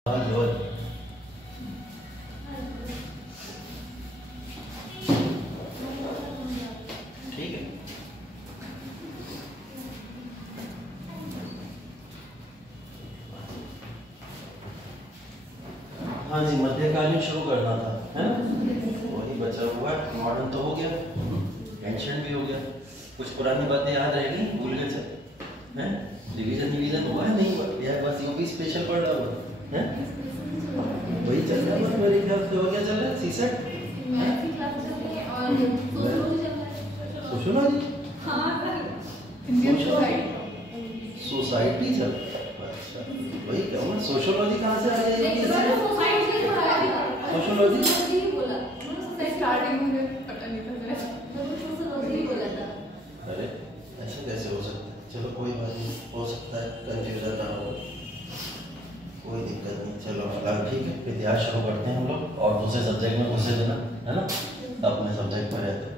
ठीक है। हाँ जी, मध्यकालीन शुरू करना था, है ना? वही बचा हुआ है। मॉडर्न तो हो गया, एंशिएंट भी हो गया। कुछ पुरानी बातें याद रहेगी, भूल गए सब, हैं? रिवीजन हुआ है नहीं हुआ यार? बस यूपी स्पेशल पढ़ रहा हुआ है, वही चल रहा है। मेरे ख्याल से हो गया, चल रहा है सीसेट सोशियोलॉजी, सोसाइटी चल। अच्छा, वही क्या हुआ? सोशियोलॉजी कहाँ से आ जाएगी? सोशियोलॉजी अरे ऐसा कैसे हो सकता है? चलो कोई बात नहीं, हो सकता है कंफ्यूजन ना हो, कोई दिक्कत नहीं। चलो फिलहाल ठीक है, इतिहास शुरू करते हैं हम लोग और दूसरे सब्जेक्ट में घुसे देना, है ना? अपने सब्जेक्ट में रहते हैं।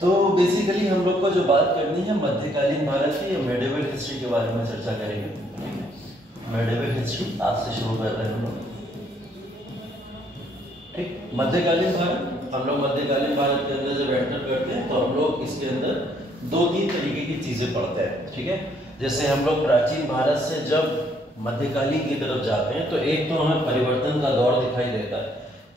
तो बेसिकली हम लोग को जो बात करनी है मध्यकालीन भारत की या मेडिवल हिस्ट्री के बारे में चर्चा करेंगे। मेडिवल हिस्ट्री आज से शुरू कर रहे हैं हम लोग। ठीक, मध्यकालीन भारत, हम लोग मध्यकालीन भारत के अंदर जब एंटर करते हैं तो हम लोग इसके अंदर 2-3 तरीके की चीजें पढ़ते हैं। ठीक है, जैसे हम लोग प्राचीन भारत से जब मध्यकालीन की तरफ जाते हैं तो एक तो हमें परिवर्तन का दौर दिखाई देता है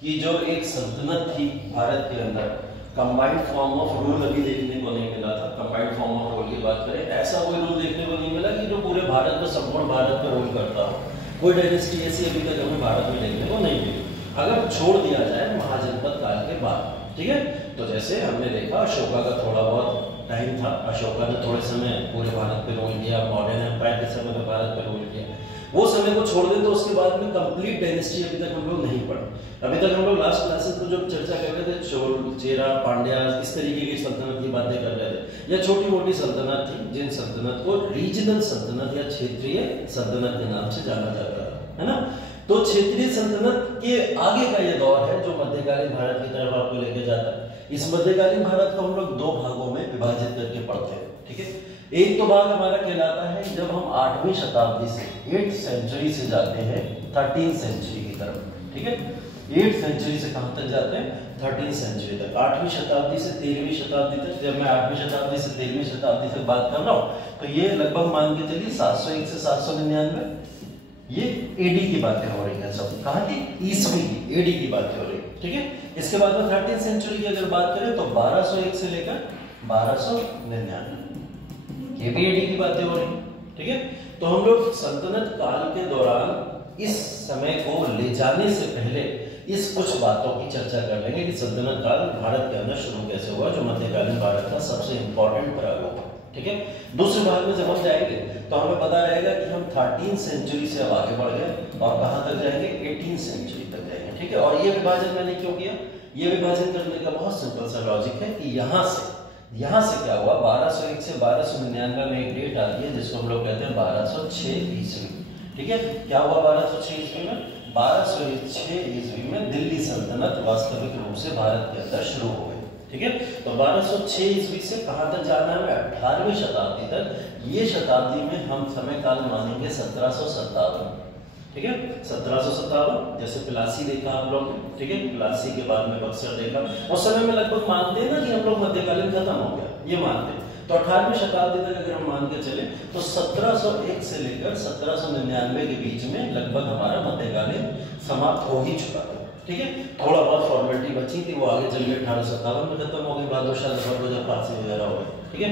कि जो एक सल्तनत थी भारत के अंदर, कंबाइंड फॉर्म ऑफ रूल अभी देखने को नहीं मिला था। कंबाइंड फॉर्म ऑफ रूल की बात करें, ऐसा कोई रूल देखने को नहीं मिला कि जो पूरे भारत में, संपूर्ण भारत पर रूल करता हो। कोई डायनेस्टी ऐसी अभी तक हमें भारत में देखने को नहीं मिली, अगर छोड़ दिया जाए महाजनपद काल के बाद। ठीक है, तो जैसे हमने देखा अशोका का थोड़ा बहुत टाइम था, अशोका ने थोड़े समय पूरे भारत पे रूल किया, मॉडर्न एम्पायर के समय में भारत पे रूल किया। वो समय को छोड़ दें तो उसके बाद में कंप्लीट डायनेस्टी अभी तक हम लोग नहीं पढ़े। अभी तक हम लोग लास्ट क्लासेस में जो चर्चा कर रहे थे, चोल, चेरा, पांड्या, इस तरीके की सल्तनत की बातें कर रहे थे, या छोटी मोटी सल्तनत थी जिन सल्तनत को रीजनल सल्तनत या क्षेत्रीय सल्तनत के नाम से जाना जाता है ना? तो क्षेत्रीय सल्तनत के आगे का ये दौर है जो मध्यकालीन भारत की तरफ आपको लेके जाता है। इस मध्यकालीन भारत को हम लोग 2 भागों में विभाजित करके पढ़ते हैं। ठीक है, एक तो भाग हमारा कहलाता है जब हम 8वीं शताब्दी से 8th सेंचुरी से जाते हैं 13th सेंचुरी की तरफ। ठीक है, 8th सेंचुरी से कहां तक जाते हैं? 13th सेंचुरी तक। 8वीं शताब्दी से 13वीं शताब्दी तक। जब मैं 8वीं शताब्दी से 13वीं शताब्दी तक बात कर रहा हूं तो ये लगभग मान के चलिए 701 से 799 ये एडी की बातें हो रही हैं सब। कहां की? ईसवी की, एडी की बातें हो रही है। ठीक है, इसके बाद में 13th सेंचुरी की अगर बात करें तो 1201 से लेकर 1299 ये भी एडी की बातें हो रही हैं। ठीक है, तो हम लोग सल्तनत काल के दौरान इस समय को ले जाने से पहले इस कुछ बातों की चर्चा कर लेंगे कि सल्तनत काल भारत के अंदर शुरू कैसे हुआ, जो मध्यकालीन भारत का सबसे इंपॉर्टेंट पड़ाव है। ठीक है, दूसरे भाग में जब हम जाएंगे तो हमें पता रहेगा कि हम 13th सेंचुरी से अब आगे बढ़ गए और कहां तक जाएंगे? 18th सेंचुरी तक जाएंगे। ठीक है, और ये विभाजन मैंने क्यों किया? ये विभाजन करने का बहुत सिंपल सा लॉजिक है कि यहां से क्या हुआ, 1201 से 1299 में एक डेट आती है जिसको हम लोग कहते हैं 1206 ईस्वी। ठीक है, क्या हुआ 1206 ईस्वी में? 1206 ईस्वी में दिल्ली सल्तनत वास्तविक रूप से भारत के अंदर शुरू हो गई। ठीक है, तो 1206 ईस्वी से कहां तक जाना है? 18वीं शताब्दी तक। ये शताब्दी में हम समय काल मानेंगे 1757। ठीक है, 1757। जैसे प्लासी देखा हम लोग, ठीक है, प्लासी के बाद में बक्सर देखा। उस समय में लगभग मानते हैं ना कि हम लोग मध्यकालीन खत्म हो गया, ये मानते हैं। तो 18वीं शताब्दी तक अगर हम मान के चले तो 1701 से लेकर 1799 के बीच में लगभग हमारा मध्यकालीन समाप्त हो ही चुका था। ठीक है, थोड़ा बहुत फॉर्मेलिटी बची थी, वो आगे चल के 1857 में खत्म हो गई, बहादुर जब फांसी वगैरह हो गई। ठीक है,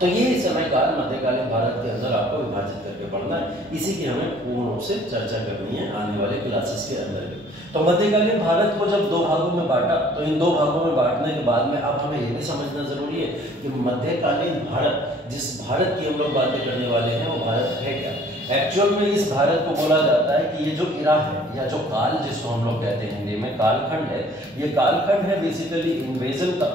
तो ये समय काल मध्यकालीन भारत के अंदर आपको विभाजित करके पढ़ना है। इसी की हमें पूर्ण रूप से चर्चा करनी है आने वाले क्लासेस के अंदर भी। तो मध्यकालीन भारत को जब 2 भागों में बांटा तो इन 2 भागों में बांटने के बाद में अब हमें ये भी समझना जरूरी है कि मध्यकालीन भारत, जिस भारत की हम लोग बातें करने वाले हैं, वो भारत है क्या? एक्चुअल में इस भारत को बोला जाता है कि ये जो इरा है या जो काल जिसको हम लोग कहते हैं हिंदी में कालखंड है, ये कालखंड है बेसिकली इन्वेजन का,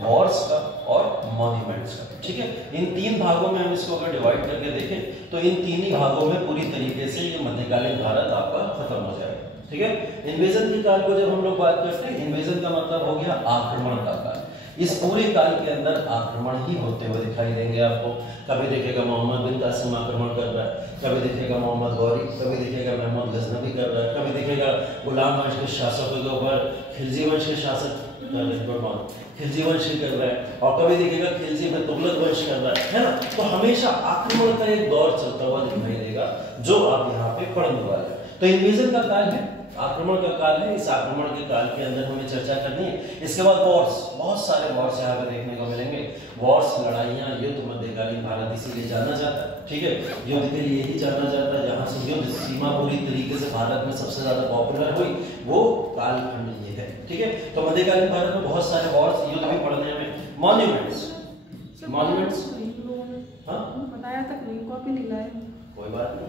वॉर्स का और मॉन्यूमेंट्स का। ठीक है, इन 3 भागों में हम इसको अगर डिवाइड करके देखें तो इन 3 ही भागों में पूरी तरीके से ये मध्यकालीन भारत आपका खत्म हो जाएगा। ठीक है, इन्वेजन की काल को जब हम लोग बात करते हैं, इन्वेजन का मतलब हो गया आक्रमण का काल। इस पूरे काल के अंदर आक्रमण ही होते हुए दिखाई देंगे आपको। कभी देखेगा मोहम्मद बिन कासिम आक्रमण कर रहा है, कभी देखेगा मोहम्मद गौरी, कभी देखेगा महमूद गजनवी कर रहा है, कभी देखेगा गुलाम वंश के शासकों के ऊपर खिलजी वंश के शासक खिलजी वंश कर रहा है, और कभी देखेगा खिलजी में तुगलक वंश कर रहा है ना। तो हमेशा आक्रमण का एक दौर चलता हुआ दिखाई देगा जो आप यहाँ पे पढ़ने वाले हैं। तो इन्वेजन का काल है, आक्रमण का काल है। इस आक्रमण के काल के अंदर हमें चर्चा करनी है। इसके बाद वॉर्स, बहुत सारे वॉर्स यहाँ पे देखने को मिलेंगे। वॉर्स, लड़ाइयाँ, युद्ध मध्यकालीन भारत इसीलिए जाना जाता है, ठीक है, युद्ध के लिए ही जाना जाता है। जहाँ से युद्ध सीमा पूरी तरीके से भारत में सबसे ज्यादा पॉपुलर हुई वो कालखंड ये है, ठीक है। तो मध्यकालीन भारत में बहुत सारे वॉर्स, युद्ध भी पढ़ने में। मॉन्यूमेंट्स, मॉन्यूमेंट्स बताया तक नहीं, कॉपी नहीं लाए, कोई बात नहीं,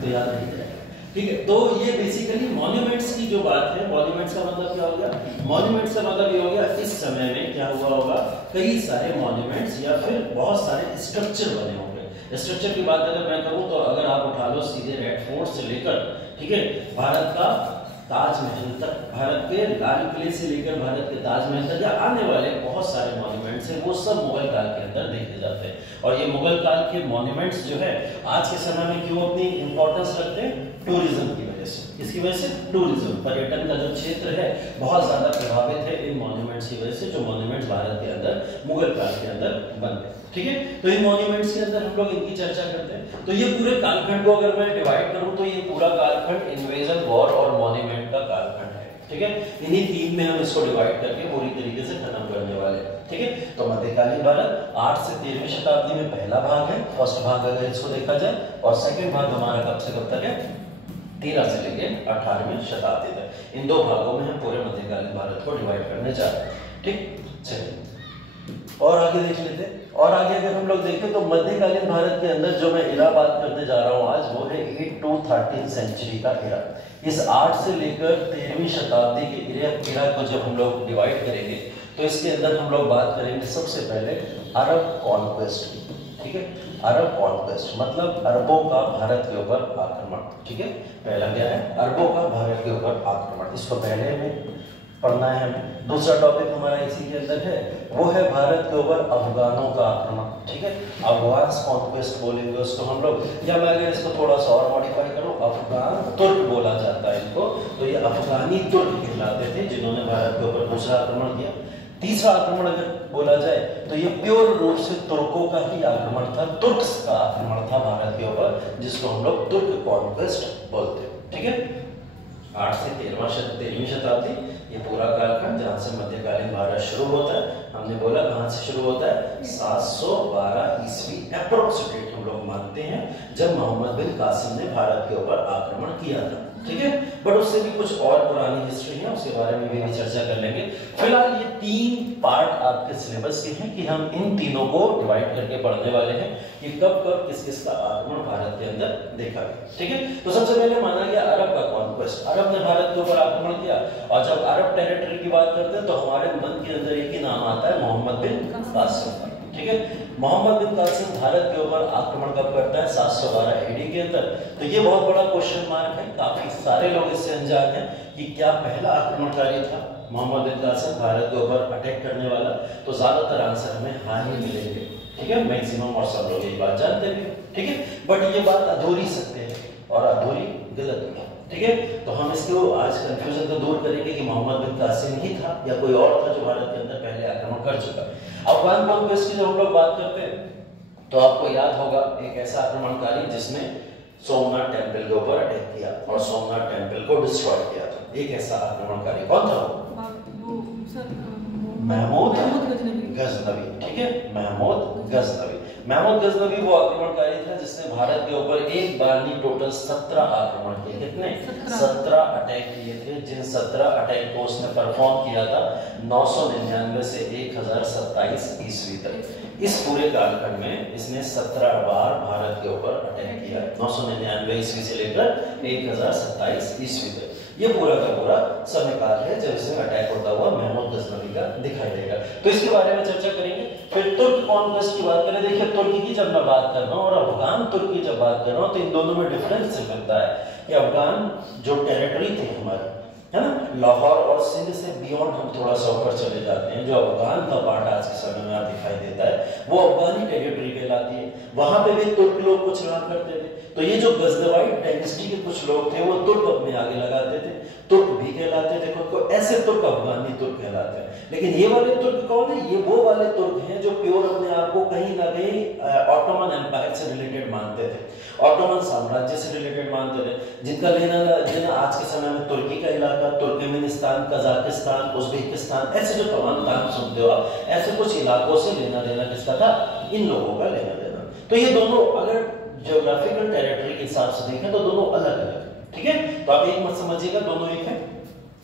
तो याद नहीं है, ठीक है। तो ये बेसिकली मॉन्यूमेंट्स की जो बात है, मॉन्यूमेंट्स का मतलब क्या हो गया? मॉन्यूमेंट्स का मतलब ये हो गया इस समय में क्या हुआ होगा, कई सारे मॉन्यूमेंट्स या फिर बहुत सारे स्ट्रक्चर बने होंगे। स्ट्रक्चर की बात अगर मैं करूं तो अगर आप उठा लो सीधे रेड फोर्ट से लेकर, ठीक है, भारत का ताजमहल तक, भारत के लाल किले से लेकर भारत के ताजमहल तक, या आने वाले बहुत सारे मॉन्यूमेंट्स हैं, वो सब मुगल काल के अंदर देखे जाते हैं। और ये मुगल काल के मॉन्यूमेंट्स जो है आज के समय में क्यों अपनी इंपॉर्टेंस रखते हैं? टूरिज्म की वजह से। इसकी वजह से टूरिज्म, पर्यटन का जो क्षेत्र है बहुत ज्यादा प्रभावित है इन मॉन्यूमेंट्स की वजह से, जो मॉन्यूमेंट्स भारत के अंदर मुगल काल के अंदर बने, ठीक है। तो इन मॉन्यूमेंट्स के अंदर हम लोग इनकी चर्चा करते हैं। तो ये पूरे कालखंड को अगर मैं डिवाइड करूं तो ये पूरा कालखंड इन्वेजन, वॉर और मॉन्यूमेंट का कालखंड है, ठीक है। इन्हीं तीन में हम इसको डिवाइड करके पूरी तरीके से खत्म करने वाले हैं, ठीक है। तो मध्यकालीन भारत 8 से 13वीं शताब्दी में पहला भाग है, फर्स्ट भाग अगर इसको देखा जाए, और सेकंड भाग हमारा कब से कब तक है? 13 से लेके 18वीं शताब्दी तक। इन दो भागों में हम पूरे मध्यकालीन भारत को डिवाइड करने जा रहे हैं, ठीक। चलिए और आगे देख लेते हैं। और आगे अगर हम लोग देखें तो मध्यकालीन भारत के अंदर जो मैं इरा बात करने जा रहा हूं आज, वो है 8 to 13 सेंचुरी का इरा। इस 8 से लेकर 13वीं शताब्दी के इरा को जब हम लोग डिवाइड करेंगे तो इसके अंदर हम लोग बात करेंगे सबसे पहले अरब कॉन्क्वेस्ट की, ठीक है। अरब कॉन्क्वेस्ट मतलब अरबों का भारत के ऊपर आक्रमण, ठीक है। पहला क्या है? अरबों का भारत के ऊपर आक्रमण, इसको पहले में पढ़ना है हमें। दूसरा टॉपिक हमारा इसी के अंदर है, वो है भारत के ऊपर अफगानों का आक्रमण, ठीक है। अफगान कॉन्क्वेस्ट बोलेंगे उसको हम लोग, या मैं अगर इसको थोड़ा सा और मॉडिफाई करूं, अफगान तुर्क बोला जाता है इनको। तो ये अफगानी तुर्क कहलाते थे जिन्होंने भारत के ऊपर दूसरा आक्रमण किया। तीसरा आक्रमण अगर बोला जाए तो ये प्योर रूप से तुर्कों का ही आक्रमण था, तुर्क्स का आक्रमण था भारत के ऊपर, जिसको हम लोग तुर्क कॉन्क्वेस्ट बोलते हैं, ठीक है। 8 से 13वीं शताब्दी ये पूरा कालखंड जहाँ से मध्यकालीन भारत शुरू होता है। हमने बोला कहाँ से शुरू होता है? 712 ईस्वी अप्रोक्सीमेट हम लोग मानते हैं, जब मोहम्मद बिन कासिम ने भारत के ऊपर आक्रमण किया था, ठीक है। बट उससे भी कुछ और पुरानी हिस्ट्री है, उसके बारे में भी चर्चा कर लेंगे। फिलहाल ये 3 पार्ट आपके सिलेबस के हैं कि हम इन तीनों को डिवाइड करके पढ़ने वाले हैं कि कब कब किस किस का आक्रमण भारत के अंदर देखा गया, ठीक है। तो सबसे पहले माना गया अरब का कॉन्क्वेस्ट, अरब ने भारत के ऊपर आक्रमण किया। और जब अरब टेरिटरी की बात करते हैं तो हमारे मन के अंदर एक ही नाम आता है, मोहम्मद बिन कासिम, ठीक है। मोहम्मद बिन कासिम भारत के ऊपर आक्रमण कब करता है? 712 एडी के अंदर। तो ये बहुत बड़ा क्वेश्चन मार्क है, काफी सारे लोग इससे अनजान हैं कि क्या पहला आक्रमणकारी था मोहम्मद बिन कासिम भारत के ऊपर अटैक करने वाला। तो ज्यादातर आंसर हमें हाँ ही मिलेंगे, ठीक है, मैक्सिमम, और सब लोग ये बात जानते हैं, ठीक है। बट ये बात अधूरी सत्य है और अधूरी गलत है, ठीक है। तो हम इसको आज कंफ्यूजन को दूर करेंगे कि मोहम्मद बिन कासिम ही था या कोई और था जो भारत के अंदर पहले आक्रमण कर चुका। अफगान कॉन्क्वेस्ट की जब हम लोग बात करते हैं तो आपको याद होगा एक ऐसा आक्रमणकारी जिसने सोमनाथ टेम्पल के ऊपर अटैक किया और सोमनाथ टेम्पल को डिस्ट्रॉय किया था। एक ऐसा आक्रमणकारी कौन था? महमूद गजनवी, ठीक है, महमूद गजनवी। महमूद गजनवी वो आक्रमणकारी था जिसने भारत के ऊपर एक बार नहीं टोटल 17 आक्रमण किए। कितने? 17 अटैक किए थे, जिन 17 अटैक को उसने परफॉर्म किया था 999 से 1027 ईस्वी तक। इस पूरे कालखंड में इसने 17 बार भारत के ऊपर अटैक किया, 999 ईस्वी से लेकर 1027 ईस्वी तक। ये पूरा का पूरा समयकाल है जब इसमें अटैक होता हुआ महमूद गजनवी का दिखाई देगा। तो इसके बारे में चर्चा करेंगे। फिर तुर्क कॉन्क्वेस्ट की बात करें। देखिए तुर्की की जब मैं बात कर रहा हूँ और अफगान तुर्की जब बात कर रहा हूँ तो इन दोनों में डिफरेंस मिलता है कि अफगान जो टेरिटरी थी हमारी, है ना। लाहौर और सिंध से बियॉन्ड हम थोड़ा सा ऊपर चले जाते हैं, जो अफगान का पार्ट आज के समय में आप दिखाई देता है वो अफगानी टेरिटरी कहलाती है। वहां पे भी तुर्क लोग कुछ रहा करते थे। तो ये जो गजनवाइट डायनेस्टी के कुछ लोग थे वो तुर्क अपने आगे लगाते थे, तुर्क भी कहलाते थे खुद को। ऐसे तुर्क अफगानी तुर्क कहलाते हैं। लेकिन ये वाले तुर्क कौन है? ये वो वाले तुर्क हैं जो प्योर अपने आप को कहीं ना कहीं ऑटोमन एम्पायर से रिलेटेड मानते थे, ऑटोमन साम्राज्य से रिलेटेड मानते थे, जिनका लेना देना आज के समय में तुर्की का इलाका, तुर्कमेनिस्तान, कजाकिस्तान, उज्बेकिस्तान, ऐसे जो तमाम नाम सुनते हो आप, ऐसे कुछ इलाकों से लेना देना किसका था? इन लोगों का लेना देना। तो ये दोनों अगर ज्योग्राफिकल टेरिटरी के हिसाब से देखें तो दोनों अलग अलग है, ठीक है। तो आप एक मत समझिएगा, दोनों एक है,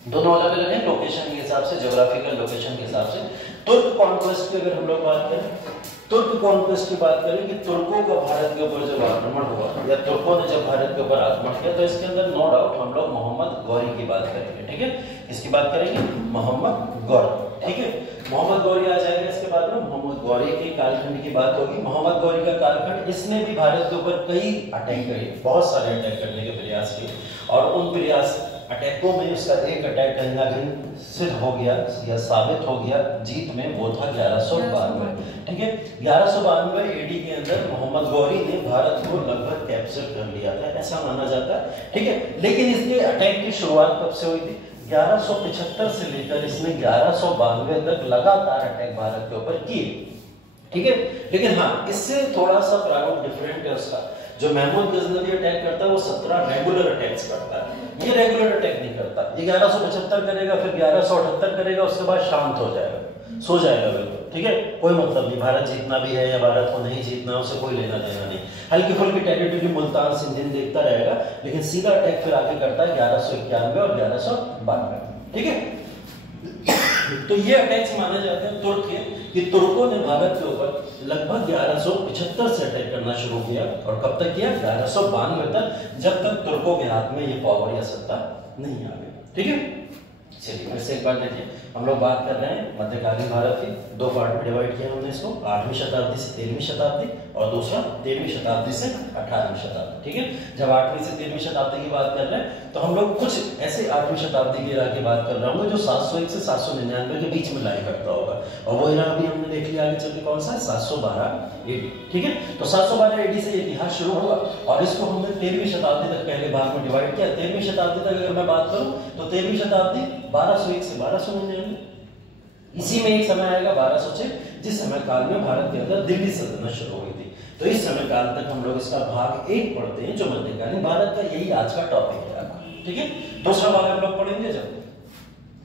दोनों अलग अलग है लोकेशन के हिसाब से, ज्योग्राफिकल लोकेशन के हिसाब से। तुर्क कॉन्क्वेस्ट की अगर हम लोग बात करें, तुर्क कॉन्क्वेस्ट की बात करें कि तुर्कों का भारत के ऊपर जब आक्रमण हुआ या तुर्कों ने जब भारत के ऊपर आक्रमण किया, तो इसके अंदर नो डाउट हम लोग मोहम्मद गौरी की बात करेंगे, ठीक है। इसकी बात करेंगे मोहम्मद गौरी, ठीक है। मोहम्मद गौरी आ जाएगा इसके बाद में, मोहम्मद गौरी के कालखंड की बात होगी। मोहम्मद गौरी का कालखंड, इसने भी भारत के ऊपर कई अटैक करे, बहुत सारे अटैक करने के प्रयास किए, और उन प्रयास अटैकों में उसका एक अटैक कहीं ना कहीं सिद्ध हो गया या साबित हो गया जीत में, वो था 1192, ठीक है। 1192 एडी के अंदर मोहम्मद गौरी ने भारत को लगभग कैप्चर कर लिया था, ऐसा माना जाता है, ठीक है। लेकिन इसके अटैक की शुरुआत कब से हुई थी? 1175 से लेकर इसने 1192 तक लगातार अटैक भारत के ऊपर किए, ठीक है। लेकिन हाँ, इससे थोड़ा सा प्रारूप डिफरेंट है उसका। जो महमूद गजनवी अटैक करता है वो 17 रेगुलर अटैक्स करता है, ये रेगुलर अटैक नहीं करता। ये 1175 करेगा, फिर 1178 करेगा, उसके बाद शांत हो जाएगा, सो जाएगा बिल्कुल, ठीक है। कोई मतलब नहीं, भारत जीतना भी है या भारत को नहीं जीतना, उसे कोई लेना देना नहीं। हल्की फुल्की टेरिटरी मुल्तान सिंधिन देखता रहेगा, लेकिन सीधा अटैक फिर आगे करता है 1191 और 1192, ठीक है। तो ये अटैक्स माने जाते हैं तुर्क के, कि तुर्कों ने भारत के ऊपर लगभग 1175 से अटैक करना शुरू किया, और कब तक किया? 1192 तक, जब तक तुर्कों के हाथ में ये पावर या सत्ता नहीं आ गई, ठीक है। चलिए फिर से एक बार देखिए, हम लोग बात कर रहे हैं मध्यकालीन भारत की, दो पार्ट में डिवाइड किया हमने इसको, 8वीं शताब्दी से 13वीं शताब्दी, और दूसरा 13वीं शताब्दी से 18वीं शताब्दी, ठीक है। जब 8वीं से 13वीं शताब्दी की बात कर रहे हैं तो हम लोग कुछ ऐसे 8वीं शताब्दी के इरा की बात कर रहे होंगे जो 701 से 799 के बीच में लाई करता होगा, और वो इरा अभी हमने देख लिया आगे चल के कौन सा है? 712 एडी, ठीक है। तो 712 एडी से इतिहास शुरू हुआ, और इसको हमने 13वीं शताब्दी तक पहले भाग में डिवाइड किया। 13वीं शताब्दी तक अगर मैं बात करूं तो 13वीं शताब्दी 1201 से 1299, इसी में एक समय आएगा 1206, जिस समय काल में भारत के अंदर दिल्ली सल्तनत शुरू हुई थी। तो इस समय काल तक हम लोग इसका भाग 1 पढ़ते हैं, जो मध्यकालीन भारत का, यही आज का टॉपिक है आपका, ठीक है। दूसरा भाग हम लोग पढ़ेंगे जब,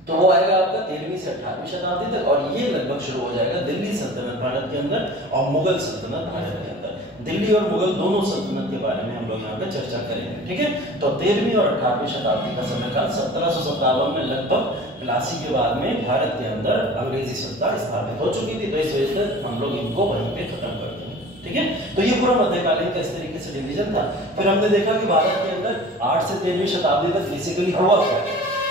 तो वो आएगा आपका 13वीं से 18वीं शताब्दी तक, और ये लगभग शुरू हो जाएगा दिल्ली सल्तनत भारत के अंदर और मुगल सल्तनत भारत के अंदर। दिल्ली और मुगल दोनों सल्तनत के बारे में हम लोग यहाँ पे चर्चा करेंगे, ठीक है। तो 13वीं और 18वीं शताब्दी का समयकाल 1757 में लगभग प्लासी के बाद में भारत के अंदर अंग्रेजी सत्ता स्थापित हो चुकी थी, तो इस वजह से हम लोग इनको वहीं पे खत्म कर देंगे, ठीक है। तो ये पूरा मध्यकालीन का इस तरीके से डिवीजन था। फिर हमने देखा कि भारत के अंदर 8 से 13वीं शताब्दी तक बेसिकली हुआ क्या,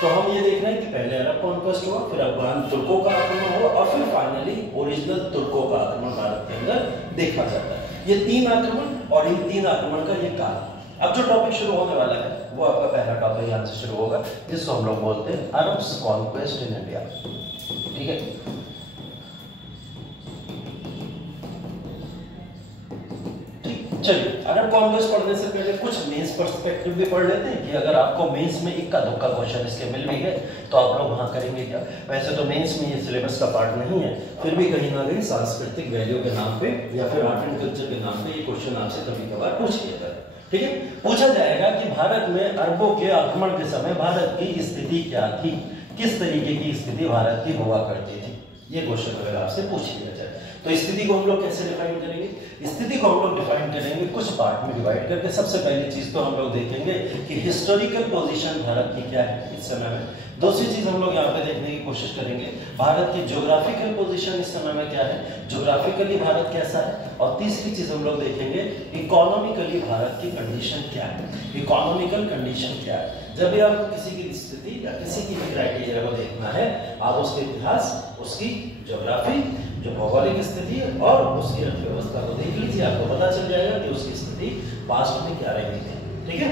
तो हम ये देख रहे हैं कि पहले अरब कॉन्क्वेस्ट हुआ, फिर अफगान तुर्कों का आक्रमण हुआ, और फिर फाइनली ओरिजिनल तुर्कों का आक्रमण भारत के अंदर देखा जाता है। ये 3 आक्रमण, और इन 3 आक्रमण का ये काल। अब जो टॉपिक शुरू होने वाला है वो आपका पहला टॉपिक यहाँ से शुरू होगा, जिसको हम लोग बोलते हैं अरब्स कॉन्क्वेस्ट इन इंडिया, ठीक है। चलिए, अरब कॉन्क्वेस्ट पढ़ने से पहले कुछ मेंस पर्सपेक्टिव भी पढ़ लेते हैं, कि अगर आपको मेंस में इक्का दुक्का क्वेश्चन इसके मिल भी गए तो आप लोग वहां करेंगे क्या। वैसे तो मेंस में ये सिलेबस का पार्ट नहीं है, फिर भी कहीं ना कहीं सांस्कृतिक वैल्यू के नाम पे या फिर आर्ट एंड कल्चर के नाम पे ये क्वेश्चन आपसे कभी कभार पूछ लिया जाता है, ठीक है। पूछा जाएगा कि भारत में अरबों के आक्रमण के समय भारत की स्थिति क्या थी, किस तरीके की स्थिति भारत की हुआ करती थी, ये क्वेश्चन अगर आपसे पूछ लिया जाए तो स्थिति को हम लोग कैसे डिफाइन करेंगे? स्थिति को हम लोग डिफाइन करेंगे कुछ पार्ट में डिवाइड करके। सबसे पहली चीज तो हम लोग देखेंगे कि हिस्टोरिकल पोजीशन भारत की क्या है इस समय में। दूसरी चीज हम लोग यहाँ पे देखने की कोशिश करेंगे भारत की ज्योग्राफिकल पोजीशन इस समय में क्या है, ज्योग्राफिकली भारत कैसा है। और तीसरी चीज हम लोग देखेंगे इकोनॉमिकली भारत की कंडीशन क्या है, इकोनॉमिकल कंडीशन क्या है। जब भी आपको किसी की स्थिति या किसी की क्राइटेरिया को देखना है, आप उसके इतिहास, उसकी ज्योग्राफी, जो भौगोलिक स्थिति है और उसकी अर्थव्यवस्था को देख लीजिए, आपको पता चल जाएगा कि उसकी स्थिति पास्ट में क्या रही थी, ठीक है।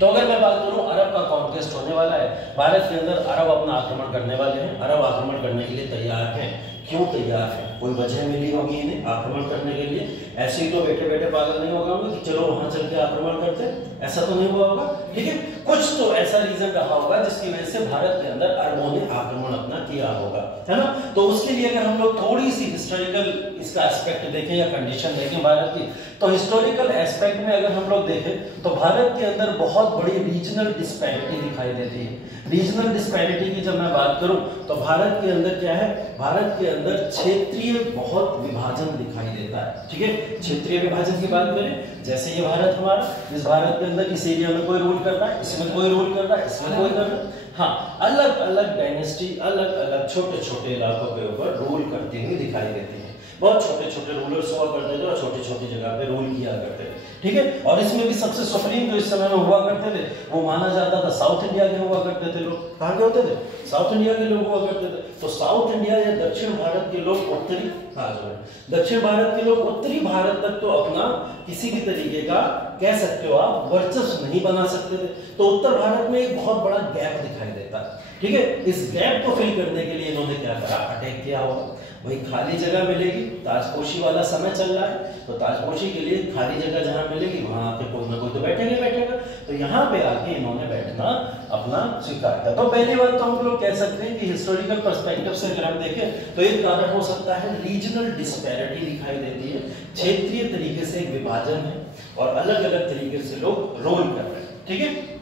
तो अगर मैं बात करूं अरब का कॉन्क्वेस्ट होने वाला है, भारत के अंदर अरब अपना आक्रमण करने वाले हैं, अरब आक्रमण करने के लिए तैयार हैं। क्यों तैयार है? कोई वजह मिली होगी इन्हें आक्रमण करने के लिए। ऐसे ही तो बैठे बैठे पागल नहीं होगा कि चलो वहां चल के आक्रमण करते, ऐसा तो नहीं हुआ होगा, ठीक है। कुछ तो ऐसा रीजन रहा होगा जिसकी वजह से भारत के अंदर अरबों ने आक्रमण अपना किया होगा, है ना। तो उसके लिए अगर हम लोग थोड़ी सी हिस्टोरिकल इसका एस्पेक्ट देखें या कंडीशन देखें भारत की, तो हिस्टोरिकल एस्पेक्ट में अगर हम लोग देखें तो भारत के अंदर बहुत बड़ी रीजनल डिस्पैरिटी दिखाई देती है। रीजनल डिस्पैरिटी की जब मैं बात करूं तो भारत के अंदर क्या है, भारत के अंदर क्षेत्रीय बहुत विभाजन दिखाई देता है, ठीक है। क्षेत्रीय विभाजन की बात करें, जैसे ये भारत हमारा, इस भारत के अंदर इस एरिया में कोई रूल कर रहा है, इसमें कोई रूल कर रहा है, इसमें कोई कर रहा है, हाँ, अलग अलग डायनेस्टी अलग अलग छोटे छोटे इलाकों के ऊपर रूल करती हुई दिखाई देती है। बहुत छोटे छोटे रूलर्स हुआ करते थे और छोटी छोटी जगह पे रूल किया करते थे, ठीक है। और इसमें भी सबसे सुप्रीम जो इस समय में हुआ करते थे वो माना जाता था साउथ इंडिया के हुआ करते थे लोग। कहाँ के होते थे? साउथ इंडिया के लोग हुआ करते थे। तो साउथ इंडिया या दक्षिण भारत के लोग उत्तरी, दक्षिण भारत के लोग उत्तरी भारत तक तो अपना किसी भी तरीके का कह सकते हो आप वर्चस्व नहीं बना सकते थे। तो उत्तर भारत में एक बहुत बड़ा गैप दिखाई देता है, ठीक है। इस गैप को फिल करने के लिए इन्होंने क्या करा, अटैक किया होगा। वही खाली जगह मिलेगी, ताजपोशी वाला समय चल रहा है, तो ताजपोशी के लिए खाली जगह जहां मिलेगी वहां आके कोई ना कोई तो बैठेगा। तो यहाँ पे आके इन्होंने बैठना अपना स्वीकार किया। तो पहली बात तो हम लोग कह सकते हैं कि हिस्टोरिकल पर्सपेक्टिव से अगर हम देखें तो एक कारण हो सकता है रीजनल डिस्पैरिटी दिखाई देती है, क्षेत्रीय तरीके से एक विभाजन है और अलग अलग तरीके से लोग रोल कर रहे हैं, ठीक है।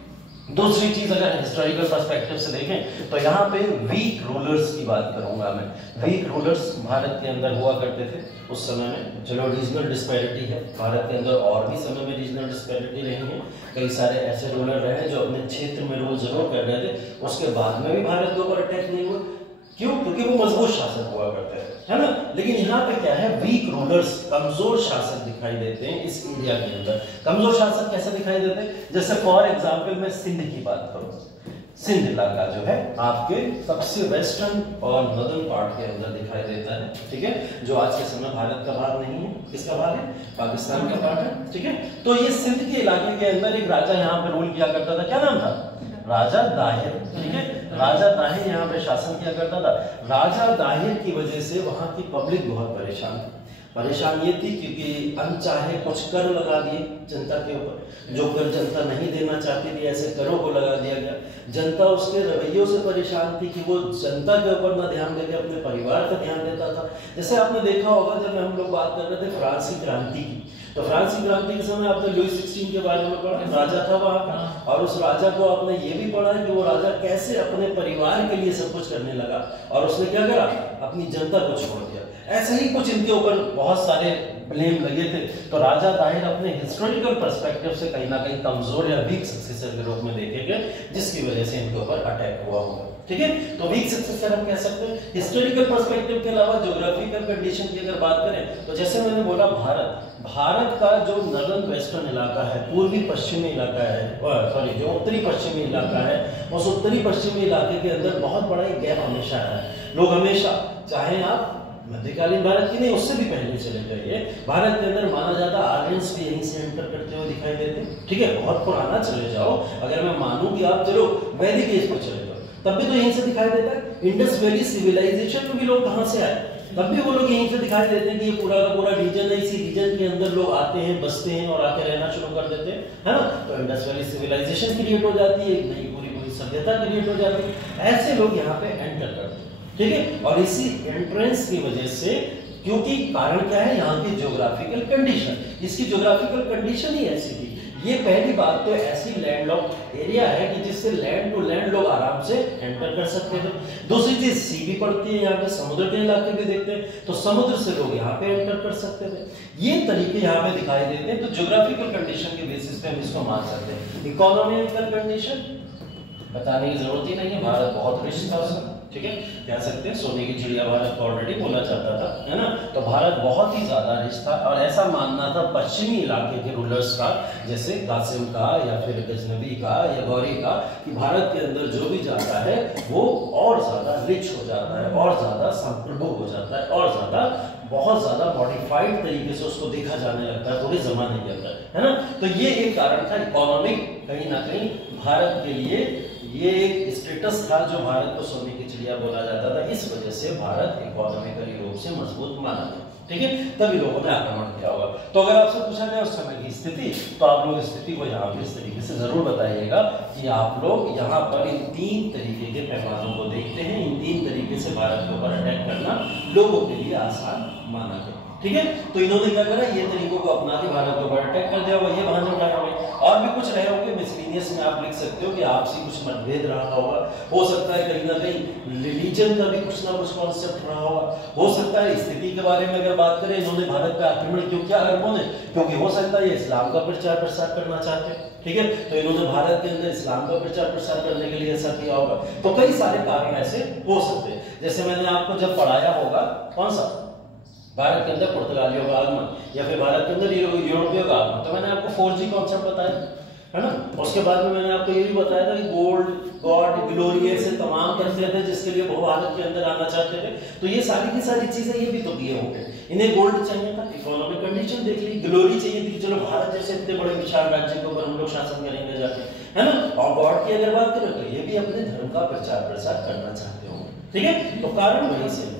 दूसरी चीज अगर हिस्टोरिकल पर्सपेक्टिव से देखें तो यहाँ पे वीक रूलर्स की बात करूंगा मैं। वीक रूलर्स भारत के अंदर हुआ करते थे उस समय में। चलो रीजनल डिस्पैरिटी है भारत के अंदर, और भी समय में रीजनल डिस्पैरिटी रही है। कई सारे ऐसे रूलर रहे जो अपने क्षेत्र में रूल जरूर कर रहे थे, उसके बाद में भी भारत के ऊपर अटैक नहीं हुआ। क्यों? क्योंकि वो मजबूत शासक हुआ करते हैं, है ना। लेकिन यहाँ पे क्या है, वीक रूलर्स, कमजोर शासक दिखाई देते हैं इस एरिया के अंदर। कमजोर शासक कैसे दिखाई देते हैं? जैसे फॉर एग्जांपल मैं सिंध की बात करूं, सिंध इलाका जो है आपके सबसे वेस्टर्न और नॉर्दर्न पार्ट के अंदर दिखाई देता है, ठीक है। जो आज के समय भारत का भाग नहीं है, किसका भाग है? पाकिस्तान का भाग है, ठीक है। तो ये सिंध के इलाके के अंदर एक राजा यहाँ पे रूल किया करता था, क्या नाम था? राजा दाहिर, ठीक है। राजा दाहिर यहाँ पे शासन किया करता था। राजा दाहिर की वजह से वहां की पब्लिक बहुत परेशान थी। परेशान ये थी क्योंकि अनचाहे कुछ कर लगा दिए जनता के ऊपर, जो कर जनता नहीं देना चाहती थी ऐसे करों को लगा दिया गया। जनता उसके रवैयों से परेशान थी कि वो जनता के ऊपर ना ध्यान देकर अपने परिवार का ध्यान देता था। जैसे आपने देखा होगा जब हम लोग बात कर रहे थे फ्रांसीसी क्रांति की, तो फ्रांसीसी क्रांति के समय आपने लुई 16 के बारे में पढ़ा, राजा था वहां का, और उस राजा को आपने ये भी पढ़ा कि वो राजा कैसे अपने परिवार के लिए सब कुछ करने लगा और उसने क्या करा, अपनी जनता को छोड़ दिया। ऐसे ही कुछ इनके ऊपर बहुत सारे ब्लेम लगे थे। तो राजा दाहिर अपने हिस्टोरिकल पर्सपेक्टिव से कहीं ना कहीं कमजोर या वीक सक्सेसर के रूप में देखे गए, जिसकी वजह से इनके ऊपर अटैक हुआ होगा, ठीक है। तो वीक सक्सेसर हम कह सकते हैं। हिस्टोरिकल पर्सपेक्टिव के अलावा ज्योग्राफिकल कंडीशन की अगर बात करें तो जैसे मैंने बोला भारत का जो नॉर्दर्न वेस्टर्न इलाका है, पूर्वी पश्चिमी इलाका है, सॉरी जो उत्तरी पश्चिमी इलाका है, उस उत्तरी पश्चिमी इलाके के अंदर बहुत बड़ा एक गैप हमेशा है। लोग हमेशा, चाहे आप मध्यकालीन भारत की नहीं, उससे भी पहले चले जाइए, भारत के अंदर माना जाता आर्यंस भी यहीं से एंटर करते हुए दिखाई देते, ठीक है। बहुत पुराना चले जाओ, अगर मैं मानूं कि आप चलो वैदिक एज पर चले जाओ, तब भी तो यहीं से दिखाई देता है। इंडस वैली सिविलाइजेशन में भी लोग कहां से आए, तब भी वो लोग यहीं से दिखाई देते हैं कि ये पूरा का पूरा रीजन है, इसी रीजन के अंदर लोग आते हैं, बसते हैं और आके रहना शुरू कर देते हैं, है ना। तो इंडस वैली सिविलाइजेशन क्रिएट हो जाती है, एक नई पूरी सभ्यता क्रिएट हो जाती है। ऐसे लोग यहाँ पे एंटर करते हैं, ठीक है। और इसी एंट्रेंस की वजह से, क्योंकि कारण क्या है, यहाँ की ज्योग्राफिकल कंडीशन, इसकी ज्योग्राफिकल कंडीशन ही ऐसी थी। ये पहली बात तो ऐसी लैंडलॉक्ड एरिया है कि जिससे लैंड टू लैंड लोग आराम से एंटर कर सकते थे। दूसरी चीज सी भी पड़ती है यहाँ पे, समुद्र के इलाके भी देखते हैं, तो समुद्र से लोग यहाँ पे एंटर कर सकते थे। ये तरीके यहाँ पे दिखाई देते हैं। तो ज्योग्राफिकल कंडीशन के बेसिस पे हम इसको मान सकते हैं। इकोनॉमिकल कंडीशन बताने की जरूरत ही नहीं है, भारत बहुत रिच था उसमें, ठीक है, कह सकते हैं सोने की चिड़िया भारत को ऑलरेडी बोला जाता था, है ना। तो भारत बहुत ही ज्यादा रिच था और ऐसा मानना था पश्चिमी इलाके के रूलर्स का, जैसे कासिम का या फिर गजनबी का या गौरी का, कि भारत के अंदर जो भी जाता है वो और ज्यादा रिच हो जाता है, और ज्यादा संप्रभु हो जाता है, और ज्यादा बहुत ज्यादा मॉडिफाइड तरीके से उसको देखा जाने लगता है थोड़े जमाने के अंदर, है ना। तो ये एक कारण था इकोनॉमिक, कहीं ना कहीं भारत के लिए ये एक स्टेटस था जो भारत को सोने की चिड़िया बोला जाता था। इस वजह से भारत इकोनॉमिकली रूप से मजबूत माना गया, ठीक है। तभी लोगों ने आक्रमण किया होगा। तो अगर आपसे पूछा जाए उस समय की स्थिति, तो आप लोग स्थिति को यहाँ पे इस तरीके से जरूर बताइएगा कि आप लोग यहाँ पर इन 3 तरीके के पैमानों को देखते हैं। इन 3 तरीके से भारत के ऊपर अटैक करना लोगों के लिए आसान माना गया, ठीक है। तो इन्होंने क्या करा, ये तरीकों को अपना के भारत के ऊपर अटैक कर दिया होगा, ये बहाने उठाया होगा। और भी कुछ रहे होंगे मिसलिनियस में, आप लिख सकते हो कि आपसी कुछ मतभेद रहा होगा, हो सकता है कहीं ना कहीं रिलीजन का भी कुछ ना कुछ कॉन्सेप्ट रहा होगा, हो सकता है स्थिति के बारे में अगर बात करें, इन्होंने भारत पे आक्रमण क्यों किया अरबों ने, क्योंकि हो सकता है ये इस्लाम का प्रचार प्रसार करना चाहते हैं, ठीक है। तो इन्होंने भारत के अंदर इस्लाम का प्रचार प्रसार करने के लिए ऐसा किया होगा। तो कई सारे कारण ऐसे हो सकते हैं। जैसे मैंने आपको जब पढ़ाया होगा, कौन सा, भारत के अंदर पुर्तगालियों का आगमन या फिर भारत के अंदर यूरोपियों का आगमन, तो मैंने आपको 4G कॉन्सेप्ट बताया, है ना। उसके बाद में मैंने आपको ये भी बताया था कि गोल्ड, गॉड, ग्लोरी ऐसे तमाम करते थे जिसके लिए वो भारत के अंदर आना चाहते थे। तो ये सारी की सारी चीजें ये भी तो किए होंगे। इन्हें गोल्ड चाहिए था, इकोनॉमिक कंडीशन देख ली, ग्लोरी चाहिए थी, चलो भारत जैसे इतने बड़े विशाल राज्य के ऊपर हम लोग शासन करेंगे जाके, है ना। और गॉड की अगर बात करें तो ये भी अपने धर्म का प्रचार प्रसार करना चाहते होंगे, ठीक है। तो कारण वही से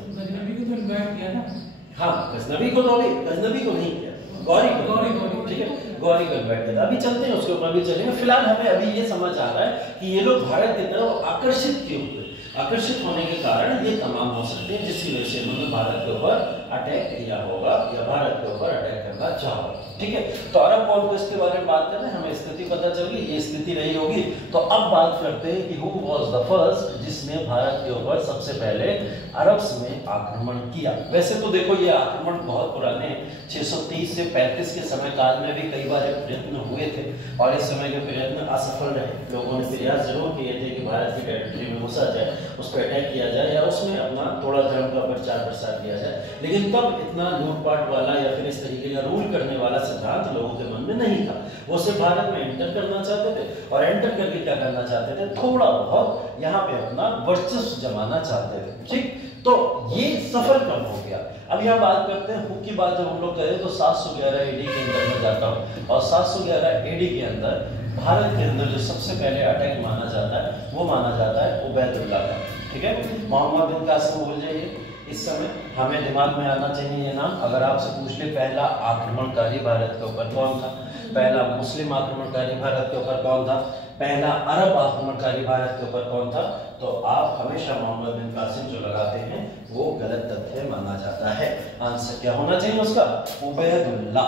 हाँ, गजनबी को तो अभी गजनबी को नहीं किया, गौरी को, ठीक है, गौरी को इन्वाइट किया। अभी चलते हैं, उसके ऊपर भी चलेंगे। फिलहाल हमें अभी ये समझ आ रहा है कि ये लोग भारत की तरफ आकर्षित क्यों हुए। आकर्षित होने के कारण ये तमाम हो सकते हैं जिसकी वजह से इन्होंने भारत के ऊपर अटैक किया होगा या भारत के ऊपर अटैक करना चाहा, ठीक है। तो अरब कॉन्क्वेस्ट के बारे में बात कर रहे हैं, हमें स्थिति पता चल गई, ये स्थिति रही होगी। तो अब बात करते हैं कि हु वाज द फर्स्ट जिसने भारत के ऊपर सबसे पहले अरब्स में आक्रमण किया। वैसे तो देखो ये आक्रमण बहुत पुराने 630 से 35 के समय काल में भी कई बार प्रयत्न हुए थे और इस समय के प्रयत्न असफल रहे। लोगों ने प्रयास जरूर किए थे कि भारत की टेरिटरी में घुसा जाए, उस पर अटैक किया जाए या उसमें अपना थोड़ा धर्म का प्रचार प्रसार किया जाए, लेकिन तब इतना लूटपाट वाला या फिर इस तरीके का रूल करने वाला सिद्धांत लोगों के मन में नहीं था। वो सिर्फ भारत में एंटर करना चाहते थे और एंटर करके क्या करना चाहते थे, थोड़ा बहुत यहाँ पे अपना वर्चस्व जमाना चाहते थे, ठीक। तो ये सफल कब हो गया। अब यहाँ बात करते हैं हुक की बात जब हम लोग करें तो 711 AD के अंदर में जाता हूँ और 711 AD के अंदर भारत के अंदर जो सबसे पहले अटैक माना जाता है वो माना जाता है उबैदुल्ला का, ठीक है। मोहम्मद बिन कासिम भूल जाइए, इस समय हमें दिमाग में आना चाहिए ये नाम। अगर आपसे पूछ ले पहला आक्रमणकारी भारत के ऊपर कौन था, पहला मुस्लिम आक्रमणकारी भारत के ऊपर कौन था, पहला अरब आक्रमणकारी भारत के ऊपर कौन था, तो आप हमेशा मोहम्मद बिन कासिम जो लगाते हैं वो गलत तथ्य माना जाता है। आंसर क्या होना चाहिए उसका, उबैदुल्ला।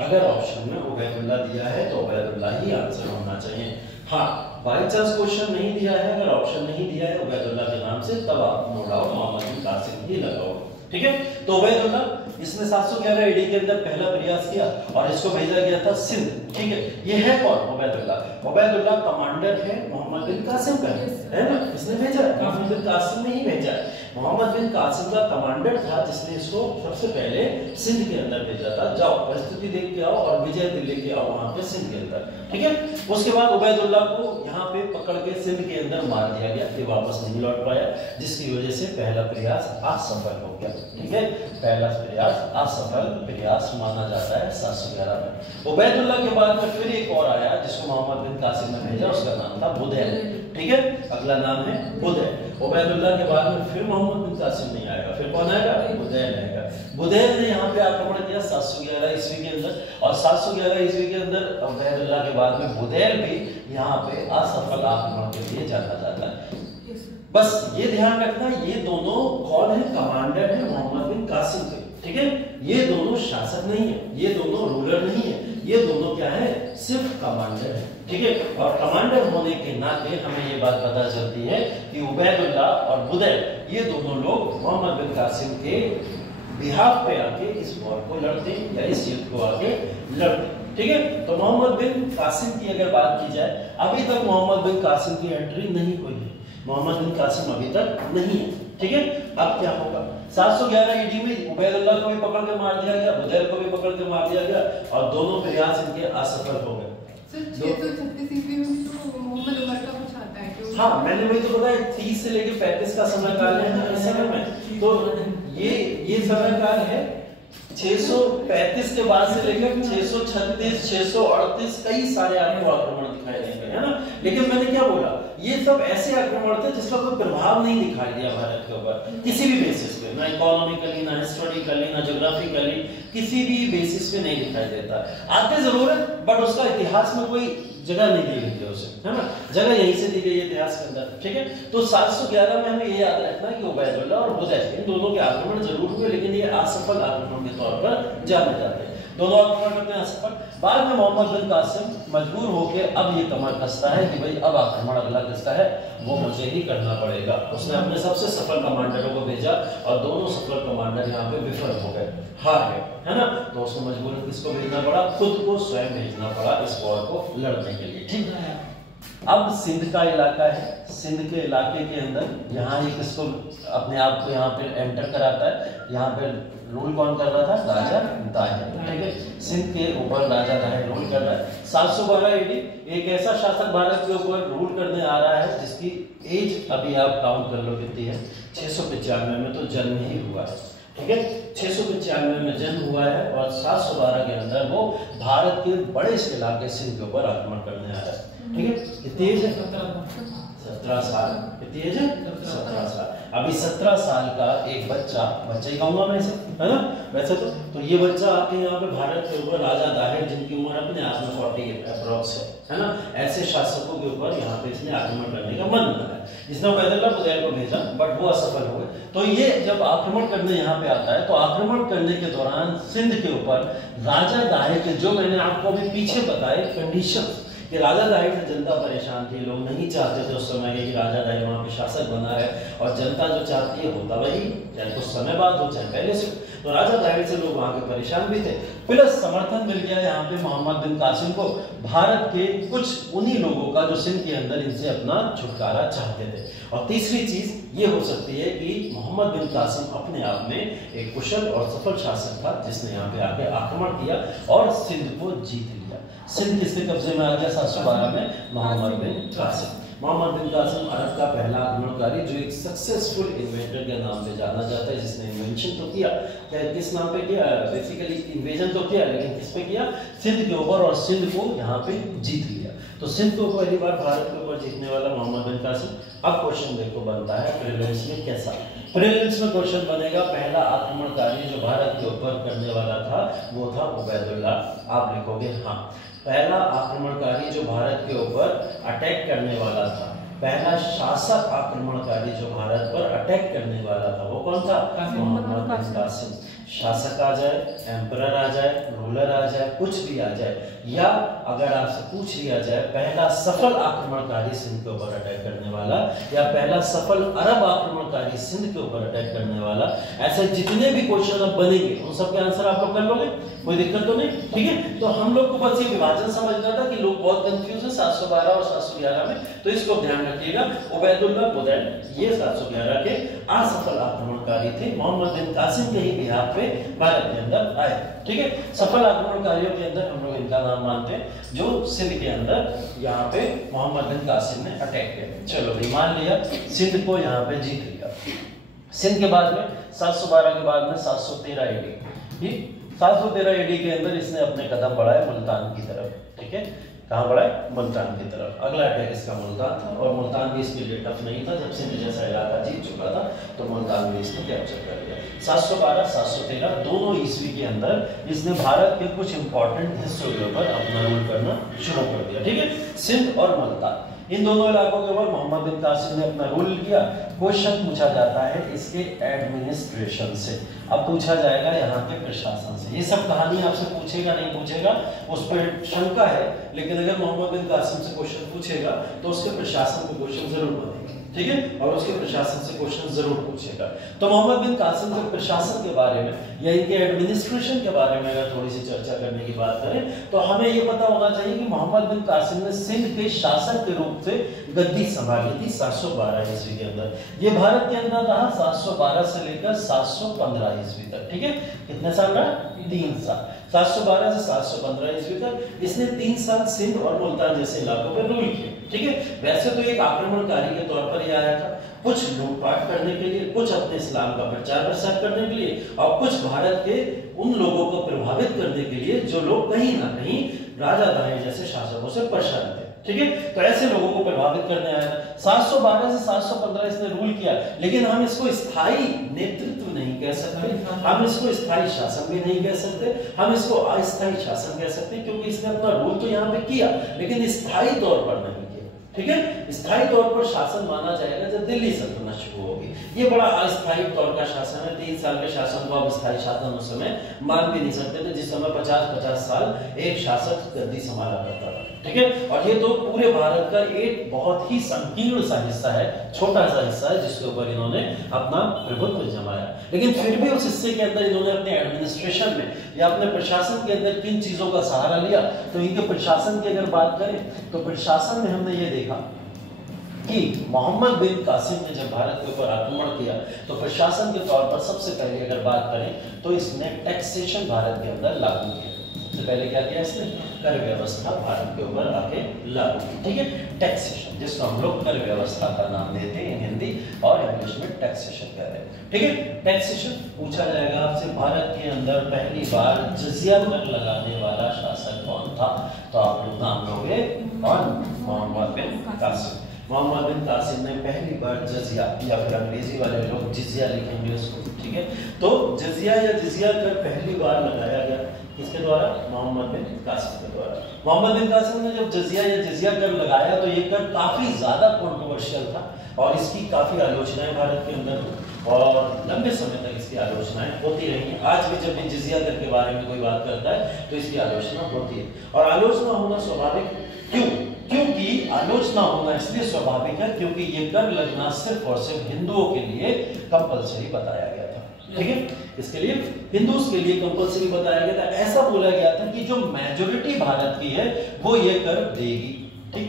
अगर ऑप्शन में उबैदुल्ला दिया है तो उबैदुल्ला ही आंसर होना चाहिए। हाँ, बाई चांस क्वेश्चन नहीं दिया है, अगर ऑप्शन नहीं दिया है उबैदुल्ला के नाम से, तब आप नो डाउट मोहम्मद बिन कासिम ही लगाओ, ठीक है। तो उबैदुल्ला इसने 711 AD के अंदर पहला प्रयास किया और इसको भेजा गया था सिंध, ठीक है। ये है कौन, उबैदुल्ला। उबैदुल्ला कमांडर है मोहम्मद बिन कासिम का, है ना, इसने भेजा है, मोहम्मद बिन कासिम ने ही भेजा है। मोहम्मद बिन कासिम का कमांडर था जिसने इसको सबसे पहले सिंध के अंदर भेजा था, जाओ परिस्थिति देख के आओ और विजय लेके आओ वहां पे सिंध के अंदर, ठीक है। उसके बाद उबैदुल्ला को यहाँ पे पकड़ के सिंध के अंदर मार दिया गया, ये वापस नहीं लौट पाया, जिसकी वजह से पहला प्रयास असफल हो गया, ठीक है। पहला प्रयास असफल प्रयास माना जाता है 711 में। उबैदुल्ला के बाद में फिर एक और आया जिसको मोहम्मद बिन कासिम ने भेजा, उसका नाम था बुदैल, ठीक है। अगला नाम है बुदैल। उबैदुल्ला के बाद में फिर मोहम्मद बिन कासिम नहीं आएगा, फिर कौन आएगा, बुदैल आएगा। बुदैल ने यहाँ पे आक्रमण किया 711 ईस्वी के अंदर और 711 ईस्वी के अंदर उबैदुल्ला के बाद में बुदैल भी यहाँ पे असफल आक्रमण के लिए जाना जाता है। बस ये ध्यान रखना, ये दोनों कौन है, कमांडर है मोहम्मद बिन कासिम के, ठीक है। ये दोनों शासक नहीं है, ये दोनों रूलर नहीं है, ये दोनों क्या है, सिर्फ कमांडर है, ठीक है। और कमांडर होने के नाते हमें ये बात पता चलती है कि उबैदुल्ला और बुदैल ये दोनों लोग मोहम्मद बिन कासिम के बिहाफ पे आके इस वॉर को लड़ते या इस युद्ध को आके लड़ते, ठीक है। तो मोहम्मद बिन कासिम की अगर बात की जाए, अभी तक मोहम्मद बिन कासिम की एंट्री नहीं हुई है, मोहम्मद बिन कासिम अभी तक नहीं है, ठीक है। अब क्या होगा, 711 ईडी में उबैदुल्लाह को भी पकड़ के मार दिया गया, बुदैल को भी पकड़ के मार दिया गया और दोनों प्रयास इनके असफल हो गए। 636 ईस्वी में तो मोहम्मद उमर का कुछ आता है क्यों? हाँ, मैंने वही तो बताया, 30 से लेकर 35 का समय काल है ना इस समय में। तो ये समय काल है 635 के बाद से लेकर 636, 638 कई सारे आपको आक्रमण दिखाई देंगे, है ना। लेकिन मैंने क्या बोला, ये सब ऐसे आक्रमण थे जिसका कोई प्रभाव नहीं दिखाई दिया भारत के ऊपर किसी भी बेसिस पे, ना इकोनॉमिकली, ना हिस्टोरिकली, ना ज्योग्राफिकली, किसी भी बेसिस पे नहीं दिखाई देता। आते जरूर है बट उसका इतिहास में कोई जगह नहीं दी गई है उसे, है ना, जगह यहीं से दी गई है इतिहास के अंदर, ठीक है। तो 711 में हमें ये याद रखना कि उबैदुल्लाह और बुदैल इन दोनों के आक्रमण जरूर हुए, लेकिन ये असफल आक्रमण के तौर पर जाने जाते हैं। दोनों आक्रमण करते हैं असफल। बाद में मोहम्मद बिन कासिम मजबूर होकर अब ये कमर कसता है कि भाई अब आक्रमण अगला किसका है, वो मुझे ही करना पड़ेगा। उसने अपने सबसे सफल कमांडरों को भेजा और दोनों सफल कमांडर यहाँ पे विफल हो गए, हार गए, है ना। तो उसको मजबूरन किसको भेजना पड़ा, खुद को स्वयं भेजना पड़ा इस वॉर को लड़ने के लिए, ठीक है। अब सिंध का इलाका है, सिंध के इलाके के अंदर यहाँ ये किसको अपने आप को यहाँ पे एंटर कराता है, यहाँ पे रूल कौन कर रहा था, राजा दाहिर, ठीक है। सिंध के ऊपर राजा दाहिर रूल कर रहा है। 712 ईडी एक ऐसा शासक भारत के ऊपर रूल करने आ रहा है जिसकी एज अभी आप काउंट कर लो कितनी है, 695 में तो जन्म ही हुआ है, ठीक है। 695 में जन्म हुआ है और 712 के अंदर वो भारत के बड़े से इलाके सिंध के ऊपर आक्रमण करने आ रहा है, ठीक है। कितनी एज है, 17 साल, कितनी एज है, 17 साल। अभी 17 साल का एक बच्चा ही कहूंगा मैं इसे, है ना, वैसे तो ये बच्चा आके यहाँ पे भारत के ऊपर राजा दाहिर जिनकी उम्र अपने आप में 40 अप्रॉक्स है ना, ऐसे शासकों के ऊपर यहाँ पे इसने आक्रमण करने का मन बनाया। इसने उबैदुल्लाह बुदैल को भेजा बट वो असफल हो गए। तो ये जब आक्रमण करने यहाँ पे आता है तो आक्रमण करने के दौरान सिंध के ऊपर राजा दाहिर के, जो मैंने आपको अभी पीछे बताए कंडीशन, कि राजा दाहिर से जनता परेशान थी, लोग नहीं चाहते थे उस समय कि राजा दाहिर वहां पे शासक बना है, और जनता जो चाहती है होता वही, चाहे कुछ समय बाद हो चाहे पहले से। तो राजा दाहिर से लोग वहां के परेशान भी थे, प्लस समर्थन मिल गया यहाँ पे मोहम्मद बिन कासिम को भारत के कुछ उन्हीं लोगों का जो सिंध के अंदर इनसे अपना छुटकारा चाहते थे। और तीसरी चीज ये हो सकती है कि मोहम्मद बिन कासिम अपने आप में एक कुशल और सफल शासक था जिसने यहाँ पे आके आक्रमण किया और सिंध को जीत लिया। सिंध किसके कब्जे में आ गया 712 में, मोहम्मद बिन कासिम। मोहम्मद बिन कासिम अरब का पहला आक्रमणकारी जो एक सक्सेसफुल इन्वेंटर के नाम पे जाना जाता है, जिसने इन्वेंशन तो किया, क्या किस नाम पे किया, बेसिकली इन्वेजन तो किया, लेकिन किस पे किया, सिंध के ऊपर, और सिंध को यहाँ पे जीत लिया। तो सिंध को पहली बार भारत के ऊपर जीतने वाला मोहम्मद बिन कासिम। अब क्वेश्चन देखो बनता है प्रीलिम्स में कैसा, प्रीलिम्स में क्वेश्चन बनेगा पहला आक्रमणकारी जो भारत के ऊपर करने वाला था वो था उबैदुल्लाह। आप लिखोगे हाँ, पहला आक्रमणकारी जो भारत के ऊपर अटैक करने वाला था, पहला शासक आक्रमणकारी जो भारत पर अटैक करने वाला था वो कौन था, मोहम्मद बिन कासिम। शासक आ जाए, एम्परर आ जाए, रूलर आ जाए, कुछ भी आ जाए, या अगर आपसे पूछ लिया जाए पहला सफल आक्रमणकारी सिंध के ऊपर अटैक करने वाला, या पहला सफल अरब आक्रमणकारी सिंध के ऊपर अटैक करने वाला, ऐसे जितने भी क्वेश्चन अब बनेंगे उन सब के आंसर आप लोग कर लोगे, कोई दिक्कत तो नहीं, ठीक है। तो हम लोग को बस ये विभाजन समझना था कि लोग बहुत कंफ्यूज है 712 और 711 में, तो इसको ध्यान रखिएगा। उबैदुल्लाह बुदैल ये 711 के असफल आक्रमणकारी थे, मोहम्मद बिन कासिम के ही बिहार पे भारत के अंदर आए, ठीक है। सफल आक्रमणकारियों के अंदर हम लोग इनका नाम मानते हैं जो सिंध के अंदर यहाँ पे मोहम्मद बिन कासिम ने अटैक किया। चलो भाई मान लिया सिंध को यहाँ पे जीत लिया। सिंध के बाद में 712 के बाद में 713 एडी, ठीक, 713 एडी के अंदर इसने अपने कदम बढ़ाए मुल्तान की तरफ, ठीक है। कहाँ बढ़ाए, मुल्तान की तरफ। अगला अटैक इसका मुल्तान था, और मुल्तान भी इसके लिए टफ नहीं था, जब सिंध जैसा इलाका जीत चुका था तो मुल्तान भी इसने कैप्चर कर लिया। 712 713 दोनों ईस्वी के अंदर इसने भारत के कुछ इंपॉर्टेंट हिस्सों के ऊपर अपना रूल करना शुरू कर दिया, ठीक है। सिंध और मुल्तान इन दोनों इलाकों के ऊपर मोहम्मद बिन कासिम ने अपना रूल किया। क्वेश्चन पूछा जाता है इसके एडमिनिस्ट्रेशन से, अब पूछा जाएगा यहाँ के प्रशासन से। ये सब कहानी आपसे पूछेगा नहीं पूछेगा उस पर शंका है, लेकिन अगर मोहम्मद बिन कासिम से क्वेश्चन पूछेगा तो उसके प्रशासन के क्वेश्चन जरूर बनेंगे। ठीक है, और उसके प्रशासन से क्वेश्चन जरूर पूछेगा। तो मोहम्मद बिन कासिम के प्रशासन के बारे में या इनके एडमिनिस्ट्रेशन के बारे में अगर थोड़ी सी चर्चा करने की बात करें तो हमें ये पता होना चाहिए कि मोहम्मद बिन कासिम ने सिंध के शासक के रूप से गद्दी संभाली थी 712 ईस्वी के अंदर। ये भारत के अंदर रहा 712 से लेकर 715 ईस्वी तक। ठीक है, कितने साल रहा? 3 साल। 712 से 715 ईस्वी तक इसने 3 साल सिंध और मुल्तान जैसे इलाकों पर रूल किया। ठीक है, वैसे तो एक आक्रमणकारी के तौर पर ही आया था, कुछ लूटपाट करने के लिए, कुछ अपने इस्लाम का प्रचार प्रसार करने के लिए, और कुछ भारत के उन लोगों को प्रभावित करने के लिए जो लोग कहीं ना कहीं राजा दाएं जैसे शासकों से परेशान थे। ठीक है, तो ऐसे लोगों को प्रभावित करने आया। 712 से 715 इसने रूल किया, लेकिन हम इसको स्थायी नेतृत्व नहीं कह सकते, हम इसको स्थायी शासन भी नहीं कह सकते, हम इसको अस्थायी शासन कह सकते हैं, क्योंकि इसने अपना रूल तो यहाँ पे किया लेकिन स्थायी तौर पर नहीं किया। ठीक है, स्थायी तौर पर शासन माना जाएगा जब दिल्ली सल्तनत शुरू होगी। ये बड़ा अस्थायी तौर का शासन है। 3 साल के शासन को अब स्थायी शासन उस समय मान भी नहीं सकते थे, जिस समय 50-50 साल एक शासक गद्दी संभाला करता था। ठीक है, और ये तो पूरे भारत का एक बहुत ही संकीर्ण सा हिस्सा है, छोटा सा हिस्सा है जिसके ऊपर इन्होंने अपना प्रभुत्व जमाया। लेकिन फिर भी उस हिस्से के अंदर इन्होंने अपने एडमिनिस्ट्रेशन में या अपने प्रशासन के अंदर किन चीजों का सहारा लिया, तो इनके प्रशासन की अगर बात करें तो प्रशासन में हमने ये देखा कि मोहम्मद बिन कासिम ने जब भारत के ऊपर आक्रमण किया तो प्रशासन के तौर पर सबसे पहले अगर बात करें तो इसने टैक्सेशन भारत के अंदर लागू किया। सबसे पहले क्या किया इसने? कर व्यवस्था भारत के ऊपर आके लागू की। ठीक है, टैक्सेशन, जिसको हम लोग कर व्यवस्था का नाम देते हैं हिंदी और इंग्लिश में टैक्सेशन कह रहे हैं। ठीक है, टैक्सेशन पूछा जाएगा आपसे, भारत के अंदर पहली बार जजिया कर लगाने वाला शासक कौन था? तो आप लोग नाम लोगे कौन? मोहम्मद बिन कासिम। मोहम्मद बिन कासिम ने पहली बार जजिया, या फिर अंग्रेजी वाले लोग जिजिया लिखेंगे उसको। ठीक है, तो जजिया या जिजिया कर पहली बार लगाया गया किसके द्वारा? मोहम्मद बिन कासिम के द्वारा। मोहम्मद बिन कासिम ने जब जजिया या जिजिया कर लगाया तो ये कर काफी ज्यादा कंट्रोवर्शियल था और इसकी काफी आलोचनाएं भारत के अंदर हुई और लंबे समय तक इसकी आलोचनाएं होती रही। आज भी जब भी जिजिया कर के बारे में कोई बात करता है तो इसकी आलोचना होती है, और आलोचना होना स्वाभाविक। क्यों? क्योंकि आलोचना होना इसलिए स्वाभाविक है क्योंकि ये कर लगना सिर्फ और सिर्फ हिंदुओं के लिए कंपलसरी बताया गया था। ठीक है, इसके लिए हिंदूज के लिए कंपलसरी बताया गया था। ऐसा बोला गया था कि जो मेजॉरिटी भारत की है वो ये कर देगी। ठीक,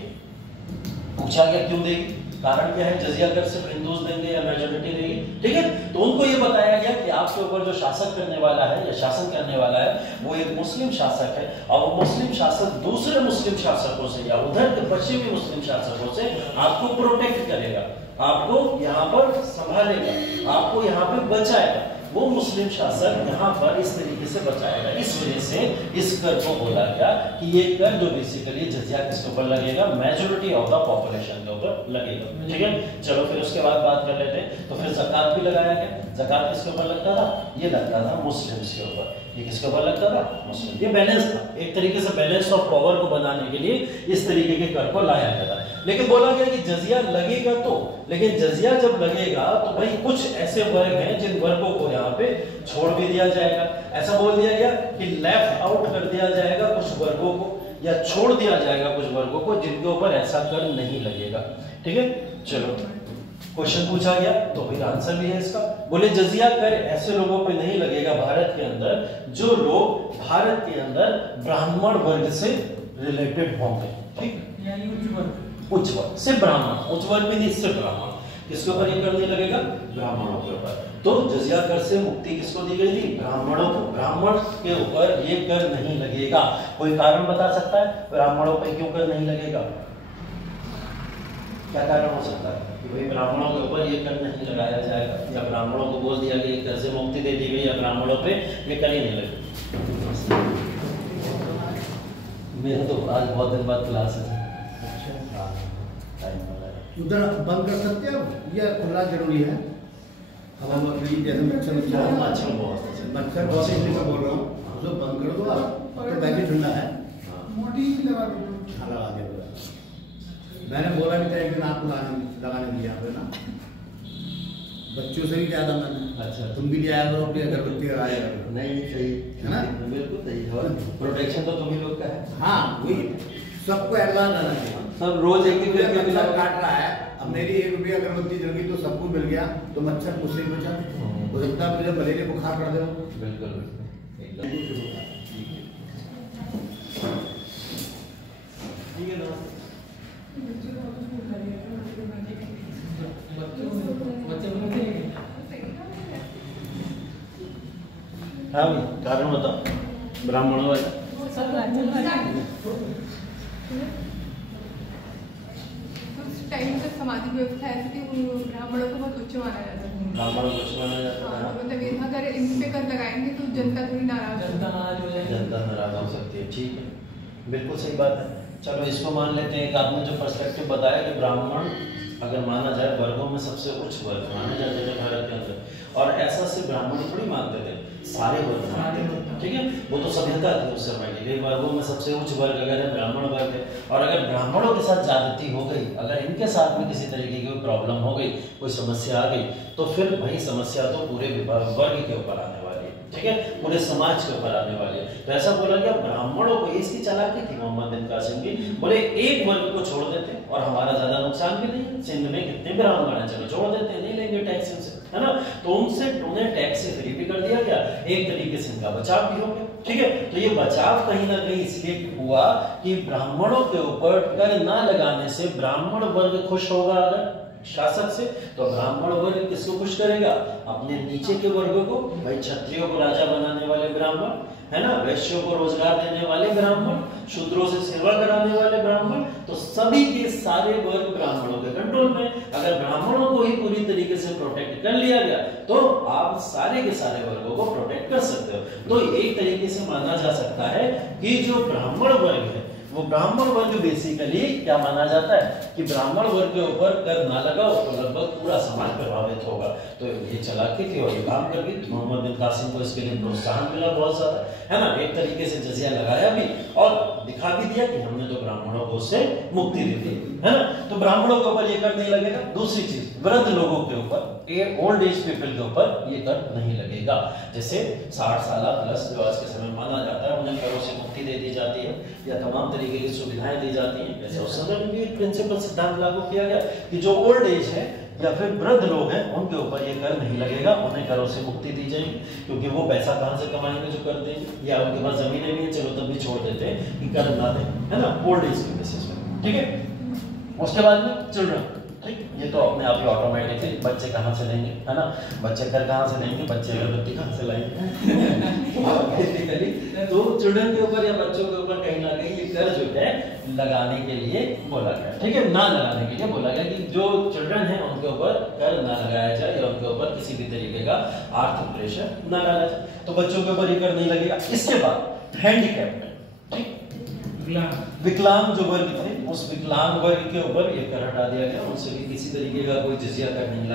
पूछा गया क्यों देगी, कारण क्या है? जजिया कर सिर्फ हिंदूज देंगे या मेजॉरिटी देगी? ठीक है, तो उनको ये बताया गया कि आपके ऊपर जो शासक करने वाला है या शासन करने वाला है वो एक मुस्लिम शासक है, और वो मुस्लिम शासक दूसरे मुस्लिम शासकों से या उधर के पश्चिमी मुस्लिम शासकों से आपको प्रोटेक्ट करेगा, आपको यहाँ पर संभालेगा, आपको यहाँ पे बचाएगा। वो मुस्लिम शासक यहाँ पर इस तरीके से बचाएगा। इस वजह से इस कर को बोला गया कि ये कर जो बेसिकली जजिया किसके ऊपर लगेगा? मेजॉरिटी ऑफ द पॉपुलेशन के ऊपर लगेगा। ठीक है, चलो फिर उसके बाद बात कर लेते हैं। तो फिर ज़कात भी लगाया गया। ज़कात किसके ऊपर लगता था? ये लगता था मुस्लिम्स के ऊपर। ये किसके ऊपर लगता था? मुस्लिम। ये बैलेंस था, एक तरीके से बैलेंस ऑफ पावर को बनाने के लिए इस तरीके के कर को लाया गया था। लेकिन बोला गया कि जजिया लगेगा तो, लेकिन जजिया जब लगेगा तो भाई कुछ ऐसे वर्ग हैं जिन वर्गों को यहाँ पे छोड़ भी दिया जाएगा। ऐसा बोल दिया गया कि लेफ्ट आउट कर दिया जाएगा कुछ वर्गों को, या छोड़ दिया जाएगा कुछ वर्गों को जिनके ऊपर ऐसा कर नहीं लगेगा। ठीक है, चलो क्वेश्चन पूछा गया तो फिर आंसर भी है इसका। बोले जजिया कर ऐसे लोगों पे नहीं लगेगा भारत के अंदर जो लोग भारत के अंदर ब्राह्मण वर्ग से रिलेटेड होंगे। ठीक, उच्च वर्ग, सिर्फ ब्राह्मण, उच्च वर्ग भी नहीं, सिर्फ ब्राह्मण। किसके ऊपर ये कर नहीं लगेगा? ब्राह्मणों के ऊपर। तो जजिया कर से मुक्ति किसको दी गई थी? ब्राह्मणों को। ब्राह्मण के ऊपर ये कर नहीं लगेगा। कोई कारण बता सकता है ब्राह्मणों पर क्यों कर नहीं लगेगा? क्या कारण हो सकता है कि भाई ब्राह्मणों के ऊपर ये कर नहीं लगाया जाएगा, या ब्राह्मणों को बोल दिया गया कर से मुक्ति दे दी गई, या ब्राह्मणों पे ये कर ही नहीं लगेगा? मेरा तो आज बहुत दिन बाद क्लास है। उधर बंद कर सकते हो या खुला जरूरी है? अब हम जैसे मच्छर मच्छर बहुत इसलिए मैं बोल रहा हूँ, उसको बंद कर दो आप, तो बैटरी ठंडा है, मोटी लगा दो। लगा दे। मैंने बोला भी था एक दिन आपको लगाने दिया पे ना, बच्चों से भी ज्यादा मैंने। अच्छा, तुम भी ले आया करो अपनी अगरबत्ती लगाया करो। नहीं सही है ना? बिल्कुल सही है। प्रोटेक्शन तो तुम्ही लोग का है। हाँ, वही सबको एडवांस रहना चाहिए। सब रोज एक एक करके मच्छर काट रहा है, अब मेरी 1 रुपया अगरबत्ती जल गई तो सबको मिल गया तो मच्छर मुझसे बचा। हो सकता है मुझे मलेरिया बुखार कर दे। बिल्कुल ठीक है ना। हाँ भाई कारण बताओ ब्राह्मणों वाला। उस टाइम तक समाधि व्यवस्था ऐसी थी, ब्राह्मणों को बहुत उच्च माना जाता था। ब्राह्मणों को उच्च माना जाता था। मतलब ये अगर इन पे कर लगाएंगे तो जनता थोड़ी नाराज हो जाएगी। जनता नाराज हो सकती है। ठीक है, बिल्कुल सही बात है। चलो इसको मान लेते हैं। एक आपने जो पर्सपेक्टिव बताया कि ब्राह्मण अगर माना जाए वर्गों में सबसे उच्च वर्ग माने जाते थे भारत के अंदर, और ऐसा से ब्राह्मण थोड़ी मानते थे, सारे वर्ग मानते थे। ठीक है, वो तो सभ्यता थी उस समय की। वर्गों में सबसे उच्च वर्ग अगर है ब्राह्मण वर्ग है, और अगर ब्राह्मणों के साथ ज्यादती हो गई, अगर इनके साथ में किसी तरीके की कोई प्रॉब्लम हो गई, कोई समस्या आ गई, तो फिर वही समस्या तो पूरे वर्ग के ऊपर आने वाली है। ठीक है, पूरे समाज के ऊपर आने वाली है। तो ऐसा बोला गया ब्राह्मणों को, इसकी चालाकी थी मोहम्मद बिन कासिम की, बोले एक वर्ग को छोड़ देते और हमारा ज्यादा नुकसान भी नहीं। सिंध में कितने ब्राह्मण हैं, चलो छोड़ देते हैं, नहीं लेंगे टैक्स इनसे, है ना। तो उन्हें टैक्स से फ्री भी कर दिया गया, एक तरीके से इनका बचाव भी हो गया। ठीक है, तो ये बचाव कहीं ना कहीं इसलिए हुआ कि ब्राह्मणों के ऊपर कर ना लगाने से ब्राह्मण वर्ग खुश होगा। अगर शासक से, तो ब्राह्मण वर्ग किसको खुश करेगा? अपने नीचे के वर्गों को। भाई क्षत्रियों को राजा बनाने वाले ब्राह्मण, है ना, वैश्यों को रोजगार देने वाले ब्राह्मण, शूद्रों से सेवा कराने वाले ब्राह्मण, तो सभी के सारे वर्ग ब्राह्मणों के कंट्रोल में। अगर ब्राह्मणों को ही पूरी तरीके से प्रोटेक्ट कर लिया गया तो आप सारे के सारे वर्गों को प्रोटेक्ट कर सकते हो। तो एक तरीके से माना जा सकता है कि जो ब्राह्मण वर्ग है, वो ब्राह्मण वर्ग बेसिकली क्या माना जाता है कि ब्राह्मण वर्ग के ऊपर कर ना लगाओ तो लगभग पूरा समाज प्रभावित होगा। तो ये चालाकी थी और ये काम कर गई। मोहम्मद बिन कासिम को इसके लिए प्रोत्साहन मिला बहुत ज्यादा, है ना। एक तरीके से जजिया लगाया भी और दिखा भी दिया कि हमने तो ब्राह्मणों को उससे मुक्ति दे दी, है ना। तो ब्राह्मणों के ऊपर ये कर नहीं लगेगा। दूसरी चीज, वृद्ध लोगों के ऊपर, ओल्ड एज पीपल के ऊपर ये कर नहीं लगेगा। जैसे 60 साल प्लस जो आज के समय माना जाता है, उन्हें करों से मुक्ति दे दी जाती है या तमाम तरीके की सुविधाएं दी जाती हैं। जैसे उस समय में भी एक प्रिंसिपल सिद्धांत लागू किया गया कि जो ओल्ड एज है या फिर वृद्ध लोग हैं उनके ऊपर ये कर नहीं लगेगा, उन्हें करों से मुक्ति दी जाएगी। क्योंकि वो पैसा कहां से कमाएंगे जो कर देंगे, या उनके पास जमीनें भी हैं, चलो तब भी छोड़ देते हैं कि कर ना दें, है ना, ओल्ड एज के बेसिस पे। ठीक है, उसके बाद में चिल्ड्रन, ठीक, ये तो अपने आप ही ऑटोमेटिकली बच्चे कहाँ से लेंगे, है ना, बच्चे कर कहाँ से लेंगे, बच्चे अगरबत्ती कहाँ से लाएंगे। तो चिल्ड्रन के ऊपर या बच्चों के ऊपर कहीं ना कहीं ये कर जो है लगाने के लिए बोला गया। ठीक है, ना लगाने के लिए बोला गया कि जो चिल्ड्रन है उनके ऊपर कर ना लगाया जाए या उनके ऊपर किसी भी तरीके का आर्थिक प्रेशर ना डाला जाए। तो बच्चों के ऊपर ये कर नहीं लगेगा। इसके बाद हैंडीकैप में, ठीक, विकलांग जो वर्ग थे उस विकलांग वर्ग के ऊपर ये कर हटा दिया गया। उनसे भी किसी तरीके का कोई जजिया कर नहीं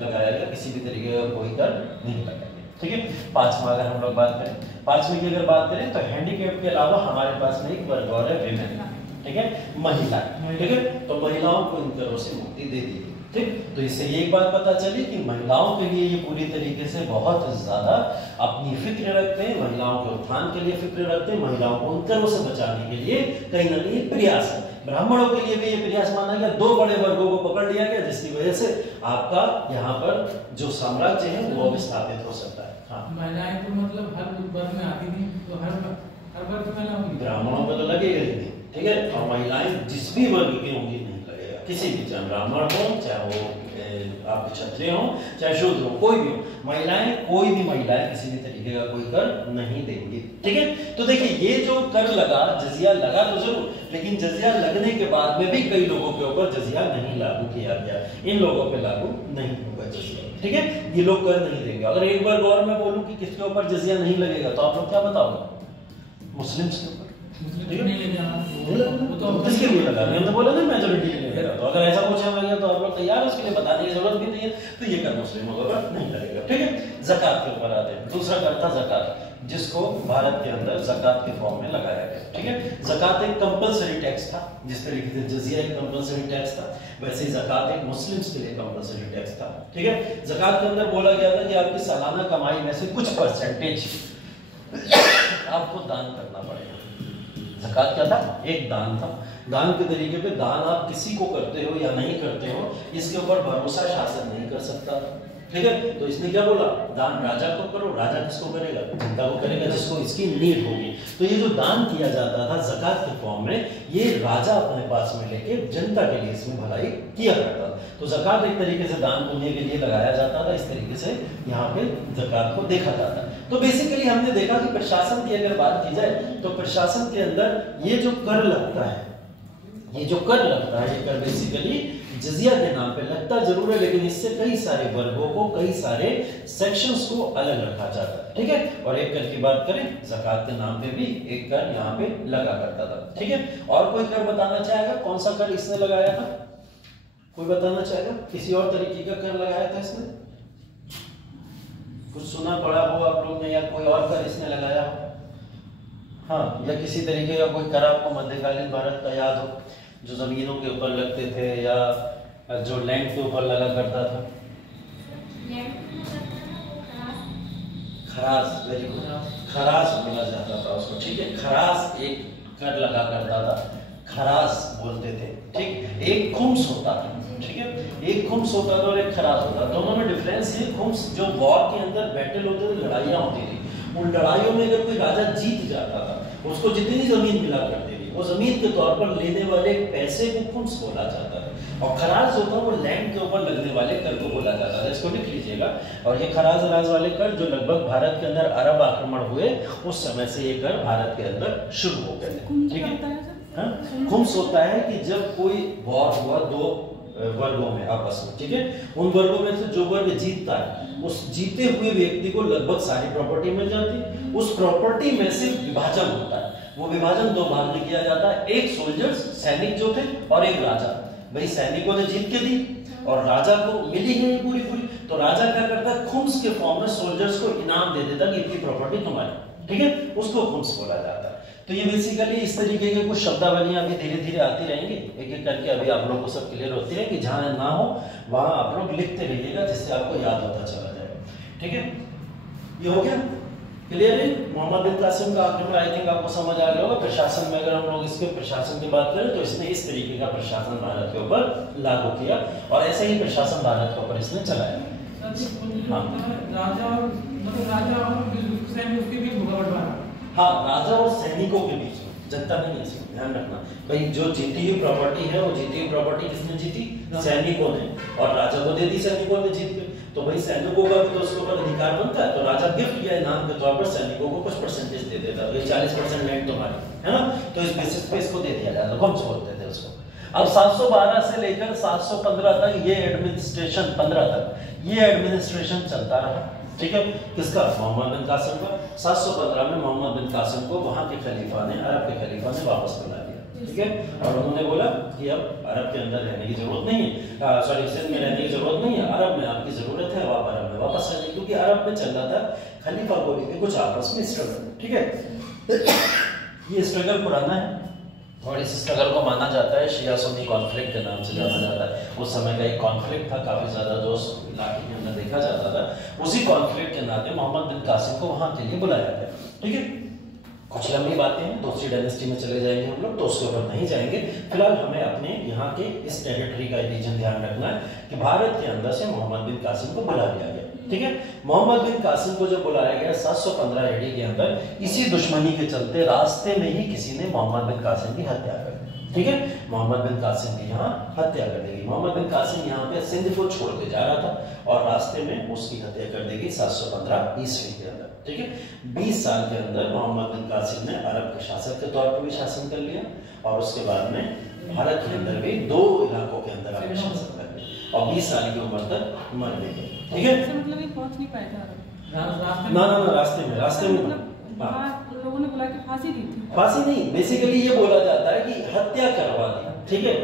लगाया गया, किसी भी तरीके का कोई कर नहीं लगाया गया। ठीक है, पांचवा अगर हम लोग बात करें, पांचवी की अगर बात करें तो हैंडीकैप के अलावा हमारे पास में एक वर्ग और है, विमेन, ठीक है, महिला। ठीक है, तो महिलाओं को इन करों से मुक्ति दे दी। ठीक, तो इससे ये एक बात पता चली कि महिलाओं के लिए ये पूरी तरीके से बहुत ज्यादा अपनी फिक्र रखते हैं, महिलाओं के उत्थान के लिए फिक्र रखते हैं, महिलाओं को उन करों से बचाने के लिए कहीं ना कहीं प्रयास है। ब्राह्मणों के लिए भी ये प्रयास माना गया। 2 बड़े वर्गों को पकड़ लिया गया जिसकी वजह से आपका यहाँ पर जो साम्राज्य है वो विस्थापित हो सकता है। हाँ, महिलाएं तो मतलब हर वर्ग में आती थी, तो हर वर्ग में ना होंगी, ब्राह्मणों में तो लगेगा ही नहीं। ठीक है, और महिलाएं जिस भी वर्ग की होंगी नहीं लगेगा, किसी भी, चाहे ब्राह्मण हो, चाहे वो आप क्षत्रिय हो, चाहे शूद्र हो, कोई भी हो, महिलाएं, कोई भी महिलाएं किसी भी तरीके का कोई कर नहीं देंगी। ठीक है, तो देखिए ये जो कर लगा, जजिया लगा तो जरूर, लेकिन जजिया लगने के बाद में भी कई लोगों के ऊपर जजिया नहीं लागू किया गया। इन लोगों पे लागू नहीं होगा जजिया। ठीक है, ये लोग कर नहीं देंगे। अगर एक बार और मैं बोलूं कि किसके ऊपर जजिया नहीं लगेगा तो आप लोग क्या बताओगे? मुस्लिम्स के ऊपर नहीं लेके आना, वो तो किसके लिए लगा रहे हैं? तो बोला ना मेजॉरिटी के लिए लगा। तो अगर ऐसा कुछ आ गया तो आप लोग तैयार उसके लिए बताने की जरूरत भी नहीं है। तो ये कर मुस्लिमों के ऊपर नहीं लगेगा। ठीक है, ज़कात के ऊपर आते हैं। दूसरा कर था ज़कात, जिसको भारत के अंदर ज़कात के फॉर्म में लगाया गया। ठीक है, ज़कात एक कंपलसरी टैक्स था, जिस तरीके से जजिया एक कंपलसरी टैक्स था, वैसे ही ज़कात एक मुस्लिम्स के लिए कंपलसरी टैक्स था। ठीक है, ज़कात के अंदर बोला गया था कि आपकी सालाना कमाई में से कुछ परसेंटेज आपको दान करना पड़ेगा। ज़कात क्या था? एक दान था। दान के तरीके पे दान आप किसी को करते हो या नहीं करते हो, इसके ऊपर भरोसा शासन नहीं कर सकता, ठीक है। तो इसने क्या बोला, दान राजा को करो। राजा किसको करेगा? जनता को करेगा, जिसको इसकी नीड होगी। तो ये जो दान किया जाता था ज़कात के फॉर्म में, ये राजा अपने पास में लेके जनता के लिए इसमें भलाई किया करता था। तो ज़कात एक तरीके से दान पुण्य के लिए लगाया जाता था। इस तरीके से यहाँ पे ज़कात को देखा जाता है। तो बेसिकली हमने देखा कि प्रशासन की अगर बात की जाए तो प्रशासन के अंदर ये जो कर लगता है, ये कर बेसिकली जजिया के नाम पे लगता जरूर है, लेकिन इससे कई सारे वर्गों को, कई सारे सेक्शंस को अलग रखा जाता है, ठीक है। और एक कर की बात करें, ज़कात के नाम पे भी एक कर यहाँ पे लगा करता था, ठीक है। और कोई कर बताना चाहेगा कौन सा कर इसने लगाया था? कोई बताना चाहेगा? किसी और तरीके का कर लगाया था इसने? कुछ सुना पड़ा हो आप लोग ने, या कोई और कर इसने लगाया हो? हाँ, या किसी तरीके का कोई कर आपको मध्यकालीन भारत का याद हो, जो जमीनों के ऊपर लगते थे या जो लैंड के ऊपर लगा करता था? खरास, वेरी गुड, खरास बोला जाता था उसको, ठीक है। खरास एक कर लगा करता था, खरास बोलते थे, ठीक। एक खुम्स होता था, ठीक है, एक खुम्स होता था और एक खरास होता था। दोनों में डिफरेंस ये, खुम्स जो वॉर के अंदर बैटल होते थे, लड़ाइयाँ होती थी, उन लड़ाइयों में अगर कोई राजा जीत जाता था, उसको जितनी जमीन मिला करती थी, वो जमीन के तौर पर लेने वाले पैसे को खुम्स बोला जाता था। और खराज होता है वो लैंड के ऊपर लगने वाले कर को बोला जाता था। इसको लिख लीजिएगा। और ये खराज राज वाले कर जो लगभग भारत के अंदर अरब आक्रमण हुए उस समय से ये कर भारत के अंदर शुरू हो गए, ठीक है। खुम्स होता है कि जब कोई वॉर हुआ दो वर्गों में आपस में, ठीक है, उन वर्गों में से जो वर्ग जीतता है, उस जीते हुए व्यक्ति को लगभग सारी प्रॉपर्टी मिल जाती है। उस प्रॉपर्टी में से विभाजन होता है, वो विभाजन दो भाग में किया जाता है। एक सोल्जर्स, सैनिक जो थे, और एक राजा। भाई सैनिकों ने जीत के दी और राजा को मिली है ये पूरी पूरी, तो राजा क्या करता है, खुम्स के फॉर्म में सोल्जर्स को इनाम दे देता कि इतनी प्रॉपर्टी तुम्हारी, ठीक है, उसको खुम्स बोला जाता है। तो ये बेसिकली इस तरीके के कुछ शब्दावलियां अभी धीरे धीरे आती रहेंगी, एक एक करके अभी आप लोगों को सब क्लियर होती रहेगी। जहां ना हो वहां आप लोग लिखते रहिएगा, जिससे आपको याद होता चला जाएगा, ठीक है। ये हो गया क्लियर है। मोहम्मद बिन कासिम का आक्रमण आई थिंक आपको समझ आ गया होगा। प्रशासन में अगर हम लोग इसके प्रशासन की बात करें तो इसने इस तरीके का प्रशासन भारत के ऊपर लागू किया और ऐसे ही प्रशासन भारत के ऊपर इसने चलाया। हाँ, राजा और सैनिकों के बीच में, जनता नहीं है, इसमें ध्यान रखना। भाई जो जीती हुई प्रॉपर्टी है, वो जीती हुई प्रॉपर्टी किसने जीती? सैनिकों ने, और राजा को दे दी सैनिकों ने जीत के। तो भाई सैनिकों का भी तो उसके ऊपर अधिकार बनता है, तो राजा गिफ्ट या इनाम के तौर पर सैनिकों को कुछ परसेंटेज दे देता। तो 40% लैंड तुम्हारी है ना, तो इस बेसिस पे इसको दे दिया जाता, कौन सा बोलते थे उसको। अब 712 से लेकर 715 तक ये एडमिनिस्ट्रेशन, 15 तक ये एडमिनिस्ट्रेशन चलता रहा, ठीक है। किसका? मोहम्मद बिन कासिम का। 715 में मोहम्मद बिन कासिम को वहां के खलीफा ने, अरब के खलीफा ने वापस बुला लिया, ठीक है। और उन्होंने बोला कि अब अरब के अंदर रहने की जरूरत नहीं है, सॉरी सिंध में रहने की जरूरत नहीं है, अरब में आपकी जरूरत है, आप अरब में वापस आ जाइए। क्योंकि अरब में चल रहा था खलीफा को लेकर कुछ आपस में स्ट्रगल, ठीक है। ये स्ट्रगल पुराना है और इस स्ट्रगल को माना जाता है शिया सुन्नी कॉन्फ्लिक्ट के नाम से जाना जाता है। उस समय का एक कॉन्फ्लिक्ट था, काफी ज्यादा जो इलाके के अंदर देखा जाता था। उसी कॉन्फ्लिक्ट के नाते मोहम्मद बिन कासिम को वहां के लिए बुलाया गया, ठीक है। कुछ लंबी बातें हैं, दूसरी डायनेस्टी में चले जाएंगे हम लोग, तो उसके ऊपर नहीं जाएंगे। फिलहाल हमें अपने यहाँ के इस टेरिटरी का रीजन ध्यान रखना है कि भारत के अंदर से मोहम्मद बिन कासिम को बुला लिया गया, ठीक है। मोहम्मद बिन कासिम को जब बुलाया गया 715 एडी के अंदर, इसी दुश्मनी के चलते रास्ते में ही किसी ने मोहम्मद बिन कासिम की हत्या कर दी, ठीक है। मोहम्मद बिन कासिम की यहाँ हत्या कर देगी। मोहम्मद बिन कासिम यहाँ पे सिंध को छोड़ के जा रहा था और रास्ते में उसकी हत्या कर देगी 715 ईस्वी के अंदर, ठीक है। 20 साल के अंदर मोहम्मद बिन कासिम ने अरब के शासक के तौर पर भी शासन कर लिया और उसके बाद में भारत के अंदर भी 2 इलाकों के अंदर आगे शासन कर लिया और 20 साल की उम्र तक मर गए, ठीक है। मतलब ये पहुंच नहीं पाया था ना रास्ते में लोगों ने बुला के फांसी दी थी। फांसी नहीं, बेसिकली ये बोला जाता है कि हत्या करवा दी, ठीक है,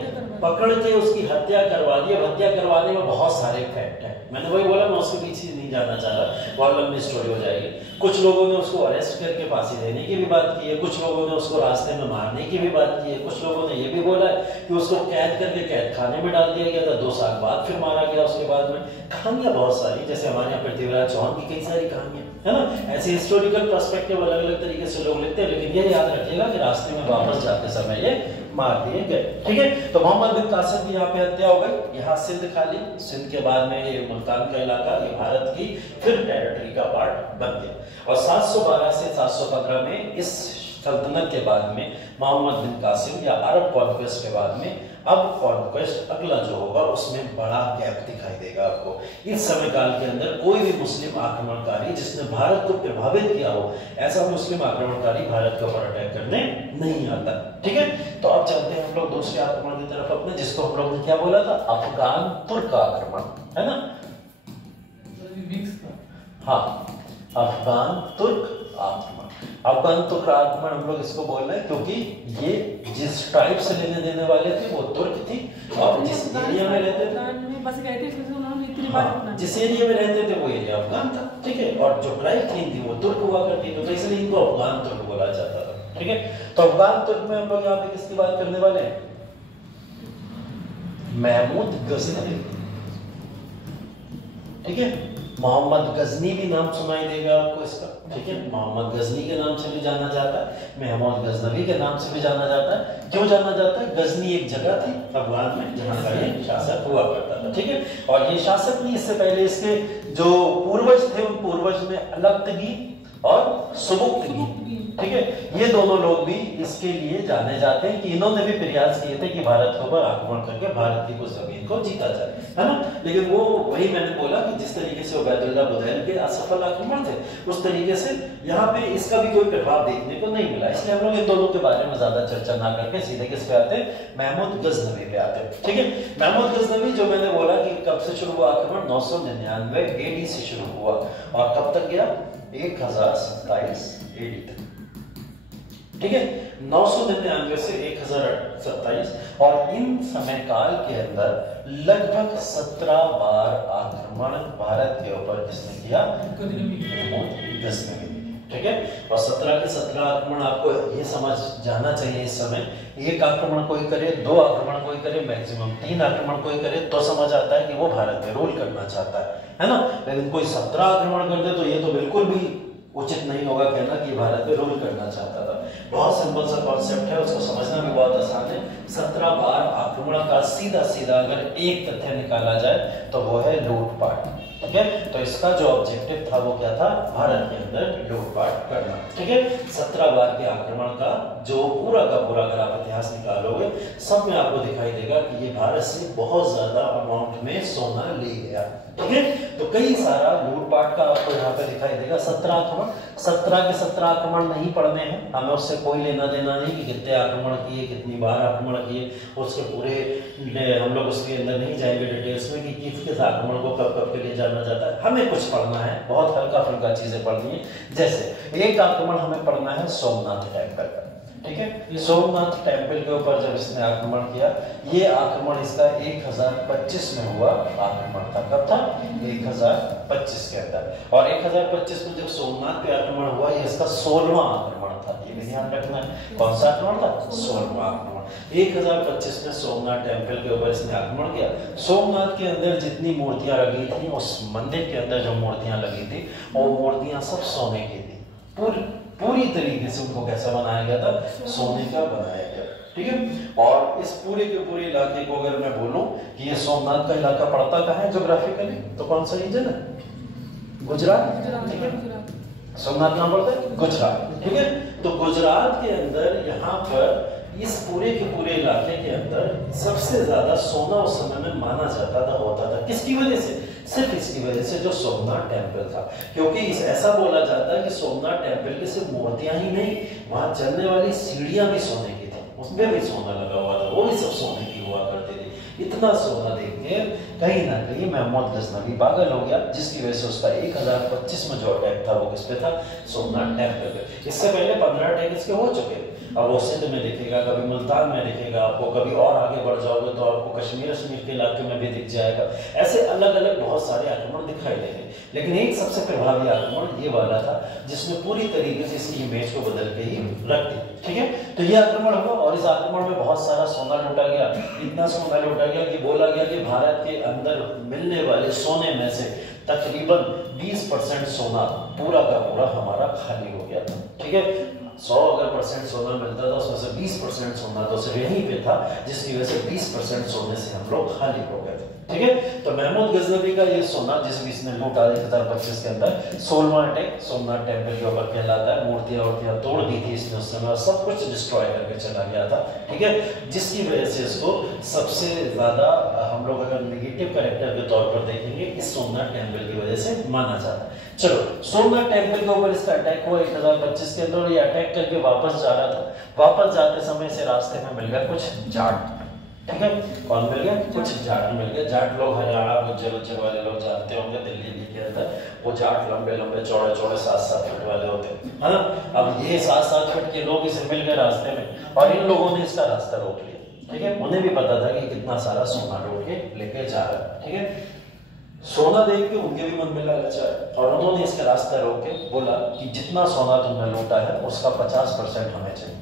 पकड़ के उसकी हत्या करवा दी। अब हत्या करवाने में बहुत सारे फैक्ट हैं, मैंने वही बोला, मैं उसके पीछे नहीं जाना चाह रहा, बहुत लंबी स्टोरी हो जाएगी। कुछ लोगों ने उसको अरेस्ट करके फांसी देने की भी बात की है, कुछ लोगों ने उसको रास्ते में मारने की भी बात की है, कुछ लोगों ने ये भी बोला है कि उसको कैद करके कैद खाने में डाल दिया गया था, 2 साल बाद फिर मारा गया उसके बाद में। कहानियां बहुत सारी, जैसे हमारे यहाँ पृथ्वीराज चौहान की कई सारी कहानियां है ना, ऐसे हिस्टोरिकल पर्सपेक्टिव अलग अलग तरीके से लोग लिखते हैं, लेकिन ये याद रखिएगा कि रास्ते में वापस जाते समय ये मार दिए गए। ठीक है, तो मोहम्मद बिन कासिम की यहाँ पे हत्या हो गई। यहाँ सिंध खाली, सिंध के बाद में ये मुल्तान का इलाका, ये भारत की फिर टेरिटरी का पार्ट बन गया। और 712 से 715 में इस सल्तनत के बाद में मोहम्मद बिन कासिम या अरब कॉन्क्वेस्ट के बाद में अब कॉन्क्वेस्ट अगला जो होगा उसमें बड़ा गैप दिखाई देगा आपको। इस समय काल के अंदर कोई भी मुस्लिम आक्रमणकारी जिसने भारत को प्रभावित किया हो, ऐसा मुस्लिम आक्रमणकारी भारत के ऊपर अटैक करने नहीं आता। ठीक है, तो अब चलते हैं हम लोग दूसरे आक्रमण की तरफ अपने, जिसको हम लोग ने क्या बोला था, अफगान तुर्क आक्रमण, है ना। हाँ, अफगान तुर्क आक्रमण। अफगान तुर्क आक्रमण हम लोग इसको बोल रहे हैं क्योंकि ये जिस ट्राइब से लेने देने वाले थे वो तुर्क थी, और जिस एरिया में रहते थे, हाँ, जिस एरिया में रहते थे वो एरिया अफगान था। ठीक है, और जो ट्राइब थी वो तुर्क हुआ करती थी, तो इसलिए इनको अफगान तुर्क बोला जाता था। ठीक है, तो अफगान तुर्क में हम लोग यहाँ पे किसकी बात करने वाले हैं, महमूद गजनवी। ठीक है, मोहम्मद गजनी भी नाम सुनाई देगा आपको इसका। ठीक है, मोहम्मद गजनी के नाम से भी जाना जाता है, महमूद गजनवी के नाम से भी जाना जाता है। क्यों जाना जाता है, गजनी एक जगह थी अफगान में जहां का ये शासक हुआ करता था। ठीक है, और ये शासक नहीं, इससे पहले इसके जो पूर्वज थे उन पूर्वज में अलक्तगी और सुबुक्तगी, ठीक है, ये दोनों लोग भी इसके लिए जाने जाते हैं कि इन्होंने भी प्रयास किए थे कि भारत के ऊपर आक्रमण करके भारत की कुछ जमीन को जीता जाए, है ना। लेकिन वो वही मैंने बोला कि जिस तरीके से उबैदुल्लाह बुदैल के असफल आक्रमण थे, उस तरीके से यहाँ पे इसका भी कोई प्रभाव देखने को नहीं मिला। इसलिए हम लोग इन दोनों के बारे में ज्यादा चर्चा ना करके सीधे किस पे आते हैं, महमूद गजनवी पे आते हैं। ठीक है, महमूद गजनवी जो मैंने बोला कि कब से शुरू हुआ आक्रमण, 999 AD से शुरू हुआ और कब तक गया, 1027 AD तक। ठीक है, 999 से 1027, और इन समय काल के अंदर लगभग 17 बार आक्रमण भारत के ऊपर किसने किया, महमूद गजनवी। ठीक है, और 17 के 17 आक्रमण आपको ये समझ जाना चाहिए इस समय, एक आक्रमण कोई करे, 2 आक्रमण कोई करे, मैक्सिमम 3 आक्रमण कोई करे तो समझ आता है कि वो भारत में रूल करना चाहता है ना। लेकिन कोई 17 आक्रमण कर दे तो ये तो बिल्कुल भी उचित नहीं होगा कहना कि भारत में रूल करना चाहता था। बहुत सिंपल सा कॉन्सेप्ट है, उसको समझना भी बहुत आसान है। 17 बार आक्रमण का सीधा सीधा अगर एक तथ्य निकाला जाए तो वो है लूटपाट। ठीक है, तो इसका जो ऑब्जेक्टिव था वो क्या था, भारत के अंदर लूटपाट करना। ठीक है, 17 बार के आक्रमण का जो पूरा का पूरा अगर आप इतिहास निकालोगे, सब में आपको दिखाई देगा कि ये भारत से बहुत ज्यादा अमाउंट में सोना ले गया। ठीक है, तो कई सारा लूटपाट का आपको यहाँ पे दिखाई देगा। 17 आक्रमण, 17 के 17 आक्रमण नहीं पढ़ने हैं, हमें उससे कोई लेना देना नहीं कि कितने आक्रमण किए, कितनी बार आक्रमण किए, उसके पूरे हम लोग उसके अंदर नहीं जाएंगे डिटेल्स में कि किस आक्रमण को कब कब के लिए जाना जाता है। हमें कुछ पढ़ना है, बहुत हल्का फुल्का चीजें पढ़नी है। जैसे एक आक्रमण हमें पढ़ना है सोमनाथ टेम्पल का। ठीक है, सोमनाथ टेम्पल के ऊपर जब इसने आक्रमण किया, ये आक्रमण इसका 1025 में हुआ आक्रमण था। कब था, 1025 के अंदर। और 1025 में जब सोमनाथ पे आक्रमण हुआ, ये इसका 16वां आक्रमण था। ये भी ध्यान रखना है, कौन सा आक्रमण था, 16वां आक्रमण। 1025 में सोमनाथ टेम्पल के ऊपर इसने आक्रमण किया। सोमनाथ के अंदर जितनी मूर्तियां लगी थी, उस मंदिर के अंदर जो मूर्तियां लगी थी, वो मूर्तियां सब सोने की थी। पूरी तरीके से उनको कैसा बनाया गया था, सोने का बनाया गया। ठीक है, और इस पूरे के पूरे इलाके को अगर मैं बोलूं कि ये सोमनाथ का इलाका पड़ता कहाँ है ज्योग्राफिकली, तो कौन सा रीजन है, गुजरात। ठीक है, सोमनाथ कहाँ पड़ता है, गुजरात। ठीक है, तो गुजरात के अंदर यहाँ पर इस पूरे के पूरे इलाके के अंदर सबसे ज्यादा सोना उस समय में माना जाता था, होता था। किसकी वजह से, सिर्फ इसकी वजह से जो सोमनाथ टेम्पल था। क्योंकि ऐसा बोला जाता है कि सोमनाथ टेम्पल की सिर्फ मूर्तियां ही नहीं, वहां चलने वाली सीढ़ियां भी सोने की थी, उसमें भी सोना लगा हुआ था, वो भी सब सोने की हुआ करती थी। इतना सोना देख के कहीं ना कहीं महमूद गजनवी पागल हो गया, जिसकी वजह से उसका 1025 में जो अटैक था वो किस पे था, सोमनाथ टेम्पल पे। इससे पहले 15 अटैक इसके हो चुके। अब वो सिंध में दिखेगा, कभी मुल्तान में दिखेगा आपको, कभी और आगे बढ़ जाओगे तो आपको कश्मीर के इलाके में भी दिख जाएगा। ऐसे अलग अलग बहुत सारे आक्रमण दिखाई देंगे, लेकिन एक सबसे प्रभावी आक्रमण ये वाला था जिसने पूरी तरीके से इसकी इमेज को बदल के ही रख दी। ठीक है, तो ये आक्रमण हुआ और इस आक्रमण में बहुत सारा सोना लूटा गया। इतना सोना लूटा गया कि बोला गया कि भारत के अंदर मिलने वाले सोने में से तकरीबन 20% सोना पूरा का पूरा हमारा खाली हो गया था। ठीक है, 100 अगर % सोना मिलता था उसमें से 20% सोना तो सिर्फ यहीं पे था, जिसकी वजह से 20% सोने से हम लोग खाली हो गए थे। ठीक है, तो महमूद गजनवी का ये सोना जिसमें इसने लूटा 1025 के अंदर 16वां अटैक सोमनाथ टेम्पल के ऊपर कहलाता है। मूर्तियां तोड़ दी थी इसने उस समय, सब कुछ डिस्ट्रॉय करके चला गया था। ठीक है, जिसकी वजह से इसको सबसे ज्यादा हम लोग अगर नेगेटिव कैरेक्टर के तौर पर देखेंगे इस सोमनाथ टेम्पल की वजह से माना जाता है। चलो, सोमनाथ टेम्पल के ऊपर इसका अटैक हुआ 1025 के अंदर। ये अटैक करके वापस जा रहा था, वापस जाते समय से रास्ते में मिल गया कुछ जाट। ठीक है, कौन मिल गया? कुछ जाट मिल गया। जाट लोग हरियाणा गुज्जर वाले लोग जानते होंगे, दिल्ली भी के अंदर वो जाट लंबे लंबे चौड़े 7-7 फुट वाले होते हैं, है ना। अब ये 7-7 फुट के लोग इसे मिल गए रास्ते में और इन लोगों ने इसका रास्ता रोक लिया। ठीक है, उन्हें भी पता था कि कितना सारा सोना लूट के लेके जा रहा है। ठीक है, सोना देख के उनके भी मन में लालच आया और उन्होंने इसका रास्ता रोक के बोला कि जितना सोना तुमने लूटा है उसका 50% हमें चाहिए।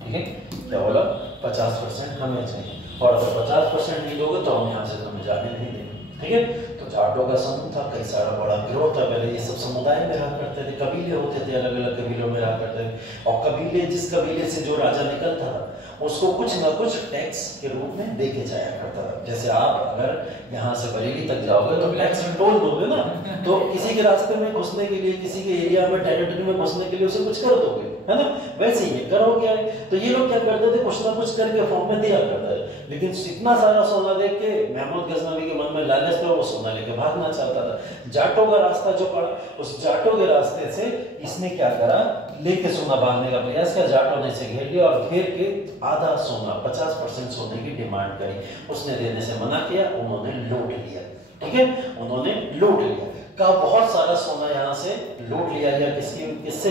ठीक है, क्या बोला? 50% हमें चाहिए, और अगर 50% नहीं दोगे तो हम यहाँ से तुम्हें जाने नहीं देंगे। ठीक है, तो जाटों का समूह था, कई सारा बड़ा गिरोह था। पहले ये सब समुदाय में रहा करते थे, कबीले होते थे, अलग अलग कबीलों में रहा करते थे और कबीले जिस कबीले से जो राजा निकलता था उसको कुछ ना कुछ टैक्स के रूप में दे के जाया करता था। जैसे आप अगर यहाँ से बरेली तक जाओगे तो टैक्स टोल दोगे ना, तो किसी के रास्ते में घुसने के लिए, किसी के एरिया में टेरिटरी में घुसने के लिए उसे कुछ कर दोगे, है ना। वैसे ही करो क्या है, तो ये लोग क्या करते थे, कुछ ना कुछ करके फॉर्म में दिया करता है। लेकिन इतना सारा सोना देख के महमूद गजनवी के मन में लालच था, वो सोना लेके भागना चाहता था। जाटों का रास्ता जो पड़ा, उस जाटों के रास्ते से इसने क्या करा, लेके सोना भागने का प्रयास किया। जाटों ने इसे घेर लिया और घेर के आधा सोना 50% सोने की डिमांड करी। उसने देने से मना किया, उन्होंने लूट लिया। ठीक है, उन्होंने लूट लिया का बहुत सारा सोना यहाँ से लूट लिया गया। किससे?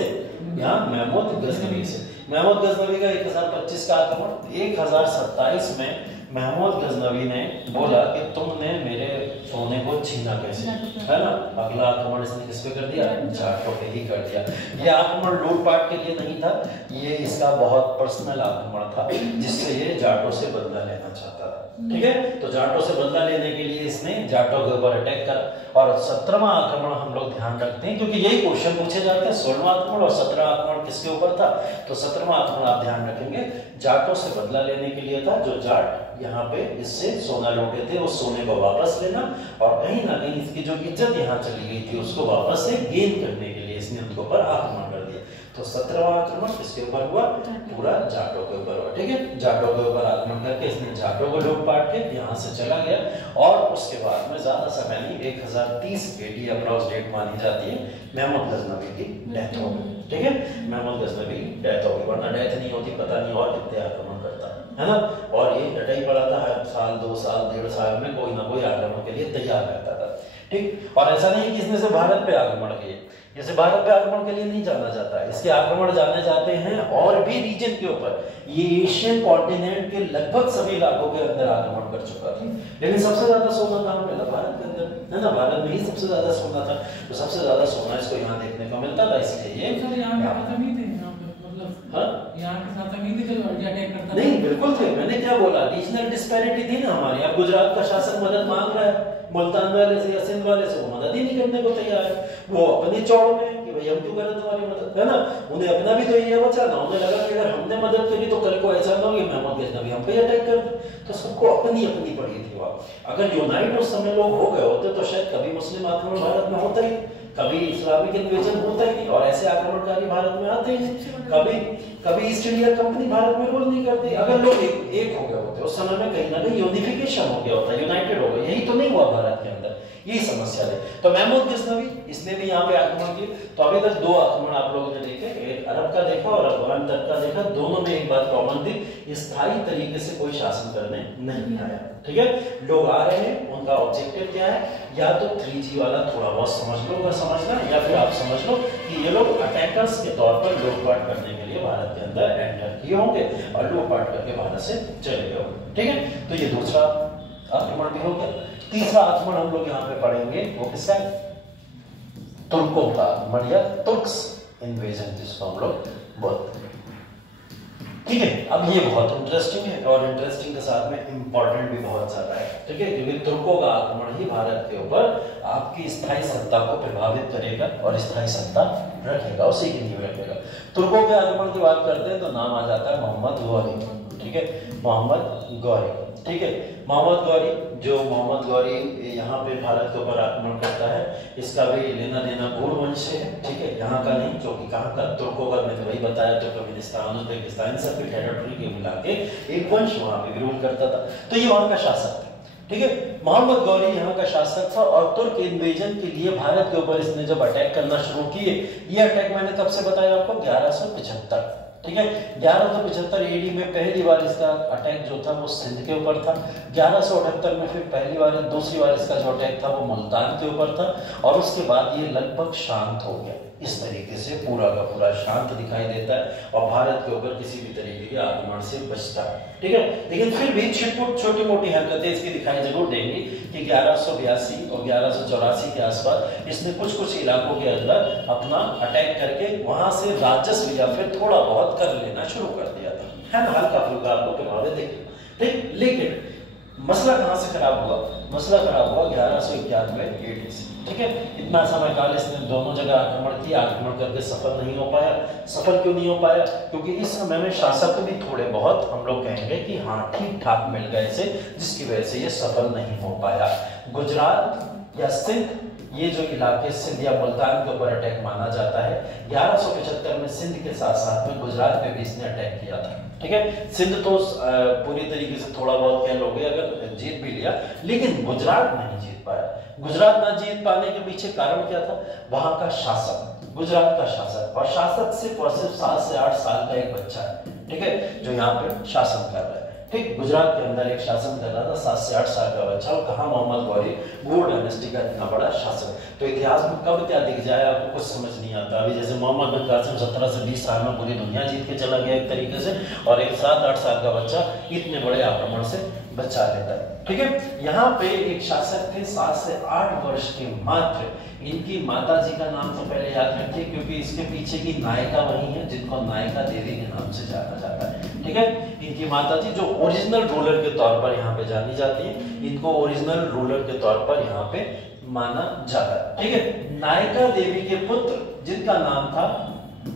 यहाँ महमूद गजनवी से। महमूद गजनवी का 1025 का आक्रमण। 1027 में महमूद गजनवी ने बोला कि तुमने मेरे सोने को छीना कैसे, है ना। अगला आक्रमण इसने किस पे कर दिया? जाटों पे ही कर दिया। ये आक्रमण लूटपाट के लिए नहीं था, ये इसका बहुत पर्सनल आक्रमण था जिससे ये जाटों से बदला लेना चाहता था। ठीक है, तो जाटों से बदला लेने के लिए इसने जाटों के ऊपर अटैक करा। और 17वां आक्रमण हम लोग ध्यान रखते हैं क्योंकि यही क्वेश्चन पूछे जाते हैं, 16वां आक्रमण और 17वां आक्रमण किसके ऊपर था। तो 17वां आक्रमण आप ध्यान रखेंगे जाटों से बदला लेने के लिए था। जो जाट यहाँ पे इससे सोना लूटे थे उस सोने को वापस लेना और कहीं ना कहीं इसकी जो इज्जत यहाँ चली गई थी उसको वापस से गेन करने के लिए इसने उनके ऊपर आक्रमण कर दिया। तो 17वां आक्रमण किसके ऊपर हुआ? पूरा जाटों के ऊपर हुआ। ठीक है, जाटों के ऊपर आक्रमण करके इसने जाटों को लूटपाट के यहाँ से चला गया और उसके बाद में ज्यादा समय नहीं, 1030 AD अप्रॉक्स डेट मानी जाती है, महमूद गजनवी की डेथ हो गई। ठीक है, महमूद गजनवी की डेथ हो गई, वरना डेथ नहीं होती पता नहीं और कितने आक्रमण करता, है ना। और ये डटा ही पड़ा था, हर साल 2 साल 1.5 साल में कोई ना कोई आक्रमण के लिए तैयार रहता था। ठीक, और ऐसा नहीं कि इसने से भारत पे आक्रमण किए, जैसे भारत पे आक्रमण के लिए नहीं जाना जाता है, इसके आक्रमण जाने जाते हैं और भी रीजन के ऊपर। ये एशियन कॉन्टिनेंट के लगभग सभी इलाकों के अंदर आक्रमण कर चुका था, लेकिन सबसे ज्यादा सोना कहाँ मिला? भारत के अंदर, है ना। भारत में ही सबसे ज्यादा सोना था, तो सबसे ज्यादा सोना इसको यहाँ देखने को मिलता था, इसलिए ये नहीं, बिल्कुल थे। मैंने क्या बोला, रीजनल डिस्पैरिटी थी ना हमारी। अब गुजरात का शासक मदद मांग रहा है मुल्तान वाले से या सिंध वाले से, वो मदद ही नहीं करने को तैयार है। वो अपनी चौड़ में कि भाई हम क्यों करें तुम्हारी मदद, है ना। उन्हें अपना भी तो ये बचाना, उन्हें लगा कि अगर हमने मदद करी तो कल को ऐसा ना हो कि महमूद गजनवी हम पे अटैक कर दे। तो सबको अपनी अपनी पड़ी थी वहाँ। अगर यूनाइट उस समय लोग हो गए होते तो शायद कभी मुस्लिम आक्रमण भारत में होता ही, कभी इस्लामिक इन्वेजन होता ही नहीं और ऐसे आक्रमणकारी भारत में आते ही नहीं। कभी ईस्ट इंडिया कंपनी भारत में रूल नहीं करती। अगर लोग एक हो गए होते उस समय में, कहीं ना कहीं यूनिफिकेशन हो गया होता, यूनाइटेड हो गए। यही तो नहीं हुआ भारत के अंदर, यही समस्या है। तो महमूद गजनवी इसने भी यहाँ पे आक्रमण किए। तो अभी तक 2 आक्रमण आप लोगों ने देखे, एक अरब का देखा और अफगान तक का देखा। दोनों में एक बात कॉमन थी, स्थायी तरीके से कोई शासन करने नहीं आया। ठीक है, लोग आ रहे हैं, उनका ऑब्जेक्टिव क्या है? या तो 3G वाला थोड़ा बहुत समझ लो, अगर समझना, या फिर आप समझ लो कि ये लोग अटैकर्स के तौर पर लूटपाट करने के लिए भारत भारत के अंदर एंटर किए होंगे और लूटपाट करके भारत से चले गए होंगे। ठीक है, तो ये दूसरा आक्रमण भी हो गया। तीसरा आक्रमण हम लोग यहाँ पे पढ़ेंगे वो किसका है? तुर्कों का आक्रमण या तुर्क्स इन्वेजन जिसको हम लोग बोलते हैं। ठीक है, अब ये बहुत इंटरेस्टिंग है और इंटरेस्टिंग के साथ में इंपॉर्टेंट भी बहुत ज्यादा है। ठीक है, क्योंकि तुर्कों का आक्रमण ही भारत के ऊपर आपकी स्थायी सत्ता को प्रभावित करेगा और स्थायी सत्ता रखेगा, उसी की नींव रखेगा। तुर्कों के आक्रमण की बात करते हैं तो नाम आ जाता है मोहम्मद गौरी। ठीक है, मोहम्मद गौरी। ठीक है, मोहम्मद गौरी, जो मोहम्मद गौरी यहाँ पे भारत के ऊपर आक्रमण करता है, इसका भी लेना देना गौड़ वंश है। ठीक है, यहाँ का नहीं, जो कि कहाँ का? तुर्कों का। मैंने वही बताया, तुर्कमेनिस्तान, उज्बेकिस्तान, सबके टेरिटरी के मिला के एक वंश वहाँ पे भी रूल करता था। तो ये वहाँ का शासक था। ठीक है, मोहम्मद गौरी यहाँ का शासक था और तुर्क इन्वेजन के लिए भारत के ऊपर इसने जब अटैक करना शुरू किए, ये अटैक मैंने कब से बताया आपको? 1175। ठीक है, 1175 एडी में पहली बार इसका अटैक जो था वो सिंध के ऊपर था। 1178 में फिर पहली बार, दूसरी बार इसका जो अटैक था वो मुल्तान के ऊपर था और उसके बाद ये लगभग शांत हो गया। इस तरीके से पूरा का पूरा शांत दिखाई देता है और भारत के ऊपर किसी भी तरीके के आक्रमण से बचता है। ठीक है, लेकिन फिर भी छोटी मोटी हरकतें इसकी दिखाई जरूर देंगी कि 1182 और 1184 के आसपास इसने कुछ इलाकों के अंदर अपना अटैक करके वहां से राजस्व या फिर थोड़ा बहुत कर लेना शुरू कर दिया था, है ना, हल्का फुल्का आपको प्रभावित देखेगा। ठीक, लेकिन मसला कहां से खराब हुआ? मसला खराब हुआ 1191 एडी से। ठीक है, इतना समय काल इसने दोनों जगह आक्रमण किया, आक्रमण करके सफल नहीं हो पाया। सफल क्यों नहीं हो पाया? क्योंकि इस समय में शासक भी थोड़े बहुत हम लोग कहेंगे कि हाँ ठीक ठाक मिल गए से, जिसकी वजह से ये सफल नहीं हो पाया। गुजरात या सिंध, ये जो इलाके सिंध या मुल्तान के ऊपर अटैक माना जाता है। 1175 में सिंध के साथ साथ में गुजरात पे भी इसने अटैक किया था। ठीक है, सिंध तो पूरी तरीके से थोड़ा बहुत कह लोगे अगर जीत भी लिया, लेकिन गुजरात नहीं जीत पाया। गुजरात ना जीत पाने के पीछे कारण क्या था? वहां का शासक, गुजरात का शासक, और शासक सिर्फ और सिर्फ 7 से 8 साल का एक बच्चा है। ठीक है, जो यहाँ पे शासन कर रहा है। ठीक, गुजरात के अंदर एक शासन कर रहा था 7 से 8 साल का बच्चा, और कहा मोहम्मद गौरी गौड़ डायनेस्टी का इतना बड़ा शासक। तो इतिहास में कब क्या दिख जाए आपको कुछ समझ नहीं आता। अभी जैसे मोहम्मद बिन कासिम 17 से 20 साल में पूरी दुनिया जीत के चला गया एक तरीके से, और एक 7-8 साल का बच्चा इतने बड़े आक्रमण से बचा लेता है। ठीक है, यहाँ पे एक शासक थे 7 से 8 वर्ष के मात्र। इनकी माता जी का नाम तो पहले याद रखिए, क्योंकि इसके पीछे की नायिका वही है जिनको नायिका देवी के नाम से जाना जाता है। ठीक है, इनकी माता जी जो ओरिजिनल रूलर के तौर पर यहाँ पे जानी जाती है, इनको ओरिजिनल रूलर के तौर पर यहाँ पे माना जाता है। ठीक है, नायिका देवी के पुत्र जिनका नाम था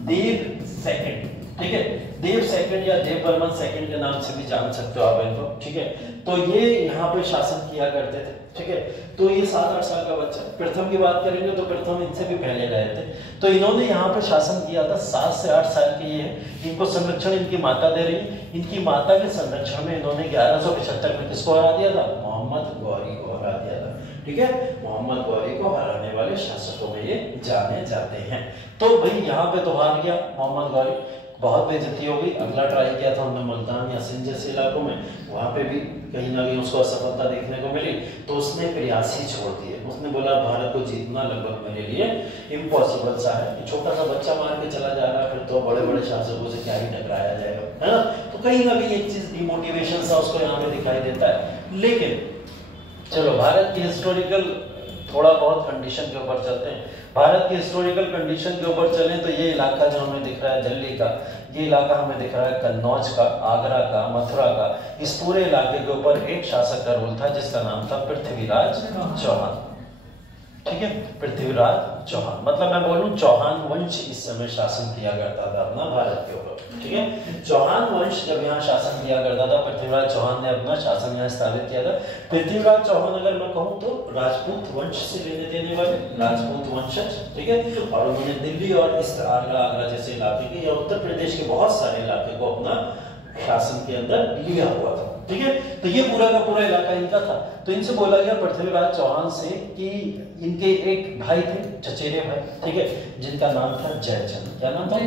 देव सेकंड। ठीक है, देव सेकंड या देव बर्मन सेकंड के नाम से भी जान सकते हो आप इनको। ठीक है, तो ये यहाँ पे शासन किया करते थे। ठीक है, तो ये 7-8 साल का बच्चा। प्रथम की बात करेंगे तो प्रथम इनसे भी पहले गए थे, तो इन्होंने यहाँ पे शासन किया था। 7 से 8 साल के ये है, इनको संरक्षण इनकी माता दे रही। इनकी माता के संरक्षण में इन्होंने 1175 में किसको हरा दिया था? मोहम्मद गौरी को हरा दिया था। ठीक है, मोहम्मद गौरी को हराने वाले शासकों में ये जाने जाते हैं। तो भाई यहाँ पे तो हार गया मोहम्मद गौरी, बहुत बेइज्जती हो गई। अगला ट्राई किया था हमने मुल्तान या सिंध जैसे इलाकों में, वहां पे भी कहीं ना कहीं उसको असफलता देखने को मिली, तो उसने प्रयास ही छोड़ दिए। उसने बोला भारत को जीतना लगभग मेरे लिए इम्पॉसिबल सा है, छोटा सा बच्चा मार के चला जा रहा है, फिर तो बड़े बड़े शासकों से क्या ही टकराया जाएगा, है ना। तो कहीं ना कहीं एक चीज डिमोटिवेशन सा उसको यहाँ पे दिखाई देता है। लेकिन चलो भारत की हिस्टोरिकल थोड़ा बहुत कंडीशन के ऊपर चलते हैं। भारत की हिस्टोरिकल कंडीशन के ऊपर चलें तो ये इलाका जो हमें दिख रहा है दिल्ली का, ये इलाका हमें दिख रहा है कन्नौज का, आगरा का, मथुरा का। इस पूरे इलाके के ऊपर एक शासक का रूल था जिसका नाम था पृथ्वीराज चौहान। ठीक है, पृथ्वीराज चौहान, मतलब मैं बोलूं चौहान वंश इस समय शासन किया करता था अपना भारत के ऊपर। ठीक है, चौहान वंश जब यहाँ शासन किया करता था, पृथ्वीराज चौहान ने अपना शासन यहाँ स्थापित किया था। पृथ्वीराज चौहान अगर मैं कहूँ तो राजपूत वंश से लेने देने वाले, राजपूत वंशज। ठीक है, और उन्होंने दिल्ली और इस आगरा जैसे इलाके के या उत्तर प्रदेश के बहुत सारे इलाके को अपना शासन के अंदर लिया हुआ था। ठीक है, तो ये पूरा का पूरा इलाका इनका था। तो इनसे बोला गया पृथ्वीराज चौहान से कि इनके एक भाई थे, चचेरे भाई, ठीक है, जिनका नाम था जयचंद। क्या नाम था?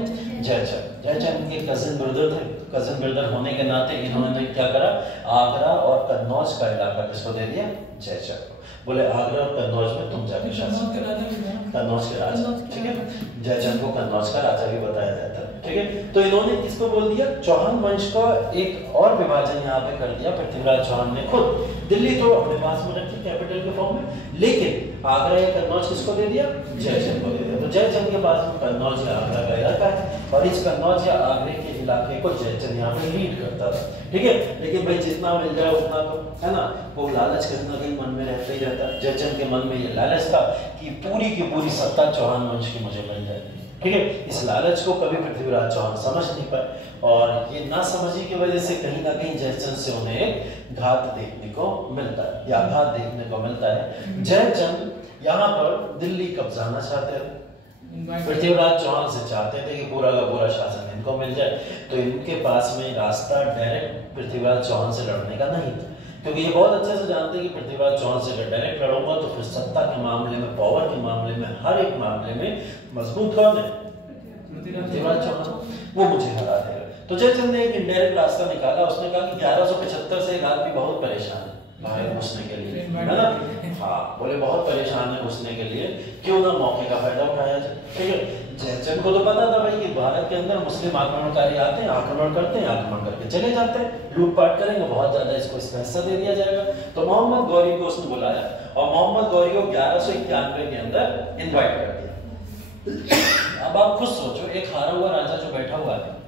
जयचंद के कजिन ब्रदर थे। कजिन ब्रदर होने के नाते इन्होंने क्या करा, आगरा और कन्नौज का इलाका किसको दे दिया, जयचंद को। बोले आगरा और कन्नौज में तुम जाके शासन करो। कन्नौज के राजा, ठीक है, जयचंद को कन्नौज का राजा भी बताया जाता है, ठीक है। तो इन्होंने किसको बोल दिया, चौहान वंश का एक और विभाजन यहाँ पे कर दिया पृथ्वीराज चौहान ने खुद। दिल्ली तो अपने पास में रखी कैपिटल के फॉर्म में, लेकिन आगरा या कन्नौज किसको दे दिया, जयचंद को दे दिया। तो जयचंद के पास में कन्नौज या आगरा का इलाका है और इस कन्नौज या आगरे के इलाके को जयचंद यहाँ पे लीड करता था, ठीक है। लेकिन भाई जितना मिल जाए उतना तो है ना, वो लालच कहीं ना कहीं मन में रहता ही रहता। जयचंद के मन में ये लालच था कि पूरी की पूरी सत्ता चौहान वंश की मुझे मिल जाए, ठीक है। इस लालच को कभी पृथ्वीराज चौहान समझ नहीं पाए और ये ना समझी की वजह से कहीं ना कहीं जयचंद से उन्हें एक घात देखने को मिलता है या आघात देखने को मिलता है। जयचंद यहाँ पर दिल्ली कब्जाना चाहते थे, पृथ्वीराज चौहान से चाहते थे कि पूरा का पूरा शासन इनको मिल जाए। तो इनके पास में रास्ता डायरेक्ट पृथ्वीराज चौहान से लड़ने का नहीं था, क्योंकि ये बहुत अच्छे से जानते हैं कि पृथ्वीराज चौहान से अगर डायरेक्ट लड़ूंगा तो फिर सत्ता के मामले में, पावर के मामले में, हर एक मामले में मजबूत कौन है, पृथ्वीराज चौहान, वो मुझे हरा देगा। तो जयचंद ने एक इनडायरेक्ट रास्ता निकाला। उसने कहा कि 1175 से एक आदमी बहुत परेशान है भारत घुसने के लिए, है ना। हाँ, बोले बहुत परेशान है घुसने के लिए, क्यों ना मौके का फायदा उठाया जाए, ठीक है। जयचंद को तो पता था भाई कि भारत के अंदर मुस्लिम आक्रमणकारी आते हैं, आक्रमण करते हैं, आक्रमण करके चले जाते हैं, लूटपाट करेंगे, बहुत ज्यादा इसको इसका हिस्सा दे दिया जाएगा। तो मोहम्मद गौरी को उसने बुलाया और मोहम्मद गौरी को 1191 के अंदर इन्वाइट कर दिया। अब आप खुद सोचो, एक हारा हुआ राजा जो बैठा हुआ है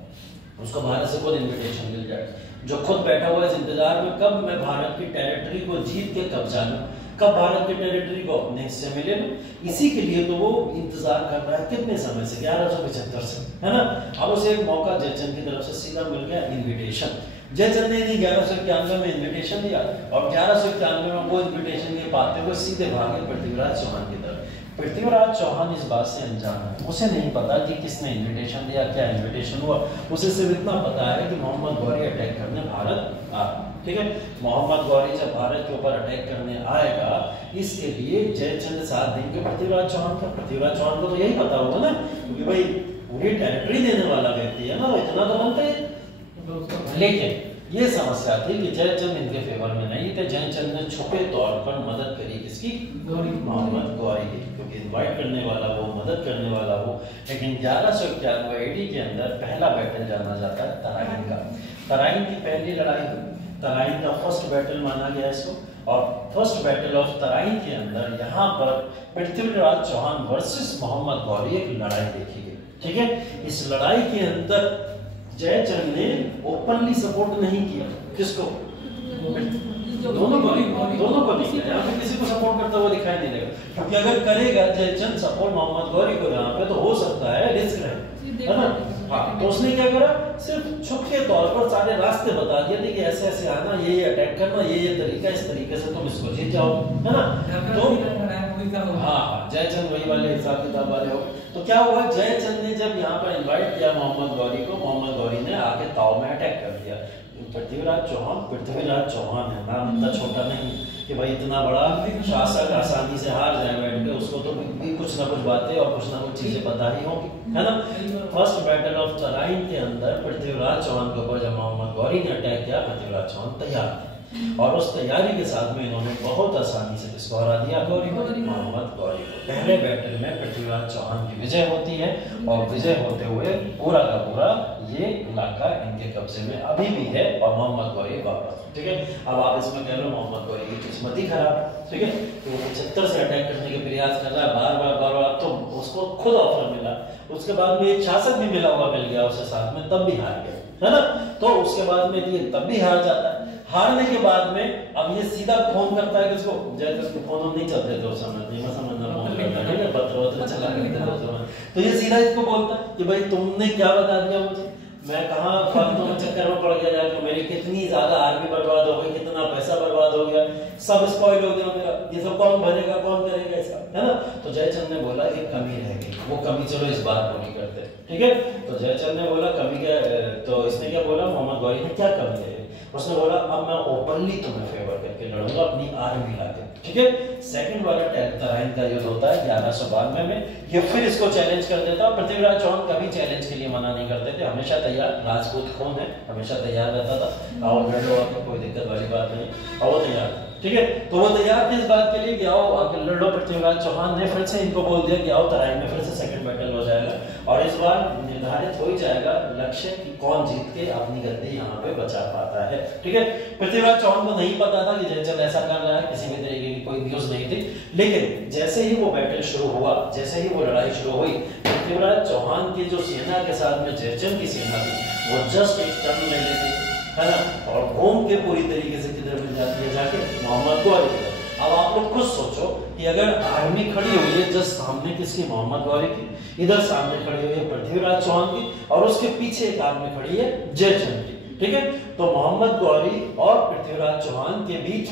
उसको भारत से खुद इन्विटेशन मिल जाए, जो खुद बैठा हुआ है इंतजार में कब मैं भारत की टेरिटरी को जीत के कब्जा लूं, कब भारत की टेरिटरी को अपने हिस्से में ले लूं। इसी के लिए तो वो इंतजार कर रहा है कितने समय से, 1175 से, है ना। अब उसे एक मौका जयचंद की तरफ से सीधा मिल गया, इन्विटेशन। जयचंद ने 1191 में इन्विटेशन दिया और 1191 में वो इन्विटेशन के पाते हुए सीधे भागे पृथ्वीराज चौहान की तरफ। पृथ्वीराज चौहान इस बात से अनजान है, उसे नहीं पता कि किसने इन्विटेशन दिया, क्या इन्विटेशन हुआ। उसे सिर्फ इतना पता है कि मोहम्मद गौरी अटैक करने भारत आ, ठीक है। मोहम्मद गौरी जब भारत के ऊपर अटैक करने आएगा, इसके लिए जयचंद साथ देंगे पृथ्वीराज चौहान का। पृथ्वीराज चौहान को तो यही पता होगा ना, क्योंकि भाई पूरी टेरिटरी देने वाला व्यक्ति है ना, इतना तो बनता है। लेकिन ये समस्या थी कि जयचंद इनके फेवर में नहीं थे। जयचंद ने छुपे तौर पर मदद करी किसकी, मोहम्मद गौरी की, क्योंकि इन्वाइट करने वाला वो, मदद करने वाला वो। लेकिन 1191 AD के अंदर पहला बैटल जाना जाता है तराइन का। तराइन की पहली लड़ाई, तराइन का फर्स्ट बैटल माना गया इसको। और फर्स्ट बैटल ऑफ तराइन के अंदर यहाँ पर पृथ्वीराज चौहान वर्सेस मोहम्मद गौरी एक लड़ाई देखी गई, ठीक है। इस लड़ाई के अंदर जयचंद ने ओपनली सपोर्ट नहीं किया, किसको, दोनों को नहीं किया। यहाँ पे किसी को सपोर्ट करता हुआ दिखाई नहीं देगा, क्योंकि अगर करेगा जयचंद सपोर्ट मोहम्मद गौरी को यहाँ पे, तो हो सकता है रिस्क है ना। हाँ, तो उसने क्या करा, सिर्फ छुप के तौर पर सारे रास्ते बता दिए थे कि ऐसे ऐसे आना, ये अटैक करना, ये तरीका, इस तरीके से तुम इसको जीत जाओ, है ना। तो हाँ, जयचंद वही वाले हिसाब किताब वाले हो। तो क्या हुआ, जयचंद ने जब यहाँ पर इन्वाइट किया मोहम्मद गौरी को, मोहम्मद गौरी ने आके ताव में अटैक कर दिया। पृथ्वीराज चौहान है, नाम इतना छोटा नहीं कि भाई इतना बड़ा शासक आसानी से हार जाए बैठ के। उसको तो भी कुछ ना कुछ बातें और कुछ ना कुछ चीजें पता ही होंगी, है ना। फर्स्ट बैटल ऑफ तराइन के अंदर पृथ्वीराज चौहान के ऊपर जब मोहम्मद गौरी ने अटैक किया, पृथ्वीराज चौहान तैयार, और उस तैयारी के साथ में इन्होंने बहुत आसानी से किसको हरा दिया, मोहम्मद गौरी को। पहले बैटल में पृथ्वीराज चौहान की विजय होती है और विजय होते हुए पूरा का पूरा ये इलाका इनके कब्जे में अभी भी है और मोहम्मद गौरी वापस, ठीक है। अब आप इसमें कह लो मोहम्मद गौरी की किस्मत ही खराब, ठीक है। तो 75 से अटैक करने के प्रयास कर रहा है बार बार, तो उसको खुद ऑफर मिला, उसके बाद में एक शासक भी मिल गया उसे साथ में, तब भी हार गया, है ना। तो उसके बाद में ये तब भी हार जाता है। हारने के बाद में अब ये सीधा फोन करता है किसको, जयचंद को। फोन नहीं चलते थे उस समय, नहीं मैं समझना, फोन करता है, ठीक है, पत्र चला करते थे उस समय। तो ये सीधा इसको बोलता है कि भाई तुमने क्या बता दिया मुझे, मैं कहाँ फालतू में चक्कर में पड़ गया जाकर, मेरी कितनी ज्यादा आर्मी बर्बाद हो गई, कितना पैसा बर्बाद हो गया, सब स्पॉइल हो गया मेरा, ये सब कौन भरेगा, कौन करेगा इसका, है ना। तो जयचंद ने बोला एक कमी रह गई, वो कमी चलो इस बात को नहीं करते, ठीक है। तो जयचंद ने बोला कमी क्या, तो इसने क्या बोला, मोहम्मद गौरी ने क्या कमी है, उसने बोला अब मैं ओपनली तुम्हें फेवर करके लड़ूंगा अपनी आर्मी लाके, ठीक है। सेकंड वाला तराइन का युद्ध होता है 1192 में, ये फिर इसको चैलेंज कर देता है। पृथ्वीराज चौहान कभी चैलेंज के लिए मना नहीं करते थे, हमेशा तैयार, राजपूत खून है, हमेशा तैयार रहता था, आओ लड़ लो, कोई दिक्कत वाली बात नहीं, और वो तैयार, ठीक है। तो वो तैयार थे इस बात के लिए कि आओ आके लड़ लो। पृथ्वीराज चौहान ने फिर से इनको बोल दिया कि आओ तराइन में फिर से सेकंड बैटल हो जाएगा, और इस बार निर्धारित हो ही जाएगा लक्ष्य कि कौन जीत के अपनी गद्दी यहाँ पे बचा पाता है, ठीक है। पृथ्वीराज चौहान को नहीं पता था कि जयचंद ऐसा कर रहा है, किसी भी तरीके की कोई न्यूज नहीं थी, लेकिन जैसे ही वो बैटल शुरू हुआ, जैसे ही वो लड़ाई शुरू हुई, पृथ्वीराज चौहान की जो सेना के साथ में जयचंद की सेना थी वो जस्ट एक टर्न ले लेती है ना, और घूम के पूरी तरीके से किधर मिल जाती है, जाके मोहम्मद गौरी। अब आप लोग खुद सोचो कि अगर आर्मी खड़ी हुई है जस्ट सामने किसकी, मोहम्मद गौरी की, इधर सामने खड़ी हुई है पृथ्वीराज चौहान की, और उसके पीछे एक आर्मी खड़ी है जयचंद की, ठीक है। तो मोहम्मद गौरी और पृथ्वीराज चौहान के बीच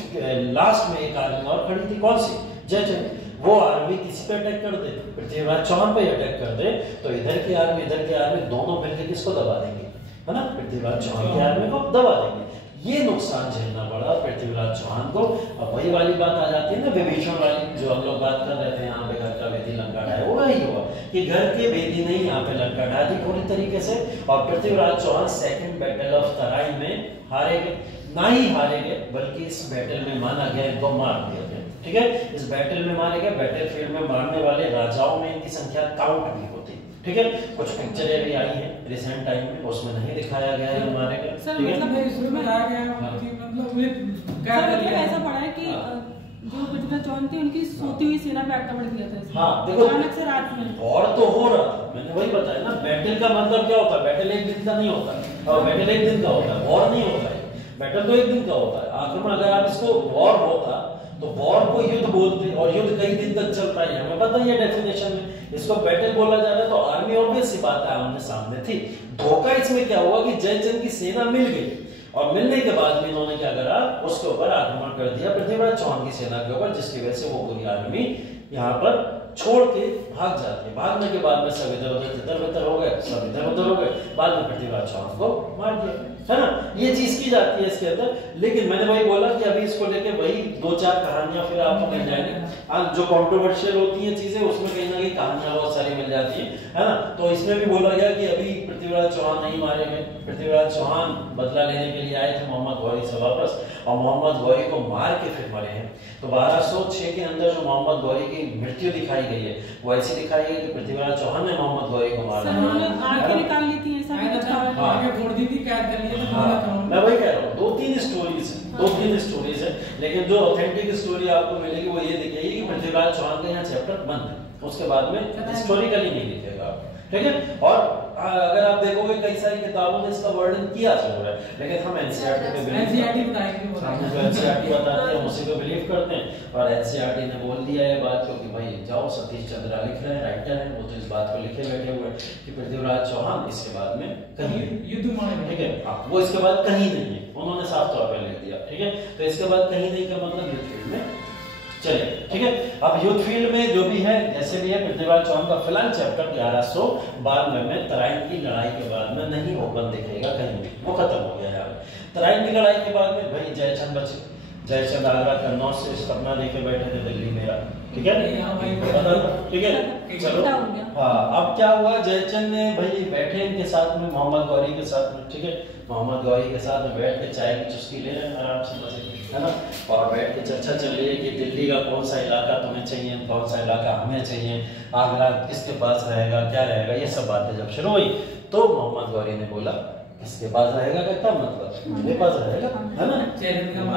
लास्ट में एक आर्मी और खड़ी थी, कौन सी, जयचंद। वो आर्मी किसी पे अटैक कर दे, पृथ्वीराज चौहान पे अटैक कर दे, तो इधर की आर्मी इधर की आर्मी दोनों मिलकर किसको दबा देंगे, है ना, पृथ्वीराज चौहान की आर्मी को दबा देंगे। ये नुकसान झेलना पड़ा पृथ्वीराज चौहान को। अब वही वाली बात आ जाती है ना विभीषण वाली, जो हम लोग बात कर रहे थे, यहाँ पे घर का वेदी लंका ढाए, वो वही हुआ कि घर के वेदी ने यहाँ पे लंका ढा दी पूरी तरीके से, और Prithviraj Chauhan second battle of Tarain में हारे गए। ना ही हारे गए बल्कि इस बैटल में माना गया इनको मार दिया गया, ठीक है। इस बैटल में मारे गए, बैटलफील्ड में मारने वाले राजाओं में इनकी संख्या काउंट भी होती, ठीक है। कुछ पिक्चरें भी आई हैं रिसेंट टाइम में, उसमें नहीं दिखाया गया है मारे गए, सर मतलब इसमें आ गया मतलब ये क्या कर लिया, ऐसा पड़ा है कि जो पृथ्वीराज चौहान थे उनकी सोती हुई सेना पे आक्रमण किया था इसमें। हाँ देखो, अचानक से रात में और तो हो रहा था, मैंने वही बताया ना, बैटल का मतलब क्या होता है, बैटल एक दिन का नहीं होता, और बैटल एक दिन का होता है, वॉर नहीं होता है, बैटल तो एक दिन का होता है। आक्रमण अगर आप इसको वॉर होता तो वॉर को युद्ध बोलते, और युद्ध कई दिन तक चलता है, हमें पता ही है डेफिनेशन में, इसको बैटल बोला जा रहा है, तो आर्मी ऑब्वियस सी बात है आमने सामने थी। धोखा इसमें क्या हुआ कि जयचंद की सेना मिल गई, और मिलने के बाद में इन्होंने क्या करा, उसके ऊपर आक्रमण कर दिया पृथ्वीराज चौहान की सेना के ऊपर, जिसकी वजह से वो पूरी आर्मी यहाँ पर छोड़ के भाग जाती है। भागने के बाद में सब इधर उधर तितर-बितर हो गए, सब इधर उधर हो गए, बाद में पृथ्वीराज चौहान को मार दिया, है ना। ये चीज की जाती है इसके अंदर, लेकिन मैंने वही बोला कि अभी इसको लेके वही दो चार कहानियां फिर आपको मिल जाएंगी। आज जो कंट्रोवर्शियल होती हैं चीजें, उसमें कहीं ना कहीं कहानियां बहुत सारी मिल जाती है ना। तो इसमें भी बोला गया कि अभी पृथ्वीराज चौहान नहीं मारे गए, पृथ्वीराज चौहान बदला लेने के लिए आए थे मोहम्मद गौरी से वापस, और मोहम्मद गौरी को मार के फिर मरे हैं। तो 1206 के अंदर जो मोहम्मद गौरी की मृत्यु दिखाई गई है वो ऐसी दिखाई है कि पृथ्वीराज चौहान ने मोहम्मद गौरी को मारा, आंखें निकाल ली थी, ऐसा भी कुछ था, आगे फोड़ दी थी, कैद कर लिया था। मैं वही कह रहा हूँ, दो तीन स्टोरीज है, लेकिन जो ऑथेंटिक स्टोरी आपको मिलेगी वो ये दिखेगी कि पृथ्वीराज चौहान का यहाँ चैप्टर बंद है, उसके बाद में हिस्टोरिकली नहीं दिखेगा, ठीक है। और अगर आप देखोगे कई सारी किताबों में इसका वर्णन किया जरूर है, लेकिन हम एनसीईआरटी में एनसीईआरटी बताती है, हम उसी को बिलीव करते हैं, और एनसीईआरटी ने बोल दिया है बात, क्योंकि भाई जाओ सतीश चंद्रा लिख रहे हैं, राइटर हैं, वो तो इस बात को लिखे बैठे हुए कि पृथ्वीराज चौहान इसके बाद में कहीं युद्ध मारे, ठीक है, वो इसके बाद कहीं नहीं है, उन्होंने साफ तौर पर लिख दिया, ठीक है। तो इसके बाद कहीं नहीं का मतलब युद्ध फील्ड में चले, ठीक है। अब युद्ध फील्ड में जो भी है जैसे भी है, पृथ्वीराज चौहान का फिलहाल चैप्टर 1192 में तराइन की लड़ाई के बाद में नहीं ओपन दिखेगा कहीं भी, वो खत्म हो गया यार। तराइन की लड़ाई के बाद में भाई जयचंद बचे, जयचंद आगरा कन्नौज से सपना लेके बैठे थे दिल्ली मेरा, ठीक है, ठीक है, चलो। हाँ, अब क्या हुआ, जयचंद ने भाई बैठे इनके साथ में मोहम्मद गौरी के साथ में, ठीक है, मोहम्मद गौरी के साथ में बैठ के चाय की चुस्की ले रहे हैं आराम से बसे, है ना, और बैठ के चर्चा चल रही है कि दिल्ली का कौन सा इलाका तुम्हें चाहिए, कौन सा इलाका हमें चाहिए, आगरा किसके पास रहेगा, क्या रहेगा, ये सब बातें जब शुरू हुई तो मोहम्मद गौरी ने बोला किसके पास रहेगा का क्या मतलब, मेरे पास रहेगा, है ना,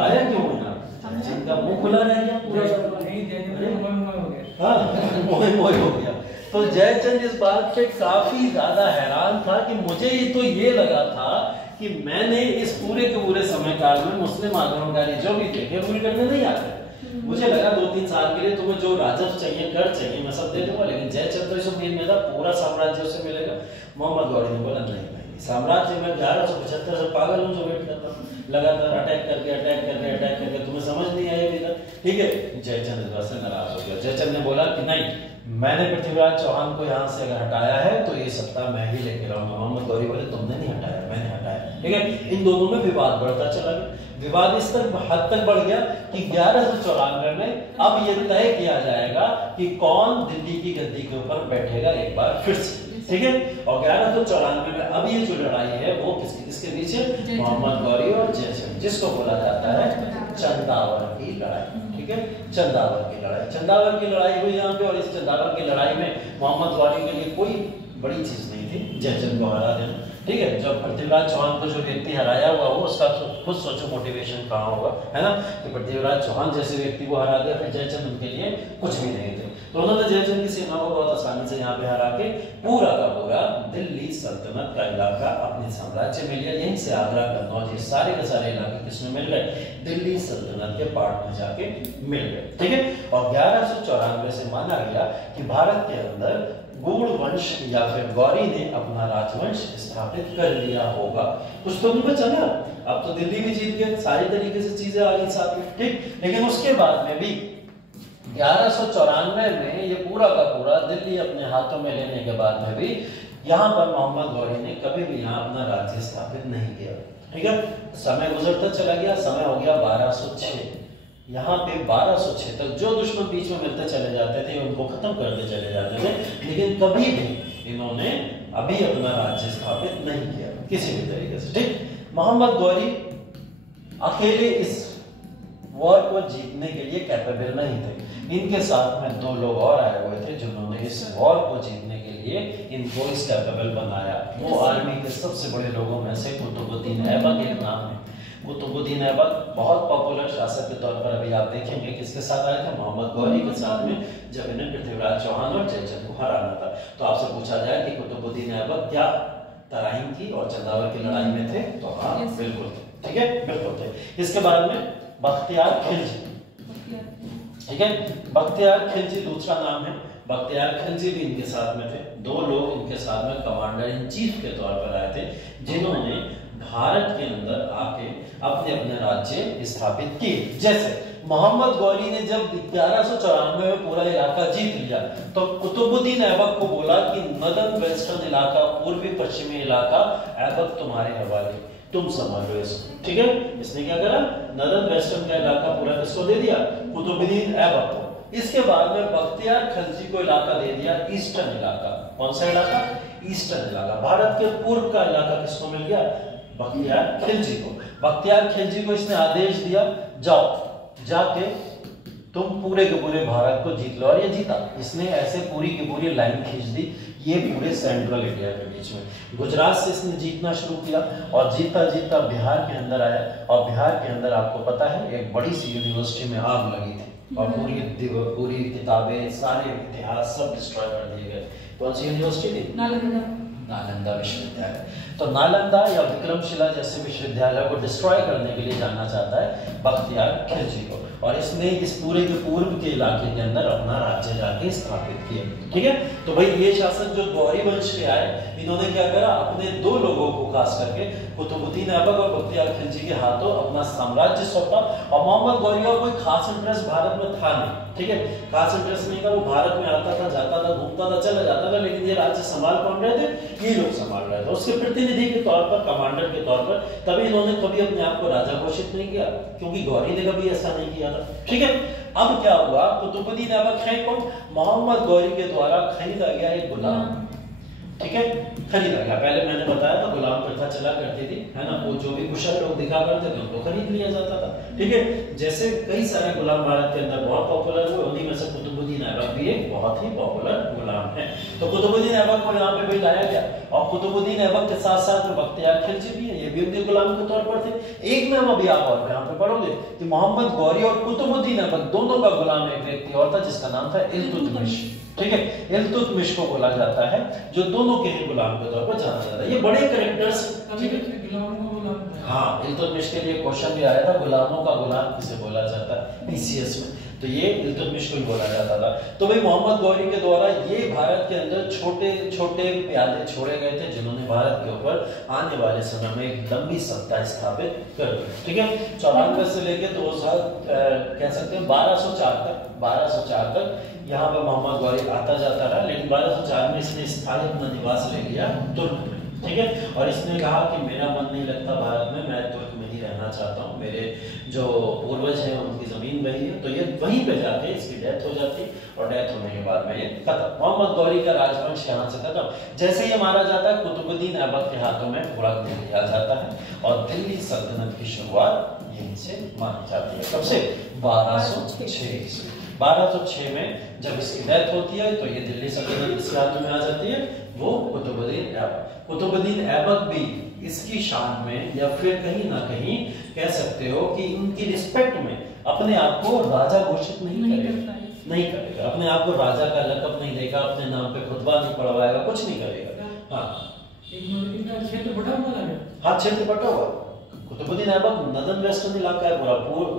आया क्यों है, जिनका मुंह खुला रह गया पूरा, हाँ मोह हो गया। तो जयचंद इस बात पे काफी ज्यादा हैरान था कि मुझे तो ये लगा था कि मैंने इस पूरे के पूरे समय काल में मुस्लिम आक्रमणकारी जो भी थे रूल करने नहीं आते, मुझे लगा 2-3 साल के लिए तुम्हें जो राजस्व चाहिए कर चाहिए मैं सब दे दूंगा, लेकिन जयचंद तो इस उम्मीद में था पूरा साम्राज्य उसे मिलेगा। मोहम्मद गौरी ने बोला नहीं भाई, साम्राज्य में 1175 से पागल हूँ जो वेट करता हूँ, लगातार अटैक करके तुम्हें समझ नहीं आया अभी तक, ठीक है। जयचंद इस बात से नाराज हो गया, जयचंद ने बोला कि नहीं मैंने पृथ्वीराज चौहान को यहाँ से अगर हटाया है तो ये सत्ता मैं ही लेके रहूंगा। मोहम्मद गौरी बोले तुमने नहीं हटाया, मैंने हटाया। ठीक है, इन दोनों में विवाद बढ़ता चला गया। विवाद इस हद तक बढ़ गया कि 1194 में अब ये तय किया जाएगा कि कौन दिल्ली की गद्दी के ऊपर बैठेगा एक बार फिर से। ठीक है, और 1194 में अब ये जो लड़ाई है वो किसके बीच है? मोहम्मद गौरी और जयचंद, जिसको बोला जाता है चंदावर की लड़ाई। ठीक है, चंदावर की लड़ाई, चंदावर की लड़ाई हुई यहाँ पे। और इस चंदावर की लड़ाई में मोहम्मद गौरी के लिए कोई बड़ी चीज नहीं थी जयचंद को हरा देना। ठीक है, जब पृथ्वीराज चौहान को जो व्यक्ति हराया हुआ हो उसका खुद सोचो मोटिवेशन कहाँ होगा, है ना, कि पृथ्वीराज चौहान जैसे व्यक्ति को हरा दिया, फिर जयचंद उनके लिए कुछ भी नहीं थे। तो उन्होंने जयचंद की सेना को बहुत आसानी से यहाँ पे हरा के पूरा का पूरा दिल्ली सल्तनत का इलाका अपने साम्राज्य में लिया। यहीं से आगरा, कन्नौज, ये सारे के सारे इलाके किसमें मिल गए? दिल्ली सल्तनत के पार्ट में जाके मिल गए। ठीक है, और 1194 से माना गया कि भारत के अंदर गूढ़ वंश या फिर गौरी ने अपना राजवंश स्थापित कर लिया होगा। कुछ तो नहीं बचा ना, अब तो दिल्ली भी जीत गए, सारी तरीके से चीजें आ गई साथ में। ठीक, लेकिन उसके बाद में भी 1194 में ये पूरा का पूरा दिल्ली अपने हाथों में लेने के बाद में भी यहाँ पर मोहम्मद गौरी ने कभी भी यहाँ अपना राज्य स्थापित नहीं किया। ठीक है, समय गुजरता चला गया, समय हो गया 1206। यहाँ पे 1206 तक जो दुश्मन बीच में मिलते चले जाते थे उनको खत्म करते चले जाते थे, लेकिन कभी भी इन्होंने अभी अपना राज्य स्थापित नहीं किया किसी भी तरीके से। ठीक, मोहम्मद गौरी अकेले इस वॉर को जीतने के लिए कैपेबल नहीं थे। इनके साथ में 2 लोग और आए हुए थे जिन्होंने इस वॉर को जीतने के लिए इनको इस कैपेबल बनाया। वो आर्मी के सबसे बड़े लोगों में से कुतुबुद्दीन ऐबक एक नाम है। कुतुबुद्दीन ऐबक बहुत पॉपुलर शासक के तौर पर अभी आप देखेंगे किसके साथ आए थे? मोहम्मद गौरी के साथ में, जब इन्हें पृथ्वीराज चौहान और जयचंद को हराना था। तो आपसे पूछा जाए कि कुतुबुद्दीन ऐबक क्या तराइन थी और चंदावर की लड़ाई में थे? तो हाँ, बिल्कुल थे। ठीक है, बिल्कुल थे। इसके बाद में बख्तियार खिलजी। ठीक है, बख्तियार खिलजी दूसरा नाम है। बख्तियार खिलजी भी इनके साथ में थे। 2 लोग इनके साथ में कमांडर इन चीफ के तौर पर आए थे जिन्होंने भारत के अंदर आके अपने अपने राज्य स्थापित किए। जैसे मोहम्मद गौरी ने जब 1194 में पूरा इलाका जीत लिया तो कुतुबुद्दीन ऐबक को बोला कि नदन वेस्टर्न इलाका, पूर्वी पश्चिमी इलाका ऐबक तुम्हारे हवाले, तुम संभाल लो इसको। ठीक है, इसने क्या करा? नदन वेस्टर्न का इलाका पूरा किसको दे दिया? कुतुबुद्दीन ऐबक को। इसके बाद में बख्तियार खिलजी को इलाका दे दिया ईस्टर्न इलाका। कौन सा इलाका? ईस्टर्न इलाका। भारत के पूर्व का इलाका किसको मिल गया? बख्तियार खिलजी को। बख्तियार खिलजी को इसने आदेश दिया, जाओ जाके तुम पूरे के पूरे भारत को जीत लो। और ये जीता। इसने ऐसे पूरी की पूरी लाइन खींच दी, ये पूरे सेंट्रल इंडिया के बीच में। गुजरात से इसने जीतना शुरू किया और जीता जीता बिहार के अंदर आया। और बिहार के अंदर आपको पता है एक बड़ी सी यूनिवर्सिटी में आग लगी थी और पूरी किताबें, सारे इतिहास सब डिस्ट्रॉय कर दिए गए। कौन सी यूनिवर्सिटी थी? नालंदा विश्वविद्यालय। तो नालंदा या विक्रमशिला जैसे विश्वविद्यालय को डिस्ट्रॉय करने के लिए जाना चाहता है बख्तियार खिलजी को। और इसने इस पूरे के पूर्व के इलाके के अंदर अपना राज्य जाके स्थापित किया। ठीक है, तो भाई ये शासक जो गौरी वंश के आए, इन्होंने क्या करा? अपने 2 लोगों को खास करके कुतुबुद्दीन ऐबक और बख्तियार खिलजी के हाथों अपना साम्राज्य सौंपा। और मोहम्मद गौरी का कोई खास इंटरेस्ट भारत में था नहीं। ठीक है, खास इंटरेस्ट नहीं था। वो भारत में आता था, जाता था, घूमता था, चला जाता था, लेकिन ये राज्य संभाल कौन रहे थे? ये लोग संभाल रहे थे। उसके प्रतिनिधि के तौर पर, कमांडर के तौर पर। तभी इन्होंने कभी अपने आप को राजा घोषित नहीं किया, क्योंकि गौरी ने कभी ऐसा नहीं किया था। ठीक है, अब क्या हुआ? कुतुबुद्दीन ऐबक है कौन? मोहम्मद गौरी के द्वारा खरीदा गया एक गुलाम। ठीक है, खरीदा गया। पहले मैंने बताया था गुलाम प्रथा चला करती थी, है ना। वो जो भी कुशल लोग दिखा करते थे उनको खरीद लिया जाता था। ठीक है, जैसे कई सारे गुलाम भारत के अंदर बहुत पॉपुलर हुए, उन्हीं में से कुतुबुद्दीन ऐबक भी एक बहुत ही पॉपुलर गुलाम है। तो कुतुबुद्दीन ऐबक को यहाँ पे भी लाया गया। और कुतुबुद्दीन ऐबक के साथ साथ में बख्तियार खिलजी भी है, ये भी उनके गुलाम के तौर पर थे। एक नाम अभी आप और यहाँ पे पढ़ोगे कि मोहम्मद गौरी और कुतुबुद्दीन ऐबक दोनों का गुलाम एक व्यक्ति और था जिसका नाम था इल्तुतमिश। ठीक है, इल्तुतमिश को बोला जाता है, जो दोनों के गुलाम के तौर पर जाना जाता है। ये बड़े कैरेक्टर्स हाँ, इल्तुतमिश के लिए क्वेश्चन भी आया था, गुलामों का गुलाम किसे बोला जाता है पीसीएस में, तो ये इल्तुतमिश को ही बोला जाता था। तो भाई मोहम्मद गौरी के द्वारा ये भारत के अंदर छोटे छोटे प्यादे छोड़े गए थे जिन्होंने भारत के ऊपर आने वाले समय में एक लंबी सत्ता स्थापित कर दी। ठीक है, 94 से लेके 2000 कह सकते हैं 1204 तक यहाँ पर मोहम्मद गौरी आता जाता रहा, लेकिन 1204 में इसने स्थायी अपना निवास ले लिया तुर्क में। ठीक है, और इसने कहा कि मेरा मन नहीं लगता भारत में, मैं तुर्क में ही रहना चाहता हूँ, मेरे जो पूर्वज हैं उनकी जमीन वही है। तो ये वहीं पे जाके इसकी डेथ हो जाती, और डेथ होने के बाद में ये खत्म। मोहम्मद गौरी का राजवंश यहाँ से खत्म। जैसे ये मारा जाता है, कुतुबुद्दीन ऐबक के हाथों में पूरा दिया जाता है, और दिल्ली सल्तनत की शुरुआत यहीं से मानी जाती है। कब से? 1206 1206 में जब इसकी डेथ होती है तो ये दिल्ली सल्तनत इसके हाथों में आ जाती है, वो कुतुबुद्दीन ऐबक। कुतुबुद्दीन ऐबक भी इसकी शान में, या फिर कहीं ना कहीं कह सकते हो कि उनकी रिस्पेक्ट में अपने आप को राजा घोषित नहीं करेगा, अपने आप को राजा का लक़ब नहीं देगा, अपने नाम पे खुतबा नहीं पढ़वाएगा, कुछ नहीं करेगा। हाँ, क्षेत्र बटा हुआ है। हाँ, क्षेत्र बटा हुआ। कुतुबुद्दीन ऐबक नदन वेस्टर्न इलाका है पूरा,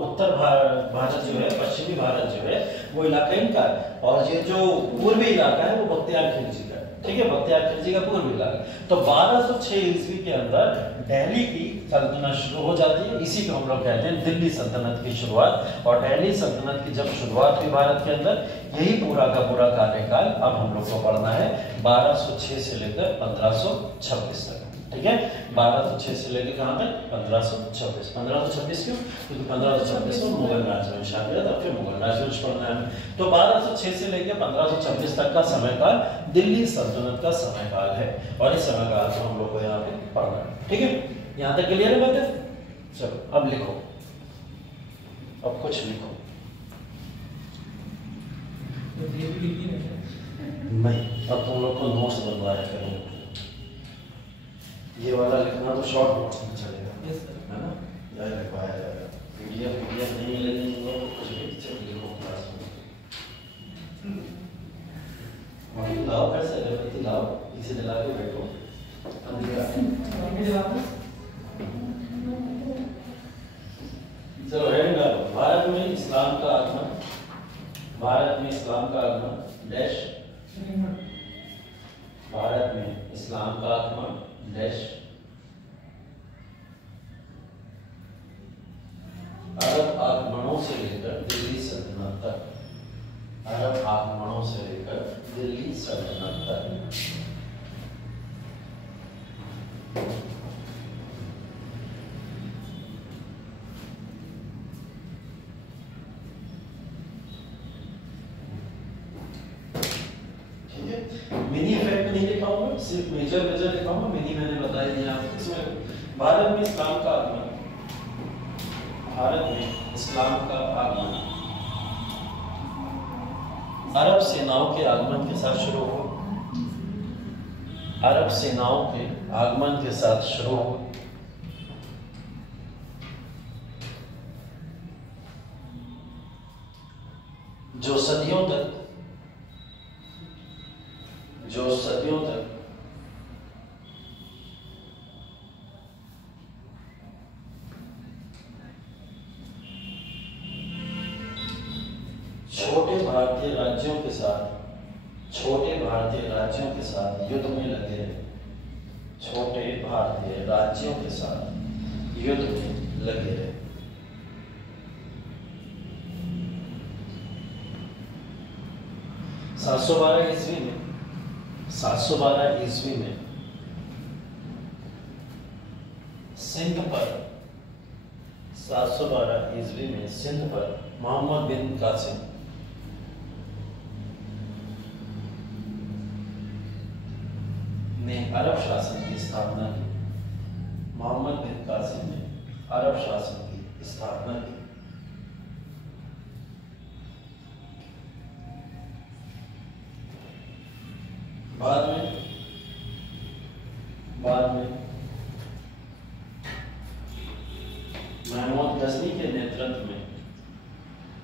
उत्तर भारत जो है, पश्चिमी भारत जो है, वो इलाका इनका है, और ये जो पूर्वी इलाका है वो बख्तियार खिलजी का है। ठीक है, बख्तियार खिलजी का पूर्वी इलाका। तो 1206 ईस्वी के अंदर दिल्ली की सल्तनत शुरू हो जाती है, इसी को हम लोग कहते हैं दिल्ली सल्तनत की शुरुआत। और दिल्ली सल्तनत की जब शुरुआत हुई भारत के अंदर, यही पूरा का पूरा कार्यकाल अब हम लोग को पढ़ना है 1206 से लेकर 1526 तक। ठीक है, 1206 से लेकर कहां तक? 1526। 1526 क्यों? क्योंकि 1526 में मुगल राजवंश आ गया था, फिर मुगल राजवंश पढ़ना है। तो 1206 से लेकर 1526 तक का समयकाल दिल्ली सल्तनत का समयकाल है, और इस समयकाल को हम लोग को यहाँ पे पढ़ना है। ठीक है, यहाँ तक क्लियर है बातें? चलो अब लिखो, अब कुछ लिखो। नहीं, अब तुम लोग को नोट्स बनवाया करूँगा, ये वाला लिखना तो शॉर्ट नोट्स में चलेगा, है ना? यह लिखवाया जाएगा, पीडीएफ नहीं मिलेगी तुम लोग कुछ भी लिखो क्लास में। लाओ, कैसे अगरबत्ती लाओ, इसे जला के बैठो। चलो हेडिंग डालो, भारत में इस्लाम का आगमन, भारत में इस्लाम का आगमन डैश, भारत में इस्लाम का आगमन डैश, अरब आगमनों से लेकर दिल्ली सल्तनत तक, अरब आगमनों से लेकर दिल्ली सल्तनत तक। मिनी इफेक्ट नहीं लिखाऊंगा, सिर्फ मेजर लिखाऊंगा, मिनी मैंने बता दिया आपको। इसमें भारत में इस्लाम का आगमन, भारत में इस्लाम का आगमन अरब सेनाओं के आगमन के साथ शुरू हुआ, अरब सेनाओं के आगमन के साथ शुरू हुआ। जो सदियों तक छोटे भारतीय राज्यों के साथ युद्ध में लगे रहे, छोटे भारतीय राज्यों के साथ युद्ध में लगे रहे। सात सौ बारह ईस्वी में सिंध पर 712 ईस्वी में सिंध पर मोहम्मद बिन कासिम ने अरब शासन की स्थापना की। मोहम्मद बिन कासिम ने अरब शासन की स्थापना की। बाद में महमूद गजनी के नेतृत्व में,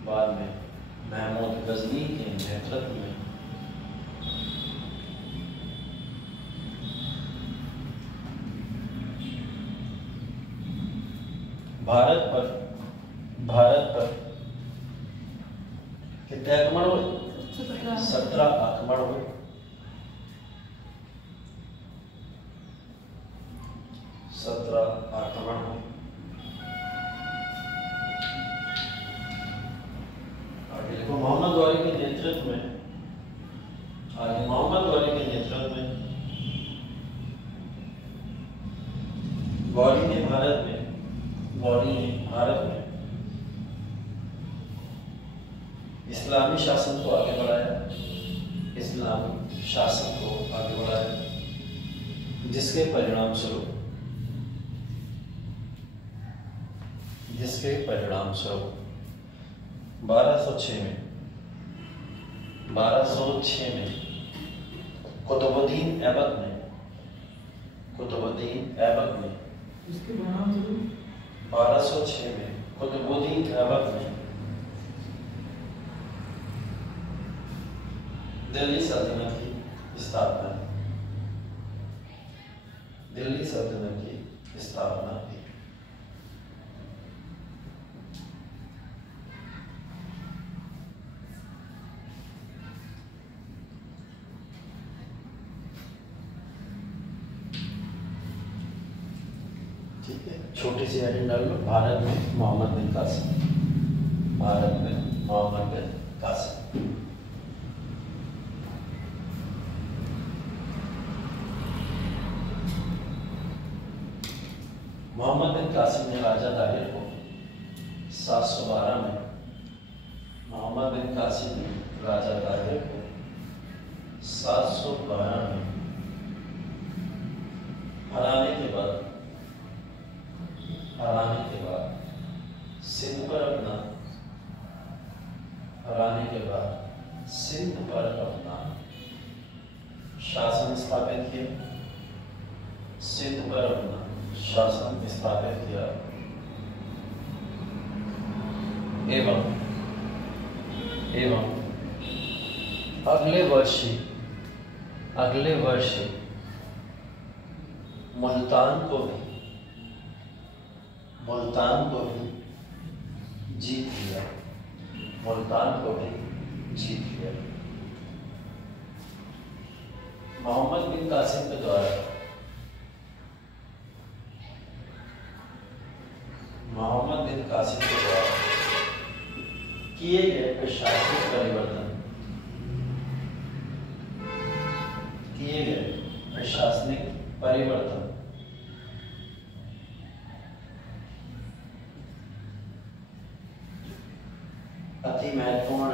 बाद में महमूद गजनी के नेतृत्व में भारत पर कितने आक्रमण हुए? 17 आक्रमण हुए। आगे देखो, मोहम्मद गौरी के नेतृत्व में गौरी ने भारत में इस्लामी शासन को आगे बढ़ाया, जिसके परिणाम स्वरूप 1206 में कुतुबुद्दीन ऐबक ने इसके परिणाम स्वरूप 1206 में कुतुबुद्दीन ऐबक ने दिल्ली सल्तनत की स्थापना की। ठीक है, छोटी सी हेडिंग डाल लो, भारत में मोहम्मद बिन कासिम। मोहम्मद बिन कासिम ने राजा ताहिर को 712 में हराने के बाद सिंध पर अपना शासन स्थापित किया, एवं अगले वर्ष मुल्तान को भी जीत लिया। मोहम्मद बिन कासिम के द्वारा किए गए प्रशासनिक परिवर्तन अति महत्वपूर्ण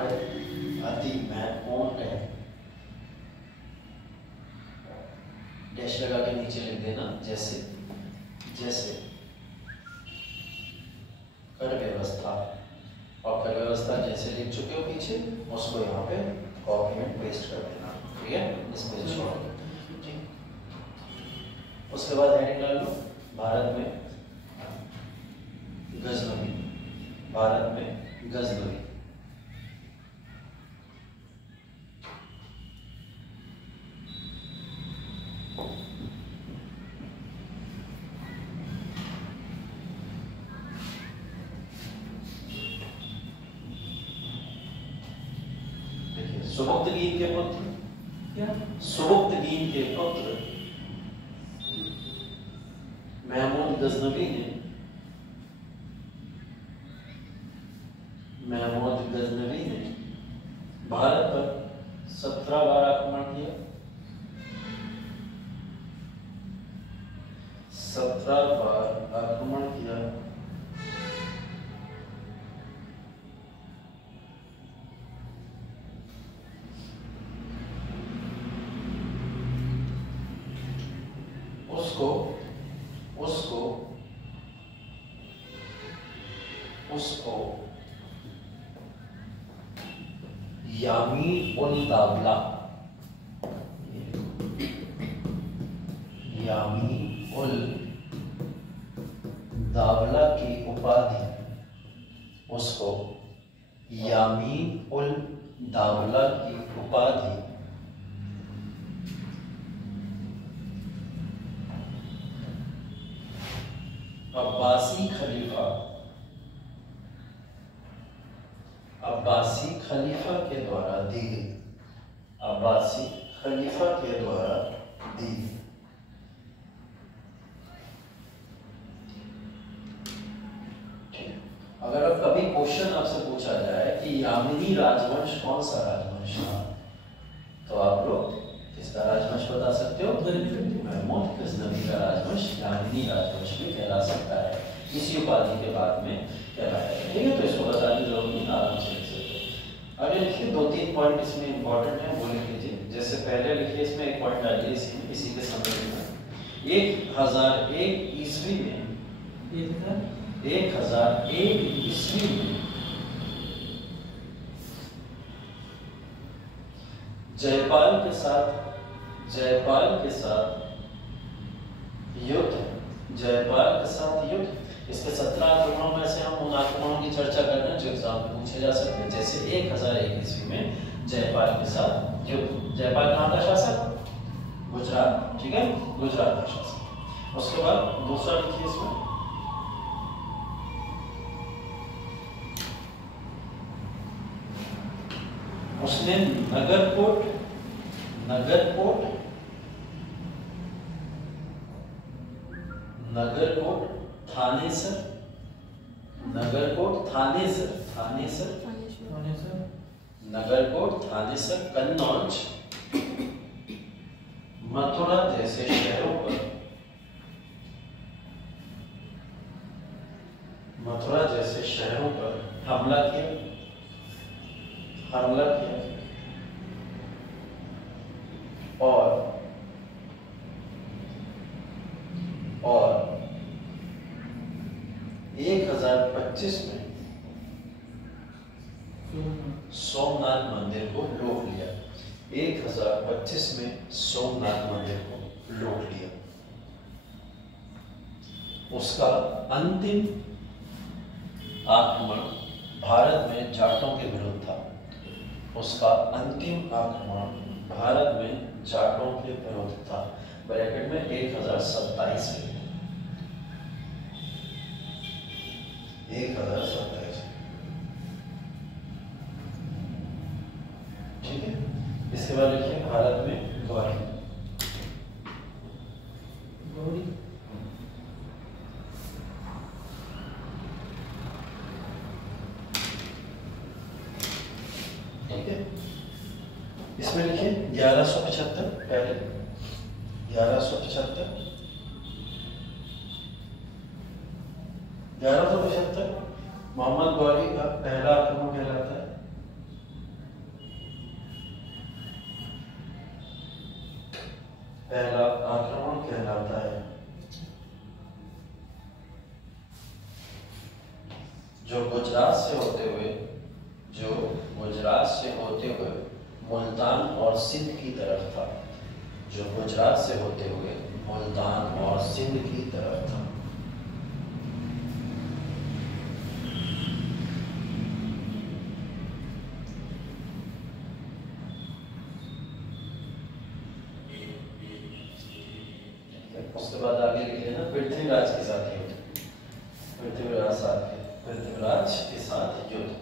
है। डैश लगा के नीचे लिख देना, जैसे कर व्यवस्था जैसे लिख चुके हो पीछे, उसको यहाँ पे कॉपी में पेस्ट कर देना। ठीक है, इस पे छोड़ दो। ठीक, उसके बाद हेडिंग डाल लो, भारत में गजनवी। सुबुक्तगीन के पुत्र महमूद गजनवी ने भारत पर 17 बार आक्रमण किया। 17 बार आक्रमण किया। उसको यामीन उल दावला की उपाधि अब्बासी खलीफा अब्बासी खलीफा के द्वारा दी गई, अब्बासी खलीफा के द्वारा दी गई। अगर अब कभी क्वेश्चन आपसे पूछा जाए कि यामिनी राजवंश कौन सा राजवंश था, तो आप लोग किसका राजवंश बता सकते हो? महमूद गजनवी का राजवंश यामिनी राजवंश में कहला सकता है, इसी उपाधि के बाद में कहलाया है। ठीक है, तो इसको बताने की जरूरत नहीं, आराम से लिख सकते हो। आगे लिखिए, 2-3 पॉइंट इसमें इंपॉर्टेंट है, वो लिख लीजिए। जैसे पहले लिखिए, इसमें एक पॉइंट डालिए इसी के संबंध में। 1001 ईस्वी में 1001 ईस्वी में जयपाल के साथ युद्ध। इसके 17 आक्रमणों में से हम उन आक्रमणों की चर्चा कर रहे हैं जो एग्जाम में पूछे जा सकते हैं। जैसे 1001 ईस्वी में जयपाल के साथ युद्ध। जयपाल कहाँ का शासक? गुजरात। ठीक है, गुजरात का शासक। उसके बाद दूसरा लिखिए इसमें, उसने नगरकोट थानेसर, कन्नौज, मथुरा जैसे शहरों पर हमला किया और 1025 में सोमनाथ मंदिर को लूट लिया। 1025 में सोमनाथ मंदिर को लूट लिया। उसका अंतिम आक्रमण भारत में जाटों के विरुद्ध था। था। ब्रैकेट में 1027 में 1027। ठीक है, इसके बाद लिखिए भारत में गौरी। ठीक है, इसमें लिखिए 1175। पहले 1175 मोहम्मद गौरी का पहला आक्रमण कहलाता है। जो गुजरात से होते हुए मुल्तान और सिंध की तरफ था। उसके बाद आगे लिख लेना पृथ्वीराज के साथ युद्ध।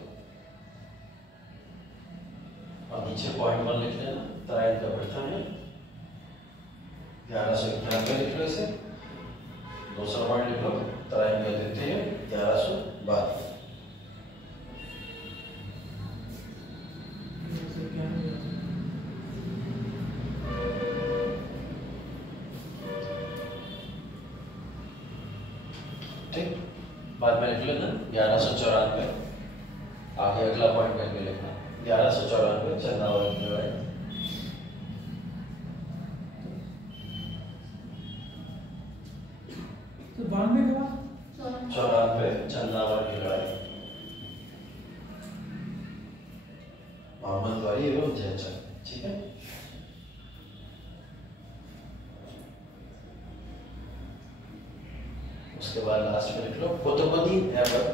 और नीचे पॉइंट 1 लिख लेना, तराइन का प्रथम है 1191 लिख लो इसे। दूसरा पॉइंट लिख लो, तराइन का द्वितीय है 1112। ठीक, बाद में लिख लेना 1194। आगे अगला पॉइंट करके लिखना 1194 चंदावल की लड़ाई। तो 92 के बाद 94 चंदावल की लड़ाई। मोहम्मद गौरी एवं जयचंद। ठीक है, उसके बाद लास्ट में लिख लो कुतुबुद्दीन ऐबक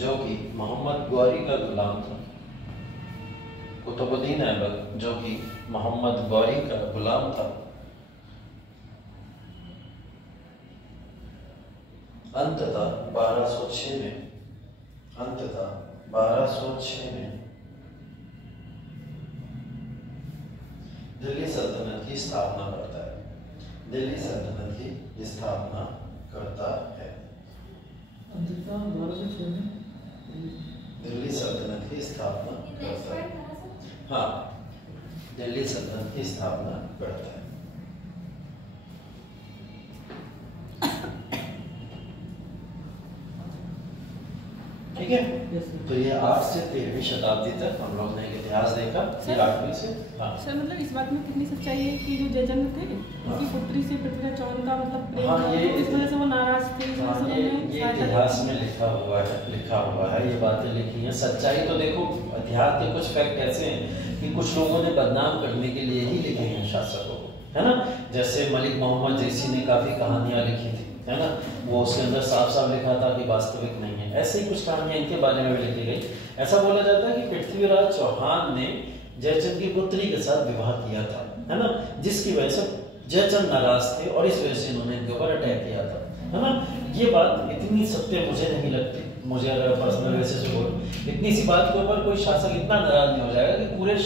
जो कि मोहम्मद गौरी का गुलाम था। अंततः 1206 में अंततः 1206 में दिल्ली सल्तनत की स्थापना करता है। दिल्ली सल्तनत की स्थापना करता है। दिल्ली सल्तनत की स्थापना करता है। हाँ, दिल्ली सल्तनत की स्थापना करता है। ठीक है, तो ये 8 से 13वीं शताब्दी तक हम लोग ने एक इतिहास देखा। फिर 8वीं से सर मतलब इस बात में कितनी सच्चाई है कि जो जयचंद्र थे उनकी पुत्री से पृथ्वीराज चौहान का मतलब प्रेम था, ये तो इस वजह से वो नाराज थे, इस वजह से ये इतिहास में लिखा हुआ है, ये बातें लिखी हैं। सच्चाई तो देखो, इतिहास के कुछ फैक्ट ऐसे हैं कि कुछ लोगों ने बदनाम करने के लिए ही लिखे हैं शासकों को, है ना। जैसे मलिक मोहम्मद जैसी ने काफी कहानियां लिखी थी, है ना, वो उसके अंदर साफ साफ लिखा था कि वास्तविक नहीं है। ऐसे ही कुछ कहानियां इनके बारे में भी लिखी गई। ऐसा बोला जाता है कि पृथ्वीराज चौहान ने जयचंद की पुत्री के साथ विवाह किया था, है ना, जिसकी वजह से जयचंद नाराज थे और इस वजह से इन्होंने इनके ऊपर अटैक किया था, है ना। ये बात इतनी सत्य मुझे नहीं लगती। मुझे अगर पर्सनल बेसिस पे बोलूं, इतनी सी बात के ऊपर कोई शासक इतना नाराज नहीं हो जाएगा कि पूरे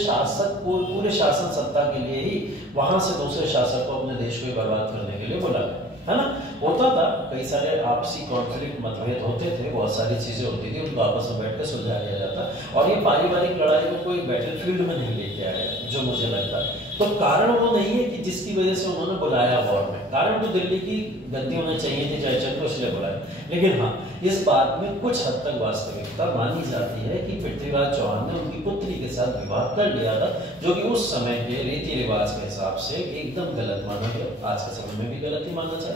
शासन सत्ता के लिए ही वहां से दूसरे शासक को अपने देश को बर्बाद करने के लिए बुला, है ना। होता था, कई सारे आपसी कॉन्फ्लिक्ट मतभेद होते थे, बहुत सारी चीजें होती थी, उनको आपस में बैठ कर सुलझा लिया जाता। और ये पारिवारिक लड़ाई को कोई बैटलफील्ड में नहीं लेके आया, जो मुझे लगता है। तो कारण वो नहीं है कि जिसकी वजह से उन्होंने बुलाया वॉर में, कारण तो दिल्ली की गद्दी होना चाहिए थी जयचंद को, इसलिए बुलाया। लेकिन हाँ, इस बात में कुछ हद तक वास्तविकता मानी जाती है कि पृथ्वीराज चौहान ने उनकी पुत्री के साथ विवाह कर लिया था, जो कि उस समय के रीति रिवाज के हिसाब से एकदम गलत माना गया। आज के समय में भी गलत ही माना जाता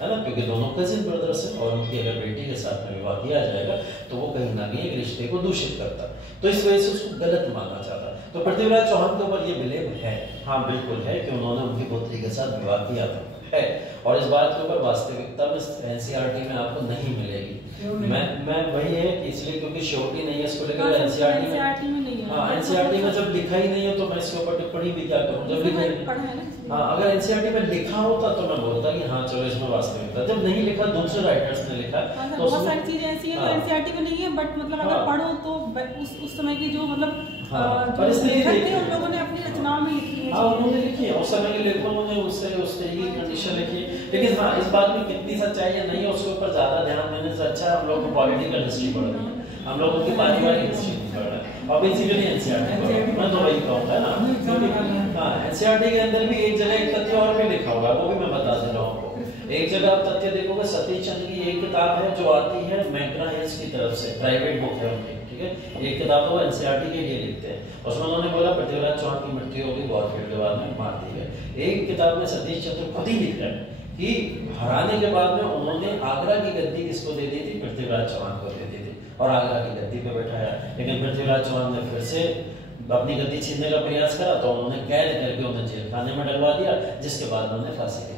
है ना, क्योंकि दोनों कजिन ब्रदर्स हैं और उनकी अगर बेटी के साथ में विवाह किया जाएगा तो वो कहीं ना कहीं एक रिश्ते को दूषित करता, तो इस वजह से उसको गलत माना जाता। तो पृथ्वीराज चौहान के ऊपर ये बिलीव है, हाँ बिल्कुल है, कि उन्होंने उनकी पुत्री के साथ विवाह किया था, है। और इस बात के ऊपर वास्तविकता में एनसीईआरटी में आपको नहीं मिलेगी। मैं वही है कि इसलिए क्योंकि श्योरिटी नहीं है इसको लेकर एनसीईआरटी में नहीं है। हाँ, एनसीईआरटी में जब लिखा ही नहीं हो तो मैं इसके ऊपर टिप्पणी भी क्या करूं, जब लिखा ही। हाँ, अगर एनसीईआरटी में लिखा होता तो मैं बोलता कि हाँ चलो इसमें वास्तविकता। जब नहीं लिखा, दूसरे राइटर्स ने लिखा, तो बहुत सारी चीजें ऐसी हैं जो एनसीईआरटी में नहीं है, बट मतलब अगर पढ़ो तो उस समय की जो मतलब परिस्थिति थे उन लोगों ने अपनी रचनाओं में लिखी है। हाँ, उन्होंने लिखी है, उस समय के लेखकों ने उस तरीके की कंडीशन लिखी है। लेकिन हाँ, इस बात में कितनी सच्चाई है नहीं है उसके ऊपर ज्यादा ध्यान देने से अच्छा हम लोग को पॉलिटिकल हिस्ट्री पढ़नी है, हम लोगों की पारिवारिक हिस्ट्री नहीं पढ़ना है। और बेसिकली एनसीईआरटी मैं तो वही कहूँगा ना, हाँ, एनसीईआरटी के अंदर भी एक जगह एक तथ्य और भी लिखा हुआ है, वो भी मैं बता दे रहा हूँ आपको। एक जगह आप तथ्य देखोगे, सतीश चंद्र की एक किताब है जो आती है मैकग्रा हिल्स की तरफ से, प्राइवेट बुक है उनकी, ठीक है। एक किताब वो एनसीईआरटी के लिए लिखते हैं, उसमें उन्होंने बोला पृथ्वीराज चौहान की मृत्यु होगी, बहुत भीड़ के बाद में मार दी गई। एक किताब में सतीश चंद्र खुद ही लिख रहे हैं कि हराने के बाद में उन्होंने आगरा की गद्दी किसको दे दी थी, पृथ्वीराज चौहान को दे दी थी, और आगरा की गद्दी पे बैठाया। लेकिन पृथ्वीराज चौहान ने फिर से अपनी गद्दी छीनने का प्रयास करा तो उन्होंने कैद करके उन्हें जेल खाने में डलवा दिया, जिसके बाद उन्होंने फांसी दी।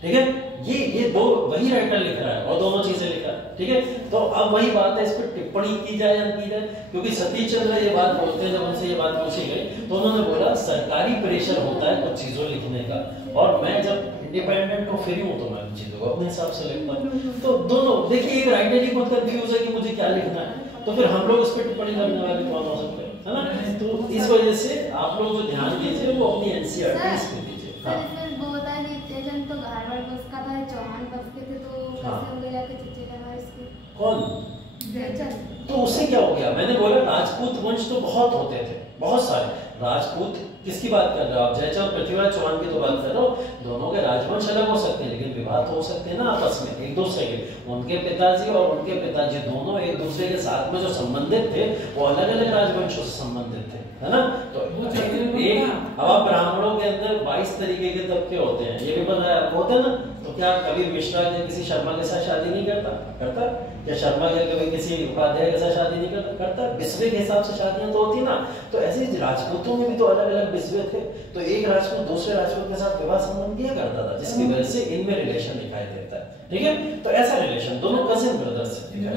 ठीक है, ये दो वही राइटर लिख रहा है और दोनों चीजें लिखा है, ठीक है। तो अब वही बात है, इस पर टिप्पणी की जाए या की जाए, क्योंकि सतीश चंद्र ये बात बोलते हैं, जब उनसे ये बात पूछी गई तो उन्होंने बोला सरकारी प्रेशर होता है कुछ चीजों लिखने का, और मैं जब इंडिपेंडेंट को फ्री हूं तो मैं चीजों को अपने हिसाब से लिखता हूं। तो दोनों देखिए, एक राइटर ही खुद कंफ्यूज है कि मुझे क्या लिखना है, तो फिर हम लोग इस पर टिप्पणी करने वाले कौन हो सकते हैं, है ना। तो इस वजह से आप लोग जो ध्यान दीजिए वो अपनी एनसीईआरटी पे दीजिए। हाँ, वो बता कि जयचंद तो घारवाड़ बस का था, चौहान बस के थे, तो कैसे हो गया कि चिट्ठी लगा इसके? कौन? जयचंद। तो उससे क्या हो गया? मैंने बोला राजपूत वंश तो बहुत होते थे, बहुत सारे राजपूत। किसकी बात कर रहे हो आप? जयचंद पृथ्वीराज चौहान की तो बात कर रहे हो। दोनों के राजवंश अलग हो सकते हैं, लेकिन विवाह तो हो सकते हैं ना आपस में एक दूसरे के। उनके पिताजी और उनके पिताजी दोनों एक दूसरे के साथ में जो संबंधित थे वो अलग अलग राजवंशों से संबंधित थे, है ना। तो एक अब आप ब्राह्मणों के अंदर 22 तरीके के तबके होते हैं, ये भी पता है आपको, होते हैं ना। तो क्या कबीर मिश्रा के किसी शर्मा के साथ शादी नहीं करता? या शर्मा के कभी किसी उपाध्याय के साथ शादी नहीं करता? बिस्वे के हिसाब से शादियां तो होती ना। तो ऐसे राजपूतों में भी तो अलग अलग बिस्वे थे, तो एक राजपूत दूसरे राजपूत के साथ विवाह संबंध किया करता था, जिसकी वजह से इनमें रिलेशन दिखाई देता है, ठीक है। तो ऐसा रिलेशन दोनों कजिन ब्रदर्स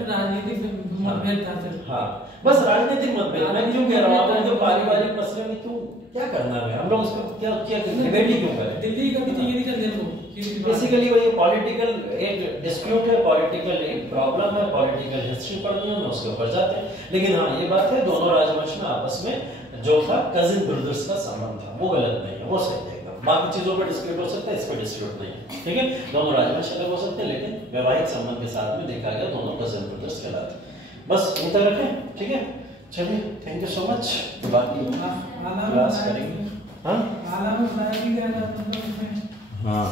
राजनीतिक मतभेद था। हाँ, बस राजनीतिक मतभेद। मैं क्यों कह रहा हूँ, पारिवारिक मसले में क्यों क्या करना है, हम लोग उसको क्या क्या डिबेट ही क्यों करें? दिल्ली का भी चाहिए नहीं चल देखो बेसिकली वो ये पॉलिटिकल एक डिस्प्यूट है, पॉलिटिकल एक प्रॉब्लम है, पॉलिटिकल हिस्ट्री पढ़नी है, उसके ऊपर जाते हैं। लेकिन हाँ ये बात है, दोनों राजवंश में आपस में जो था कजिन ब्रदर्स का संबंध था, वो गलत नहीं है, वो सही है एकदम। बाकी चीजों पर डिस्प्यूट हो सकता है, इस पर डिस्प्यूट नहीं है, ठीक है। दोनों राजवंश अलग हो सकते हैं, लेकिन वैवाहिक संबंध के साथ में देखा गया दोनों कजिन ब्रदर्स कहलाते। बस इन तक रखें, ठीक है। चलिए थैंक यू सो मच, बाकी क्लास करेंगे। हाँ आला में बताया कि क्या मतलब उसमें हाँ